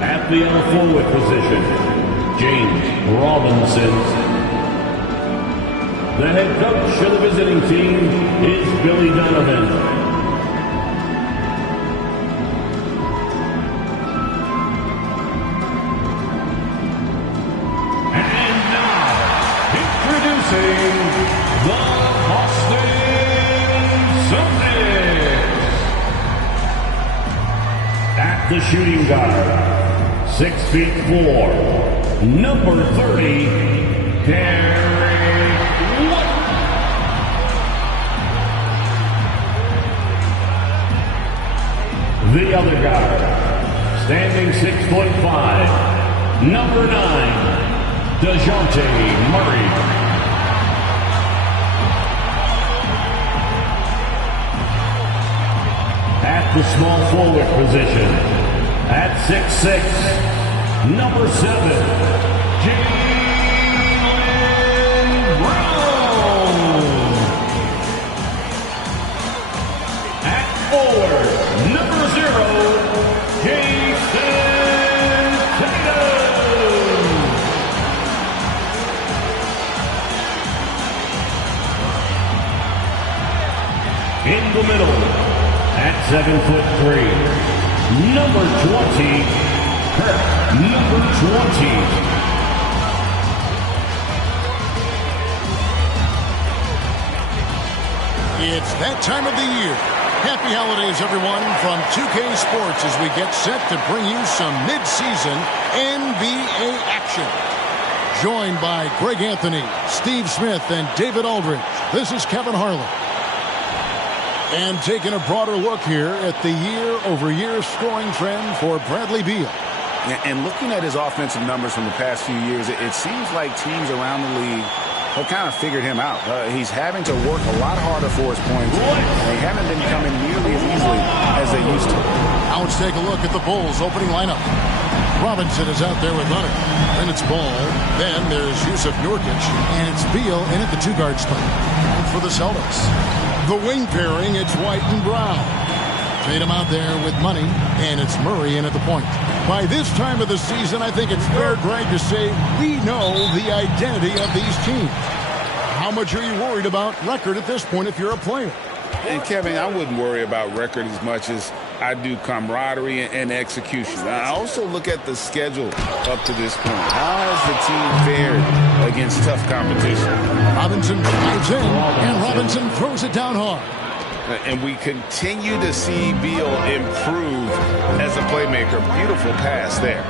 At the other forward position, James Robinson. The head coach of the visiting team is Billy Donovan. And now, introducing the Boston Celtics. At the shooting guard, 6'4", number 30, Gary. The other guard, standing 6'5", number 9, DeJounte Murray. At the small forward position, at 6'6", number 7, Jaylen Brown. At forward, number 0, Jason Tatum. In the middle, at 7'3", number 20, Kirk, number 20. It's that time of the year. Happy holidays, everyone, from 2K Sports as we get set to bring you some mid-season NBA action. Joined by Greg Anthony, Steve Smith, and David Aldridge, this is Kevin Harlan. And taking a broader look here at the year-over-year scoring trend for Bradley Beal. And looking at his offensive numbers from the past few years, it seems like teams around the league have kind of figured him out. He's having to work a lot harder for his points. They haven't been coming nearly as easily as they used to. Now let's take a look at the Bulls' opening lineup. Robinson is out there with Hunter. Then it's Ball. Then there's Yusuf Nurkic. And it's Beal in at the two-guard spot. And for the Celtics, the wing pairing, it's White and Brown. Tatum out there with Money. And it's Murray in at the point. By this time of the season, I think it's fair, Greg, to say we know the identity of these teams. How much are you worried about record at this point if you're a player? And, Kevin, I wouldn't worry about record as much as I do camaraderie and execution. I also look at the schedule up to this point. How has the team fared against tough competition? Robinson drives in, and Robinson throws it down hard. And we continue to see Beal improve as a playmaker. Beautiful pass there.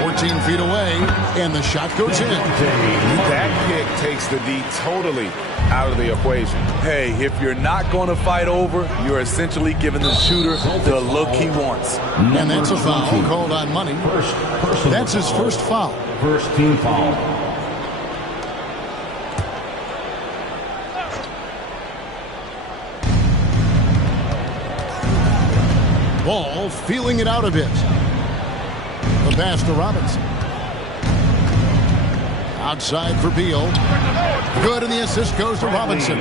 14 feet away, and the shot goes in. That kick takes the D totally out of the equation. Hey, if you're not going to fight over, you're essentially giving the shooter the look he wants. And that's a foul called on Money. That's his first foul. First team foul. Ball feeling it out a bit. The pass to Robinson. Outside for Beal. Good, and the assist goes to Robinson.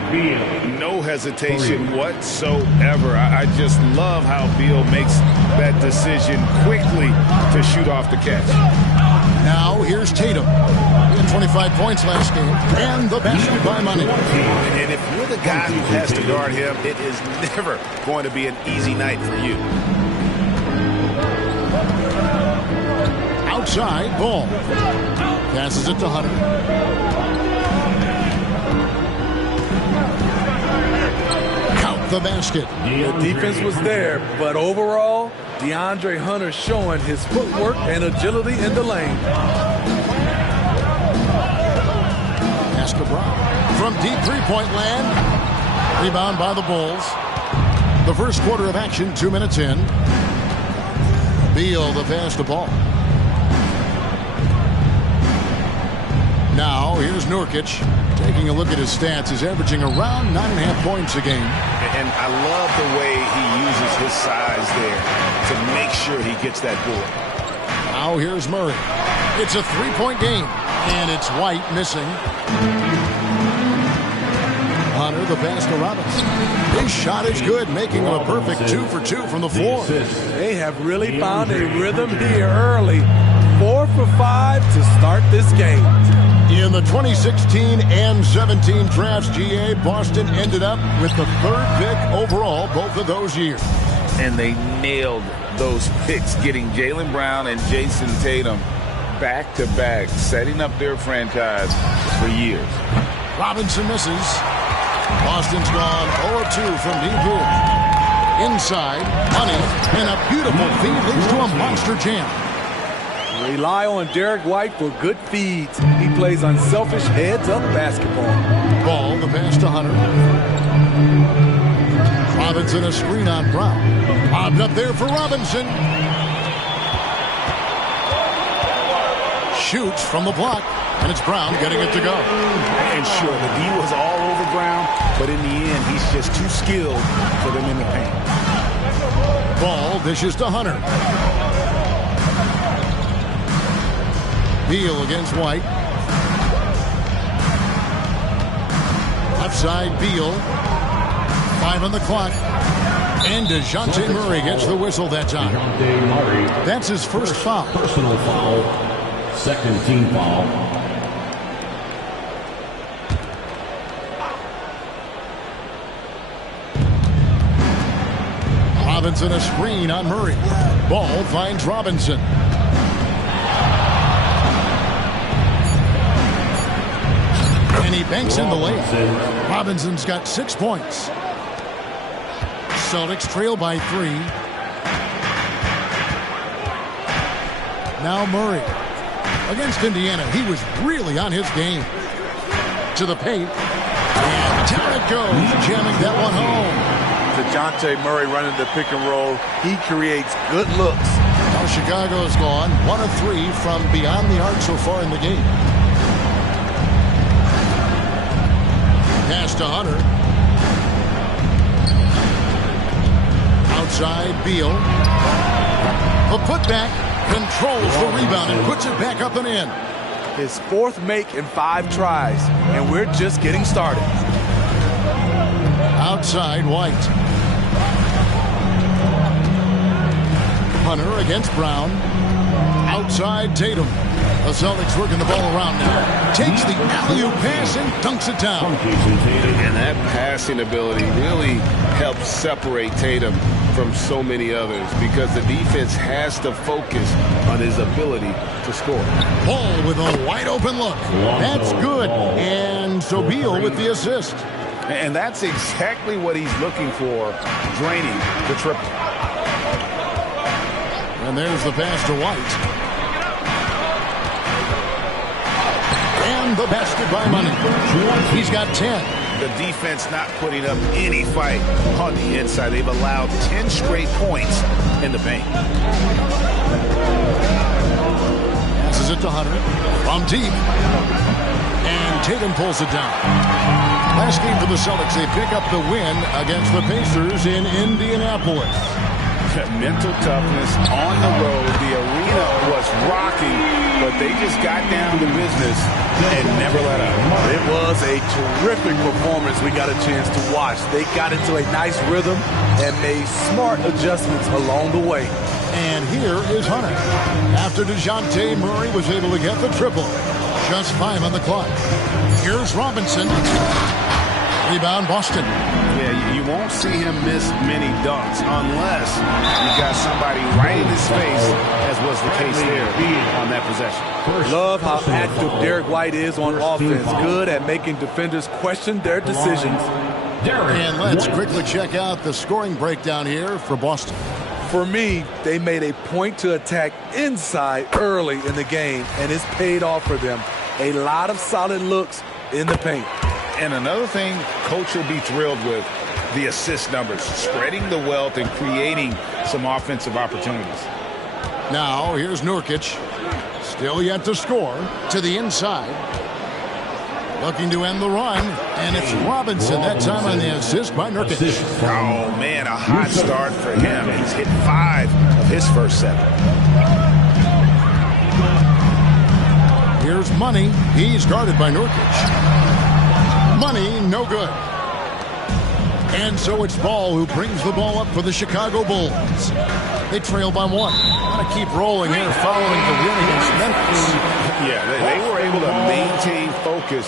No hesitation whatsoever. I just love how Beal makes that decision quickly to shoot off the catch. Now here's Tatum. He had 25 points last game. And the basket by Money. And if you're the guy who has to guard him, it is never going to be an easy night for you. Outside, Ball. Passes it to Hunter. Count the basket. The defense was there, but overall, DeAndre Hunter showing his footwork and agility in the lane. Pass to Brown. from deep three-point land. Rebound by the Bulls. The first quarter of action, 2 minutes in. Beal the pass to Ball. Now, here's Nurkic. Taking a look at his stats, he's averaging around 9.5 points a game. And I love the way he uses his size there to make sure he gets that board. Now, here's Murray. It's a three-point game, and it's White missing. Hunter, the pass to Robinson. His shot is good, making him a perfect 2 for 2 from the floor. They have really found a rhythm here early. 4 for 5 to start this game. In the 2016 and 17 drafts, GA, Boston ended up with the 3rd pick overall both of those years. And they nailed those picks, getting Jaylen Brown and Jason Tatum back-to-back, setting up their franchise for years. Robinson misses. Boston's gone 0-2 from deep here. Inside, Money, and a beautiful feed leads to a monster jam. Rely on Derek White for good feeds. He plays unselfish heads-up basketball. Ball, the pass to Hunter. Robinson, a screen on Brown. Bobbed up there for Robinson. Shoots from the block, and it's Brown getting it to go. And sure, the D was all over Brown, but in the end, he's just too skilled for them in the paint. Ball dishes to Hunter. Beal against White. Left side, Beal. 5 on the clock. And DeJounte Murray gets the whistle that time. That's his first foul. Personal foul. Second team foul. Robinson, a screen on Murray. Ball finds Robinson. And he banks in the layup. Robinson's got 6 points. Celtics trail by 3. Now Murray. Against Indiana, he was really on his game. To the paint. And down it goes, jamming that one home. DeJounte Murray running the pick and roll. He creates good looks. Now Chicago's gone 1 of 3 from beyond the arc so far in the game. Pass to Hunter. Outside, Beal. A putback, controls the rebound and puts it back up and in. His 4th make in 5 tries, and we're just getting started. Outside, White. Hunter against Brown. Outside, Tatum. The Celtics working the ball around now. Takes the alley-oop pass and dunks it down. And that passing ability really helps separate Tatum from so many others because the defense has to focus on his ability to score. Ball with a wide-open look. That's good. And so Beal with the assist. And that's exactly what he's looking for, draining the triple. And there's the pass to White. And the basket by Money. He's got 10. The defense not putting up any fight on the inside. They've allowed 10 straight points in the paint. Passes it to Hunter from deep. And Tatum pulls it down. Last game for the Celtics, they pick up the win against the Pacers in Indianapolis. Mental toughness on the road. The arena was rocking, but they just got down to business and never let up. It was a terrific performance we got a chance to watch. They got into a nice rhythm and made smart adjustments along the way. And here is Hunter. After DeJounte Murray was able to get the triple. Just 5 on the clock. Here's Robinson. Rebound, Boston. Yeah, you won't see him miss many dunks unless you got somebody right in his face, as was the case there on that possession. Love how active Derek White is on offense. Good at making defenders question their decisions. And let's quickly check out the scoring breakdown here for Boston. For me, they made a point to attack inside early in the game, and it's paid off for them. A lot of solid looks in the paint. And another thing Coach will be thrilled with, the assist numbers, spreading the wealth and creating some offensive opportunities. Now, here's Nurkic. Still yet to score. To the inside. Looking to end the run. And it's Robinson that time on the assist by Nurkic. Oh, man, a hot start for him. He's hit 5 of his first 7. Here's Money. He's guarded by Nurkic. Money, no good. And so it's Ball who brings the ball up for the Chicago Bulls. They trail by 1. Want to keep rolling here following the win against Memphis. Yeah, they were able to maintain focus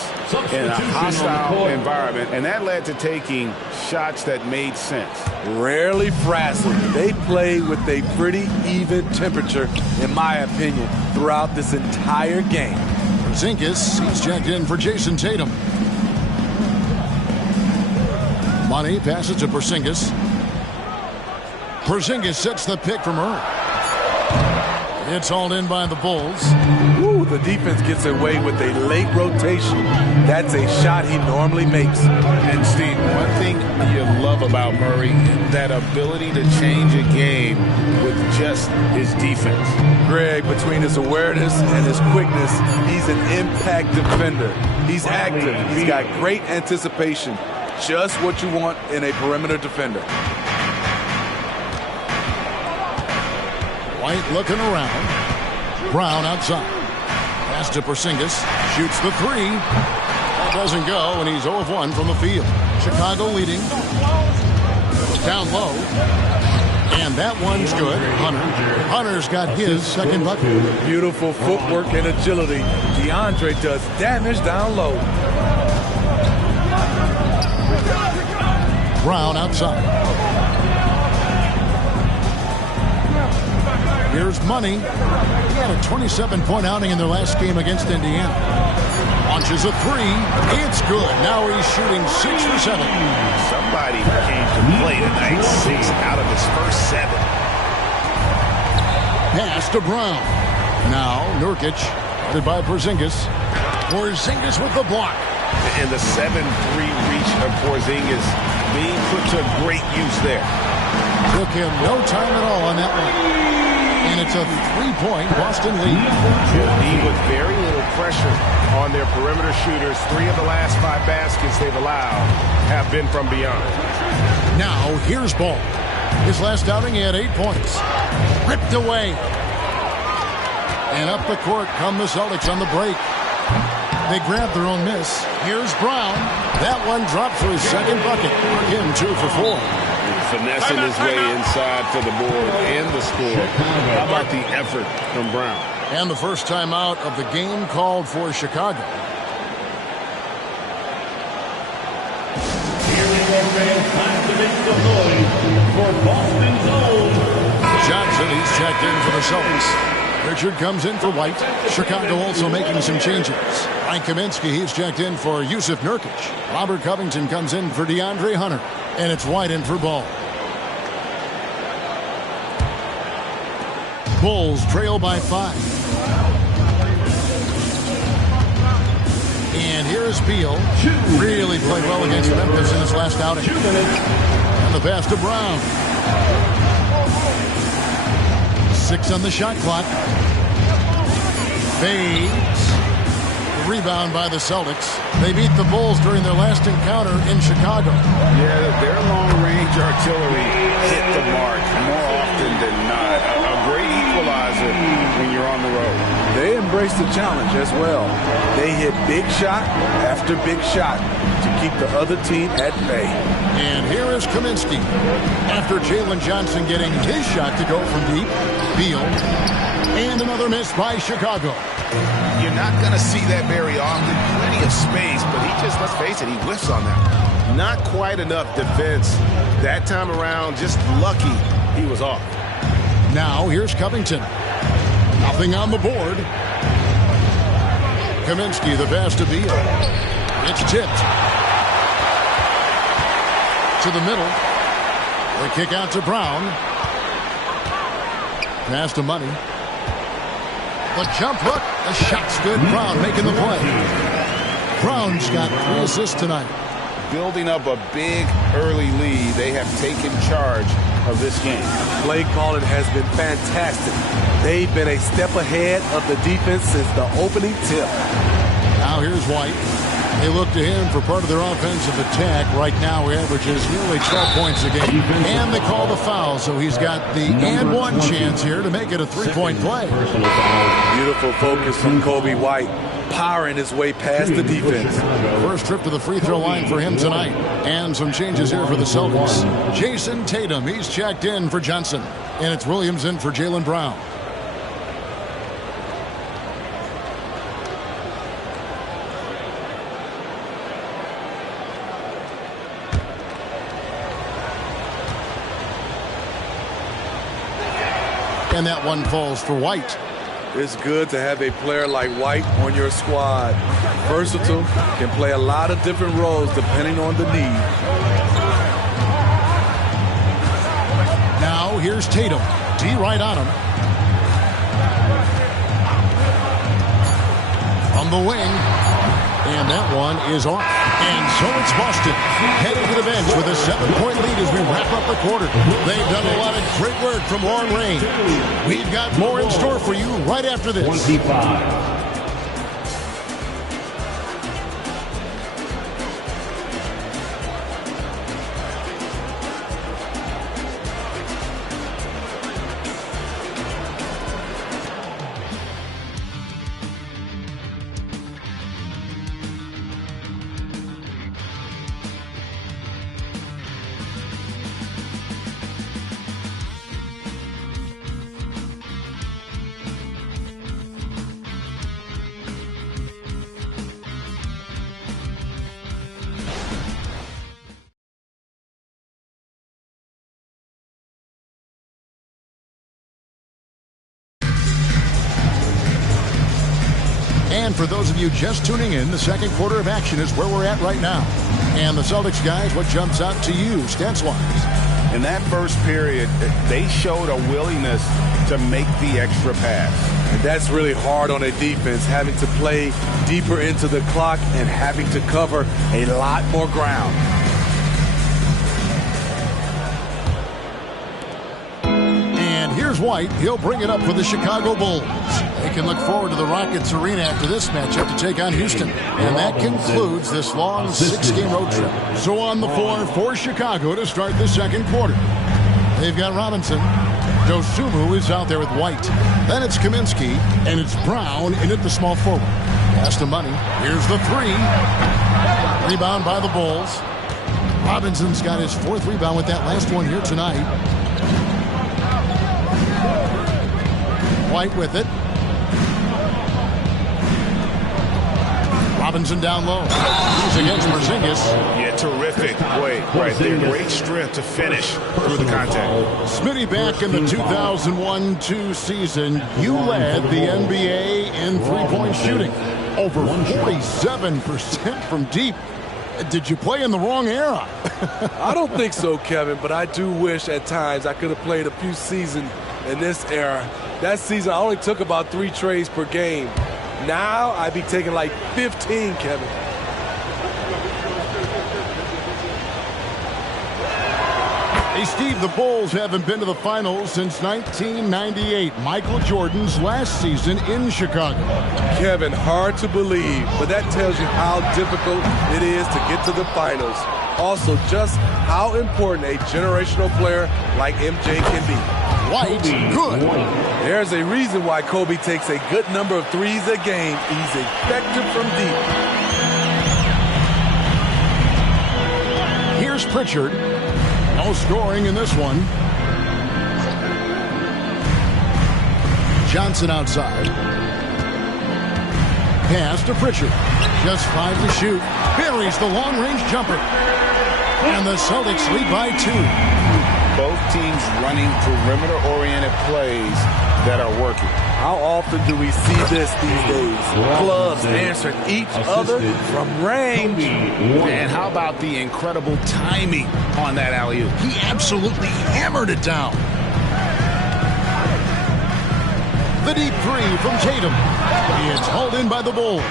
in a hostile environment, and that led to taking shots that made sense. Rarely frazzled. They play with a pretty even temperature, in my opinion, throughout this entire game. Porzingis, he's checked in for Jason Tatum. Money passes to Porzingis. Porzingis sets the pick from Murray. It's hauled in by the Bulls. Ooh, the defense gets away with a late rotation. That's a shot he normally makes. And Steve, one thing you love about Murray, that ability to change a game with just his defense. Greg, between his awareness and his quickness, he's an impact defender. He's active. He's got great anticipation. Just what you want in a perimeter defender. White looking around. Brown outside. Pass to Porzingis. Shoots the 3. That doesn't go, and he's 0 of 1 from the field. Chicago leading. Down low. And that one's good. Hunter's got his second bucket. Beautiful footwork and agility. DeAndre does damage down low. Brown outside. Here's Money. He had a 27-point outing in their last game against Indiana. Launches a 3. It's good. Now he's shooting 6 for 7. Somebody came to play tonight. 6 out of his first 7. Pass to Brown. Now Nurkic, guarded by Porzingis. Porzingis with the block. And the 7-3 reach of Porzingis being put to great use there. Took him no time at all on that one. And it's a 3-point Boston lead. With very little pressure on their perimeter shooters. 3 of the last 5 baskets they've allowed have been from beyond. Now here's Ball. His last outing he had 8 points. Ripped away. And up the court come the Celtics on the break. They grab their own miss. Here's Brown. That one dropped for his second bucket. Again, 2 for 4. Finessing his way inside for the board and the score. How about the effort from Brown? And the first time out of the game called for Chicago. Here we go, fans. Time to make the noise for Boston's own Johnson, he's checked in for the Celtics. Richard comes in for White. Chicago also making some changes. Mike Kaminsky, he's checked in for Yusuf Nurkic. Robert Covington comes in for DeAndre Hunter. And it's White in for Ball. Bulls trail by 5. And here's Beal. Really played well against Memphis in his last outing. And the pass to Brown. 6 on the shot clock. Fades. Rebound by the Celtics. They beat the Bulls during their last encounter in Chicago. Yeah, their long-range artillery hit the mark more often than not. A great equalizer when you're on the road. They embrace the challenge as well. They hit big shot after big shot to keep the other team at bay. And here is Kaminsky. After Jalen Johnson getting his shot to go from deep, Beal. And another miss by Chicago. You're not going to see that very often. Plenty of space, but he just, let's face it, he whiffs on that. Not quite enough defense. That time around, just lucky he was off. Now here's Covington. Nothing on the board. Kaminsky, the pass to Beal. It's tipped. To the middle. The kick out to Brown. Pass to Money. The jump hook. The shot's good. Brown making the play. Brown's got 3 assists tonight. Building up a big early lead, they have taken charge of this game. Play calling has been fantastic. They've been a step ahead of the defense since the opening tip. Now here's White. They look to him for part of their offensive attack. Right now he averages nearly 12 points a game. And they call the foul, so he's got the and one chance here to make it a 3-point play. Beautiful focus from Kobe White, powering his way past the defense. First trip to the free throw line for him tonight. And some changes here for the Celtics. Jason Tatum, he's checked in for Johnson. And it's Williams in for Jaylen Brown. And that one falls for White. It's good to have a player like White on your squad. Versatile, can play a lot of different roles depending on the need. Now here's Tatum. D right on him. From the wing. And that one is off. And so it's Boston heading to the bench with a 7-point lead as we wrap up the quarter. They've done a lot of great work from long range. We've got more in store for you right after this. 25. And for those of you just tuning in, the second quarter of action is where we're at right now. And the Celtics guys, what jumps out to you stats-wise? In that first period, they showed a willingness to make the extra pass. And that's really hard on a defense, having to play deeper into the clock and having to cover a lot more ground. And here's White. He'll bring it up for the Chicago Bulls. They can look forward to the Rockets Arena after this matchup to take on Houston. And that concludes this long 6-game road trip. So on the floor for Chicago to start the second quarter. They've got Robinson. Dosunmu is out there with White. Then it's Kaminsky, and it's Brown in at the small forward. Pass to Money. Here's the 3. Rebound by the Bulls. Robinson's got his 4th rebound with that last one here tonight. White with it. Robinson down low. He's against Porzingis. Yeah, terrific play right there. Great strength to finish through the contact. Smitty, back in the 2001-2 season, you led the NBA in three-point shooting. Over 47% from deep. Did you play in the wrong era? I don't think so, Kevin, but I do wish at times I could have played a few seasons in this era. That season, I only took about 3 trades per game. Now, I'd be taking like 15, Kevin. Hey, Steve, the Bulls haven't been to the finals since 1998, Michael Jordan's last season in Chicago. Kevin, hard to believe, but that tells you how difficult it is to get to the finals. Also, just how important a generational player like MJ can be. White, good. There's a reason why Kobe takes a good number of threes a game. He's effective from deep. Here's Pritchard. No scoring in this one. Johnson outside. Pass to Pritchard. Just 5 to shoot. Buries the long-range jumper. And the Celtics lead by 2. Both teams running perimeter-oriented plays that are working. How often do we see this these days? Clubs answering each other from range. And how about the incredible timing on that alley-oop? He absolutely hammered it down. The deep 3 from Tatum. It's hauled in by the Bulls.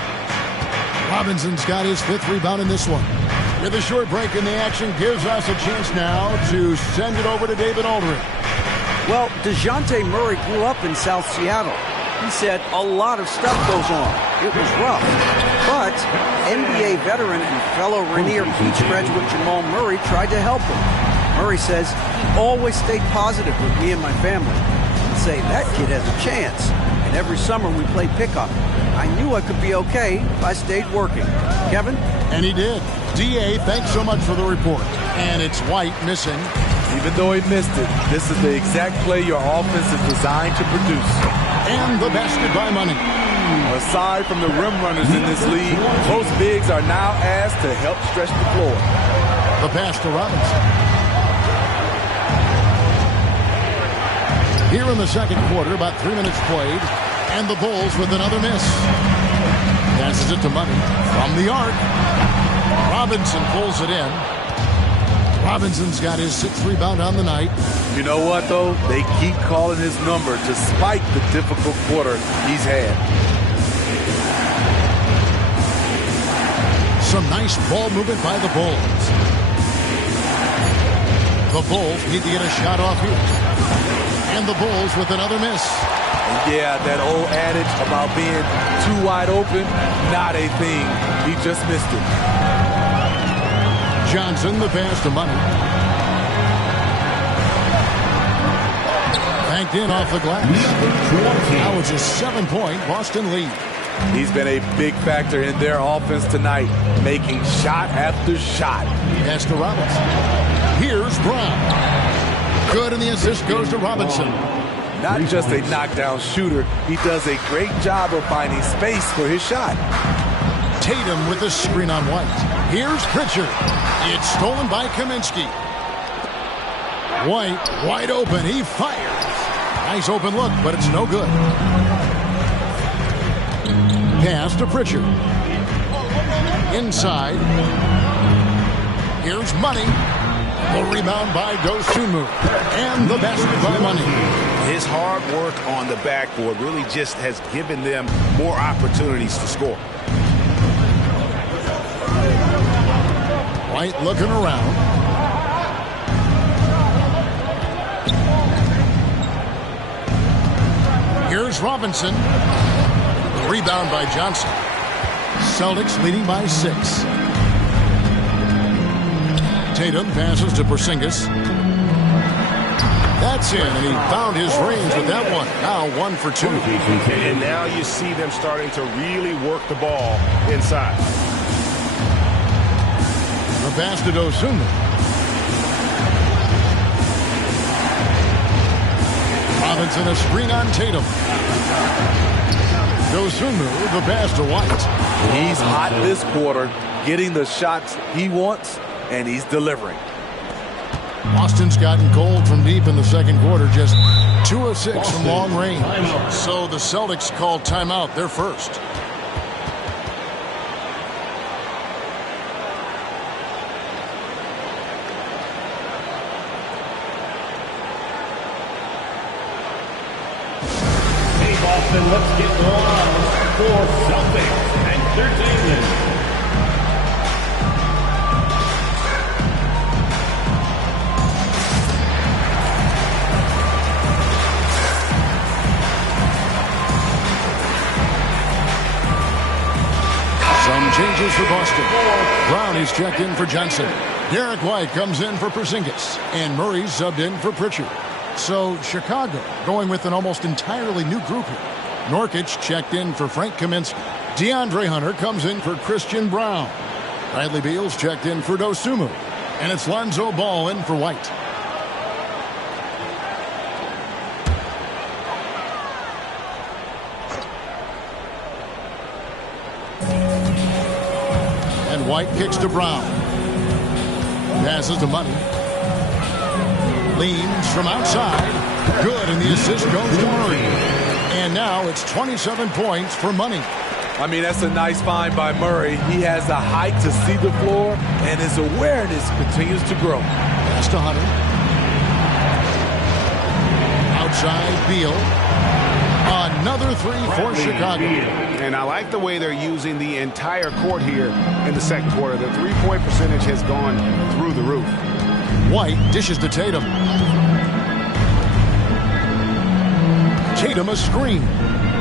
Robinson's got his 5th rebound in this one. With a short break in the action, gives us a chance now to send it over to David Aldridge. Well, DeJounte Murray grew up in South Seattle. He said a lot of stuff goes on. It was rough. But NBA veteran and fellow Rainier Beach graduate Jamal Murray tried to help him. Murray says he always stayed positive with me and my family. He'd say, that kid has a chance. And every summer we played pickup. I knew I could be okay if I stayed working. Kevin? And he did. D.A., thanks so much for the report. And it's White missing. Even though he missed it, this is the exact play your offense is designed to produce. And the basket by Money. Aside from the rim runners in this league, most bigs are now asked to help stretch the floor. The pass to Robinson. Here in the second quarter, about 3 minutes played, and the Bulls with another miss. Passes it to Money from the arc. Robinson pulls it in. Robinson's got his 6th rebound on the night. You know what, though? They keep calling his number despite the difficult quarter he's had. Some nice ball movement by the Bulls. The Bulls need to get a shot off here. And the Bulls with another miss. And yeah, that old adage about being too wide open, not a thing. He just missed it. Johnson, the pass to Money. Banked in off the glass. Now it's a 7-point Boston lead. He's been a big factor in their offense tonight, making shot after shot. Pass to Robinson. Here's Brown. Good, and the assist goes to Robinson. Not just a knockdown shooter, he does a great job of finding space for his shot. Tatum with the screen on White. Here's Pritchard. It's stolen by Kaminsky. White, wide open. He fires. Nice open look, but it's no good. Pass to Pritchard. Inside. Here's Money. The rebound by Dosunmu. And the basket by Money. His hard work on the backboard really just has given them more opportunities to score. White looking around. Here's Robinson. The rebound by Johnson. Celtics leading by 6. Tatum passes to Porzingis. That's in, and he found his range with that one. Now 1 for 2. And now you see them starting to really work the ball inside. The pass to Dosunmu. Robinson a screen on Tatum. Dosunmu the pass to White. He's hot this quarter, getting the shots he wants, and he's delivering. Boston's gotten cold from deep in the second quarter, just 2 of 6 from long range. So the Celtics called timeout. They're first. Hey, Boston, let's get live for Celtics Entertainment. Some changes for Boston. Brown is checked in for Johnson. Derek White comes in for Porzingis. And Murray subbed in for Pritchard. So Chicago going with an almost entirely new group here. Nurkic checked in for Frank Kaminsky. DeAndre Hunter comes in for Christian Brown. Bradley Beal's checked in for Dosunmu. And it's Lonzo Ball in for White. And White kicks to Brown. Passes to Money. Leans from outside. Good, and the assist goes to Murray. And now it's 27 points for Money. I mean, that's a nice find by Murray. He has the height to see the floor, and his awareness continues to grow. Pass to Hunter. Outside, Beal. Another three for Chicago. And I like the way they're using the entire court here in the second quarter. The three-point percentage has gone through the roof. White dishes to Tatum. Tatum a screen.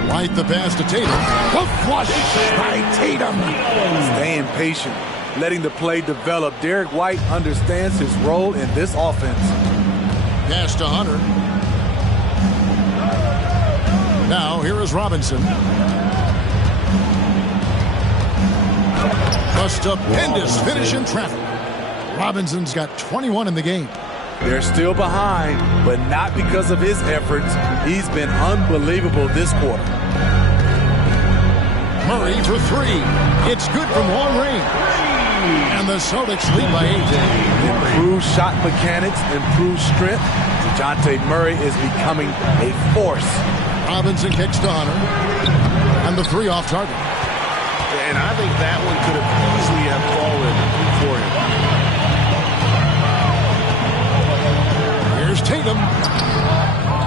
White the pass to Tatum. The flush by Tatum. Staying patient, letting the play develop. Derek White understands his role in this offense. Pass to Hunter. Now here is Robinson. A stupendous finish in traffic. Robinson's got 21 in the game. They're still behind, but not because of his efforts. He's been unbelievable this quarter. Murray for three. It's good from long range. And the Celtics lead by 8. Improved shot mechanics, improved strength. DeJounte Murray is becoming a force. Robinson kicks to Hunter. And the three off target. And I think that one could have easily have fallen for him. Here's Tatum.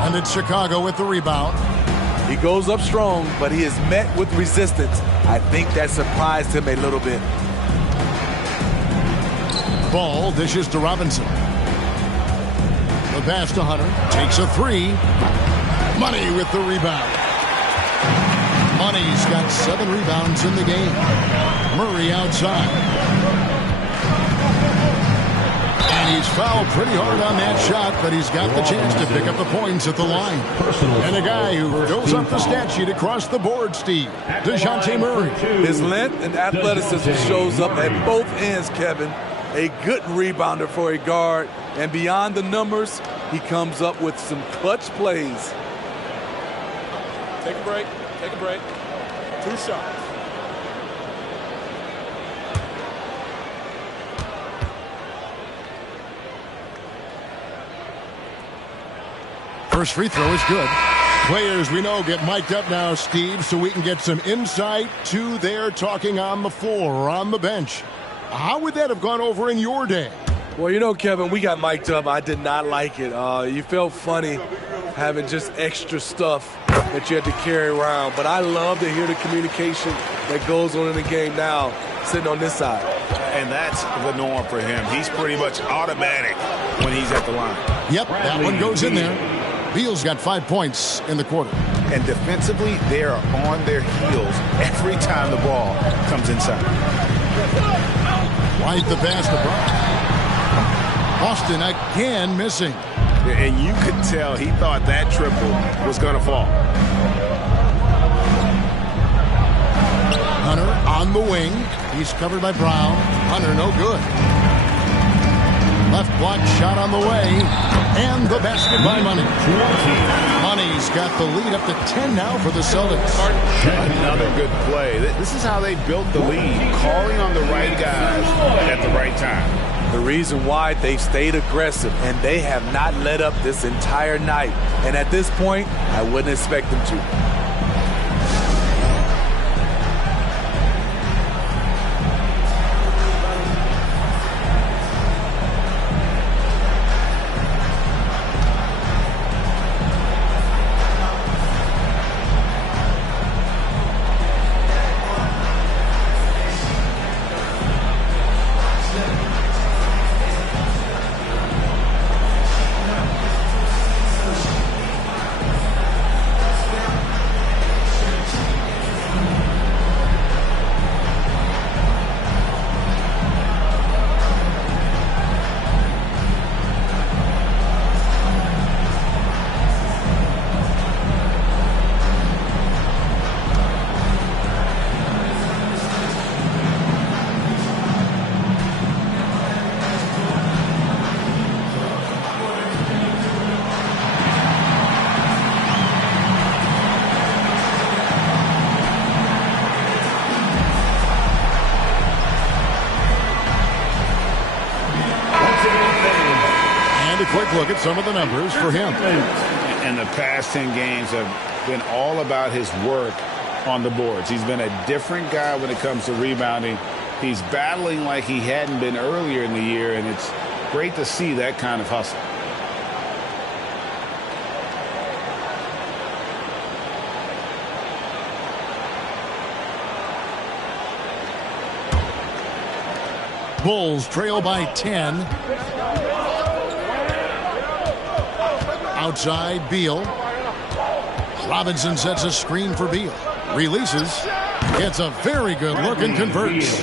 And it's Chicago with the rebound. He goes up strong, but he is met with resistance. I think that surprised him a little bit. Ball dishes to Robinson. The pass to Hunter. Takes a three. Money with the rebound. Money's got 7 rebounds in the game. Murray outside. And he's fouled pretty hard on that shot, but he's got the chance to pick up the points at the line. And a guy who goes up the stat sheet across the board, Steve. DeJounte Murray. His length and athleticism shows up at both ends, Kevin. A good rebounder for a guard. And beyond the numbers, he comes up with some clutch plays. Take a break. Take a break. 2 shots. First free throw is good. Players we know get mic'd up now, Steve, so we can get some insight to their talking on the floor or on the bench. How would that have gone over in your day? Well, you know, Kevin, we got mic'd up. I did not like it. You felt funny having just extra stuff that you had to carry around. But I love to hear the communication that goes on in the game now, sitting on this side. And that's the norm for him. He's pretty much automatic when he's at the line. Yep, that one goes in there. Beal's got 5 points in the quarter. And defensively, they are on their heels every time the ball comes inside. White the pass to Brown. Austin again missing. And you could tell he thought that triple was going to fall. Hunter on the wing. He's covered by Brown. Hunter no good. Left block shot on the way. And the basket by Money. Money's got the lead up to 10 now for the Celtics. Another good play. This is how they built the lead. Calling on the right guys at the right time. The reason why they've stayed aggressive, and they have not let up this entire night. And at this point, I wouldn't expect them to. Quick look at some of the numbers for him. And the past 10 games have been all about his work on the boards. He's been a different guy when it comes to rebounding. He's battling like he hadn't been earlier in the year, and it's great to see that kind of hustle. Bulls trail by 10. Outside, Beal. Robinson sets a screen for Beal. Releases. Gets a very good look and converts.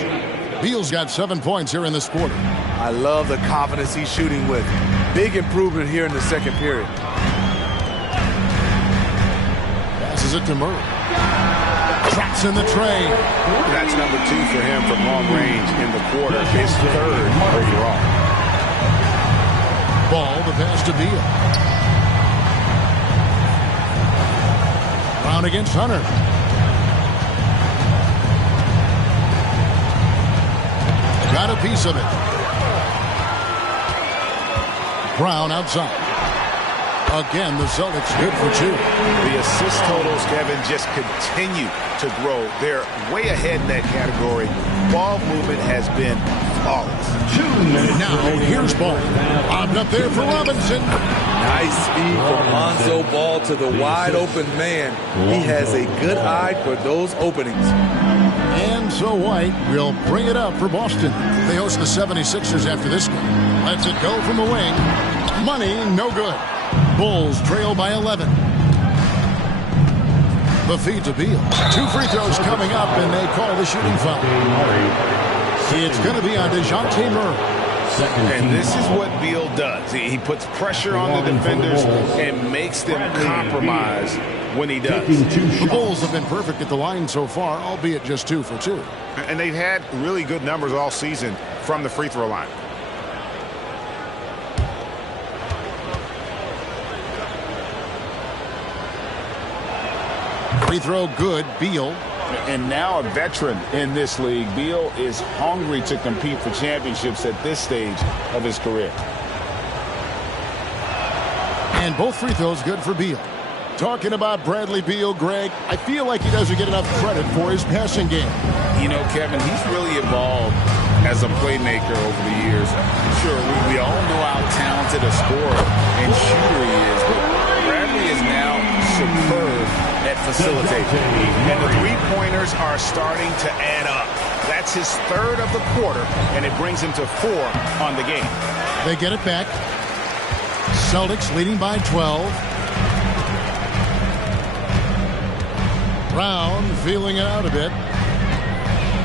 Beal's got 7 points here in this quarter. I love the confidence he's shooting with. Big improvement here in the second period. Passes it to Murray. Traps in the tray. That's number 2 for him from long range in the quarter. His 3rd overall. Ball, the pass to Beal. Brown against Hunter. Got a piece of it. Brown outside. Again, the Celtics good for 2. The assist totals, Kevin, just continue to grow. They're way ahead in that category. Ball movement has been flawless. Now, here's Ball. Bobbed up there for Robinson. Nice speed from Lonzo Ball to the wide open man. He has a good eye for those openings. And so White will bring it up for Boston. They host the 76ers after this game. Lets it go from the wing. Money, no good. Bulls trail by 11. The feed to Beal. 2 free throws coming up, and they call the shooting foul. It's going to be on DeJounte Murray. And this is what Beal does. He puts pressure on the defenders and makes them compromise when he does. The Bulls have been perfect at the line so far, albeit just 2 for 2. And they've had really good numbers all season from the free throw line. Free throw good, Beal. And now a veteran in this league. Beal is hungry to compete for championships at this stage of his career. And both free throws good for Beal. Talking about Bradley Beal, Greg, I feel like he doesn't get enough credit for his passing game. You know, Kevin, he's really evolved as a playmaker over the years. Sure, we all know how talented a scorer and shooter he is, but Bradley is now superb at facilitating. And the three-pointers are starting to add up. That's his 3rd of the quarter, and it brings him to 4 on the game. They get it back. Celtics leading by 12. Brown feeling it out a bit.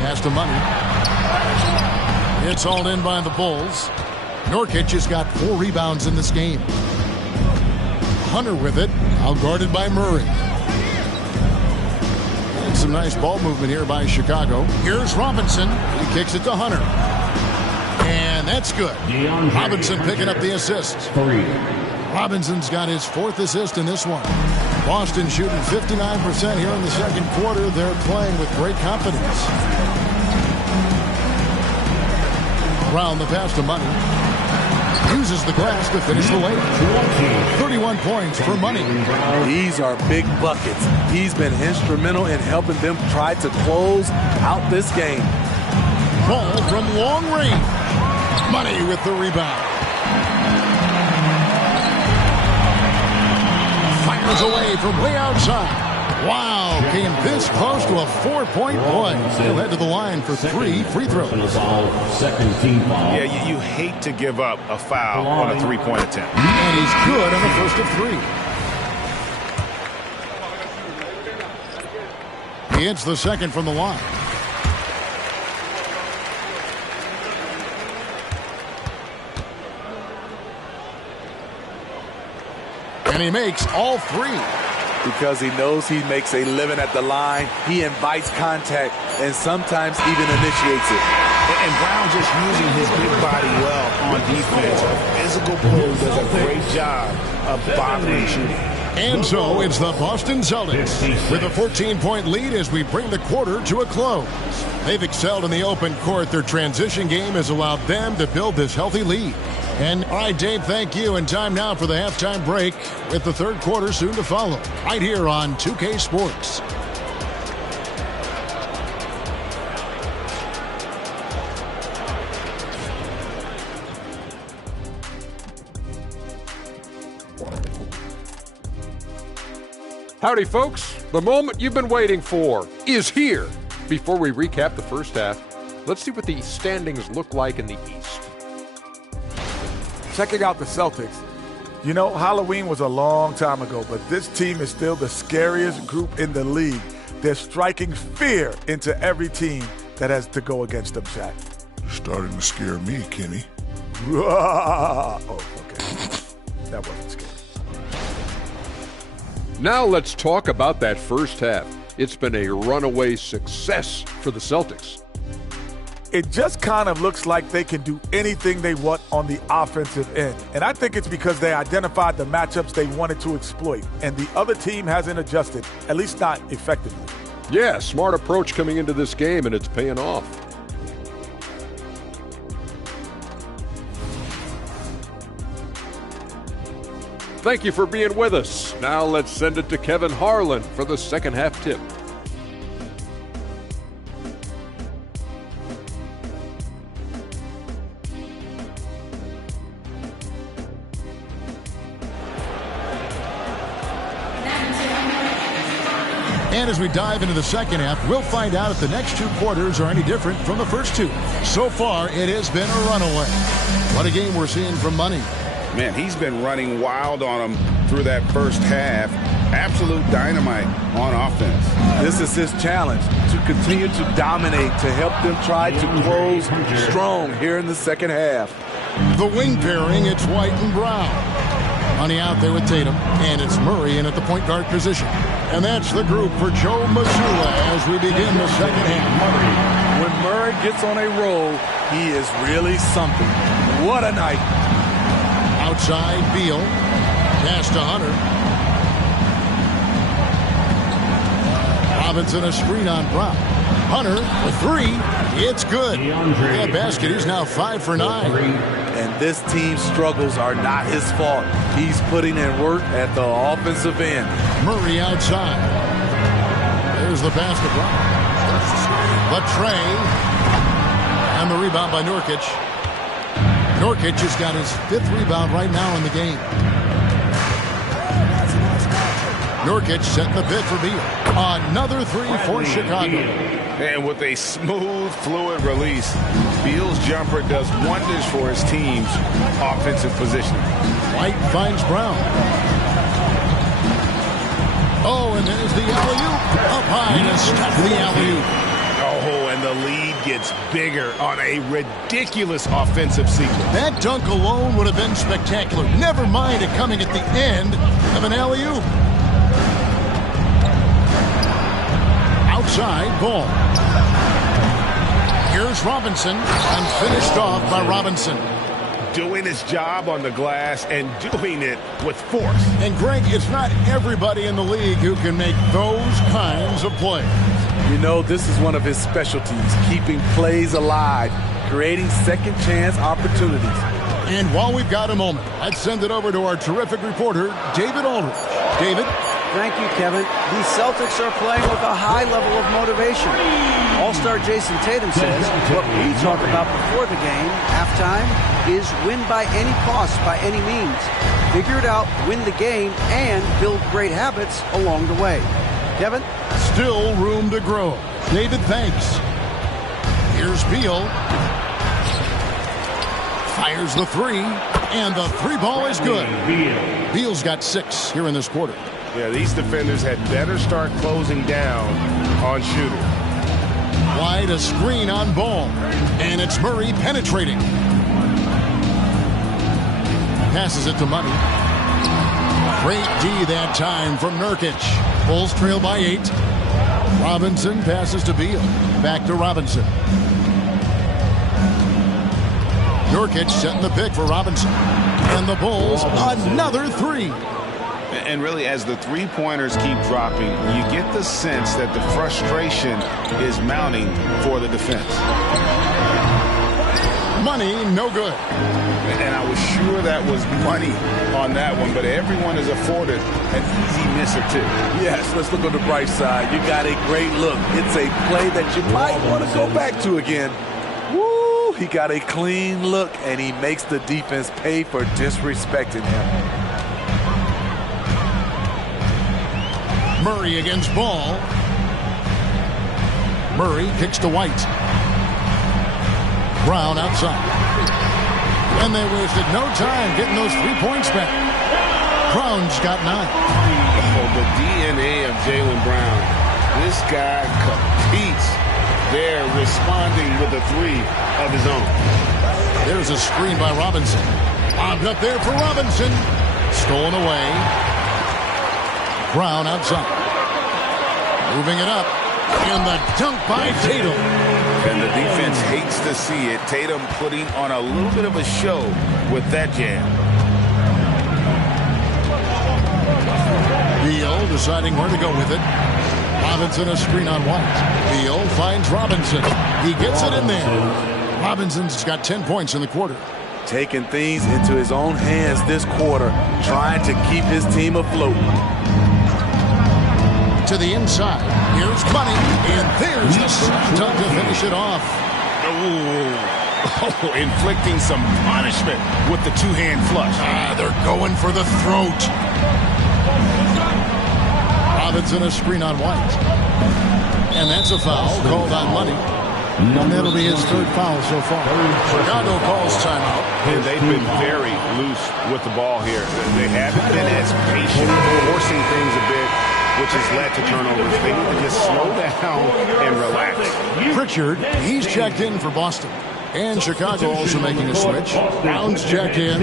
Pass to Money. It's hauled in by the Bulls. Nurkic has got 4 rebounds in this game. Hunter with it, outguarded by Murray. And some nice ball movement here by Chicago. Here's Robinson. He kicks it to Hunter. And that's good. Robinson picking up the assist. Robinson's got his 4th assist in this one. Boston shooting 59% here in the second quarter. They're playing with great confidence. Brown the pass to Money. Uses the glass to finish the layup. 31 points for Money. These are big buckets. He's been instrumental in helping them try to close out this game. Ball from long range. Money with the rebound. Fires away from way outside. Wow, came this close to a 4-point play. He'll head to the line for 3 free throws. Yeah, you hate to give up a foul on a 3-point attempt. And he's good on the first of 3. He hits the second from the line. And he makes all 3. Because he knows he makes a living at the line. He invites contact and sometimes even initiates it. And Brown just using his big body well on defense. A physical player does a great job of bothering shooting. And so it's the Boston Celtics with a 14-point lead as we bring the quarter to a close. They've excelled in the open court. Their transition game has allowed them to build this healthy lead. And all right, Dave, thank you. And time now for the halftime break with the third quarter soon to follow right here on 2K Sports. Howdy, folks. The moment you've been waiting for is here. Before we recap the first half, Let's see what the standings look like in the East. Checking out the Celtics. You know, Halloween was a long time ago, but this team is still the scariest group in the league. They're striking fear into every team that has to go against them, Shaq. You're starting to scare me, Kenny. Oh, okay. That wasn't scary. Now let's talk about that first half. It's been a runaway success for the Celtics. It just kind of looks like they can do anything they want on the offensive end. And I think it's because they identified the matchups they wanted to exploit, and the other team hasn't adjusted, at least not effectively. Yeah, smart approach coming into this game, and it's paying off. Thank you for being with us. Now let's send it to Kevin Harlan for the second half tip. And as we dive into the second half, we'll find out if the next two quarters are any different from the first two. So far, it has been a runaway. What a game we're seeing from Money. Man, he's been running wild on him through that first half. Absolute dynamite on offense. This is his challenge, to continue to dominate, to help them try to close strong here in the second half. The wing pairing, it's White and Brown. Money out there with Tatum, and it's Murray in at the point guard position. And that's the group for Joe Mazzulla as we begin the second half. When Murray gets on a roll, he is really something. What a night. Outside, Beal. Pass to Hunter. Robinson a screen on Brown. Hunter, the three. It's good. That basket, he's now 5 for 9. And this team's struggles are not his fault. He's putting in work at the offensive end. Murray outside. There's the pass to Brown. The tray. And the rebound by Nurkic. Nurkic has got his 5th rebound right now in the game. Nurkic setting the bid for Beal. Another three for Chicago. And with a smooth, fluid release, Beal's jumper does wonders for his team's offensive positioning. White finds Brown. Oh, and there's the alley-oop. Up high to stop the alley-oop. Oh, and the lead gets bigger on a ridiculous offensive sequence. That dunk alone would have been spectacular. Never mind it coming at the end of an alley-oop. Outside, Ball. Here's Robinson, and finished off by Robinson. Doing his job on the glass and doing it with force. And Greg, it's not everybody in the league who can make those kinds of plays. You know, this is one of his specialties, keeping plays alive, creating second chance opportunities. And while we've got a moment, let's send it over to our terrific reporter, David Aldridge. David? Thank you, Kevin. The Celtics are playing with a high level of motivation. All-star Jason Tatum says what we talked about before the game, halftime, is win by any cost, by any means. Figure it out, win the game, and build great habits along the way. Kevin? Still room to grow. David, thanks. Here's Beal. Fires the three, and the three ball is good. Beal's got 6 here in this quarter. Yeah, these defenders had better start closing down on shooting. Wide a screen on Ball, and it's Murray penetrating. Passes it to Money. Great D that time from Nurkic. Bulls trail by 8. Robinson passes to Beal. Back to Robinson. Nurkic setting the pick for Robinson. And the Bulls, another three. And really, as the three-pointers keep dropping, you get the sense that the frustration is mounting for the defense. Money, no good. And I was sure that was money on that one, but everyone is afforded an easy misser, too. Yes, let's look on the bright side. You got a great look. It's a play that you might want to go back to again. Woo! He got a clean look, and he makes the defense pay for disrespecting him. Murray against Ball. Murray kicks to White. Brown outside. And they wasted no time getting those 3 points back. Brown's got 9. Oh, the DNA of Jaylen Brown. This guy competes. They're responding with a 3 of his own. There's a screen by Robinson. Bobbed up there for Robinson. Stolen away. Brown outside. Moving it up. And the dunk by Tatum. And the defense hates to see it. Tatum putting on a little bit of a show with that jam. Beal deciding where to go with it. Robinson a screen on White. Beal finds Robinson. He gets it in there. Robinson's got 10 points in the quarter. Taking things into his own hands this quarter, trying to keep his team afloat. To the inside. Here's Money. And there's the slam dunk to finish it off. Oh, inflicting some punishment with the two-hand flush. They're going for the throat. Robinson a screen on White. And that's a foul called on Money. And that'll be his 3rd foul so far. Chicago calls timeout. And they've been very loose with the ball here. They haven't been as patient, forcing things a bit, which has led to turnovers. They need to just slow down and relax. Pritchard, he's checked in for Boston. And Chicago also making a switch. Brown's checked in.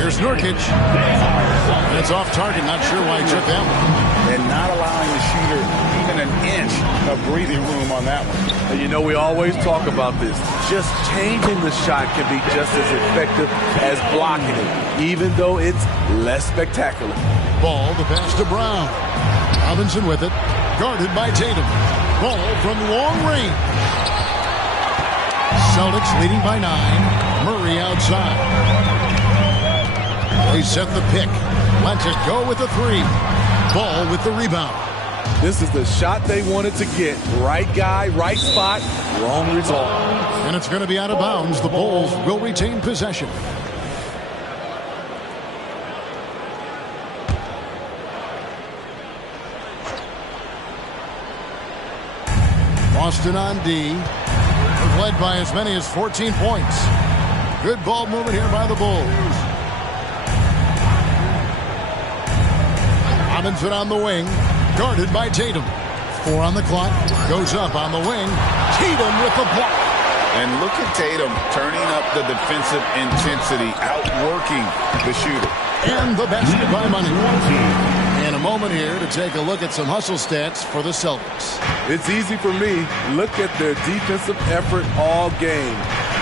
Here's Nurkic. And it's off target. Not sure why he took that one. And not allowing the shooter even an inch of breathing room on that one. And you know, we always talk about this. Just changing the shot can be just as effective as blocking it, even though it's less spectacular. Ball, the pass to Brown. Robinson with it. Guarded by Tatum. Ball from long range. Celtics leading by 9. Murray outside. They set the pick. Lets it go with the 3. Ball with the rebound. This is the shot they wanted to get. Right guy, right spot, wrong result. And it's going to be out of bounds. The Bulls will retain possession. Boston on D. They're led by as many as 14 points. Good ball movement here by the Bulls. Robinson on the wing. Guarded by Tatum. 4 on the clock. Goes up on the wing. Tatum with the block. And look at Tatum turning up the defensive intensity, outworking the shooter. And the basket by Money. And a moment here to take a look at some hustle stats for the Celtics. It's easy for me. Look at their defensive effort all game.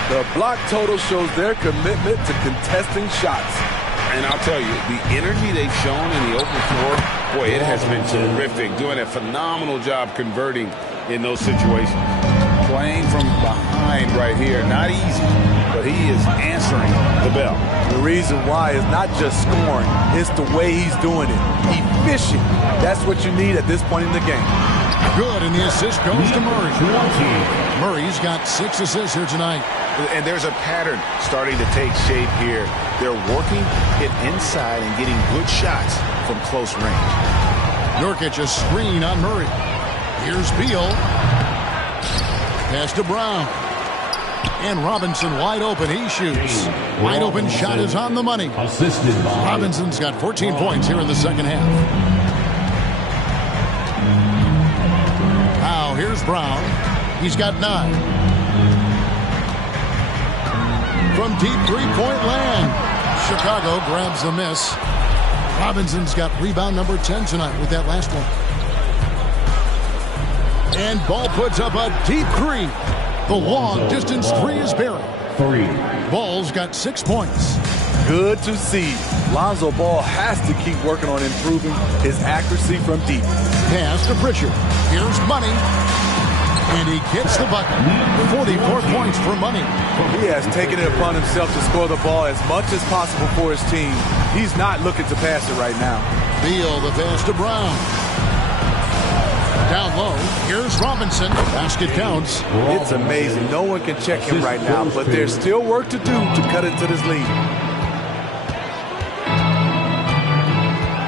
The block total shows their commitment to contesting shots. And I'll tell you, the energy they've shown in the open floor, boy, it has been terrific. Doing a phenomenal job converting in those situations. Playing from behind right here, not easy, but he is answering the bell. The reason why is not just scoring, it's the way he's doing it. Efficient. That's what you need at this point in the game. Good, and the assist goes to Murray. Murray's got 6 assists here tonight. And there's a pattern starting to take shape here. They're working it inside and getting good shots from close range. Nurkic a screen on Murray. Here's Beal. Pass to Brown. And Robinson wide open. He shoots. Wide open shot is on the money. Robinson's got 14 points here in the second half. Now here's Brown. He's got 9. From deep three-point land. Chicago grabs the miss. Robinson's got rebound number 10 tonight with that last one. And Ball puts up a deep 3. The long-distance 3 is buried. Ball's got 6 points. Good to see. Lonzo Ball has to keep working on improving his accuracy from deep. Pass to Pritchard. Here's Money. And he gets the bucket. 44 points for Money. He has taken it upon himself to score the ball as much as possible for his team. He's not looking to pass it right now. Beal, the pass to Brown. Down low, here's Robinson. Basket counts. It's amazing. No one can check him right now, but there's still work to do to cut into this lead.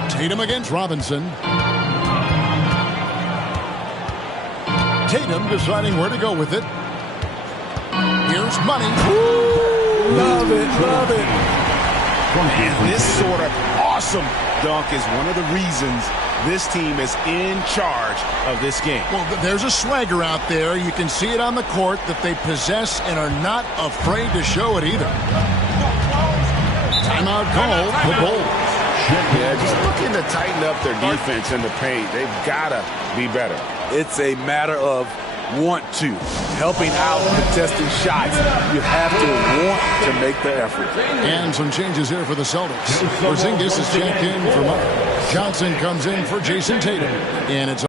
Tatum against Robinson. Tatum deciding where to go with it. Here's Money. Love it, love it. And this sort of awesome dunk is one of the reasons this team is in charge of this game. Well, there's a swagger out there. You can see it on the court that they possess and are not afraid to show it either. Timeout call, the Bulls. Yeah, just looking to tighten up their defense in the paint. They've got to be better. It's a matter of want to. Helping out, contesting shots. You have to want to make the effort. And some changes here for the Celtics. Porzingis is checked in for Money. Johnson comes in for Jason Tatum. And it's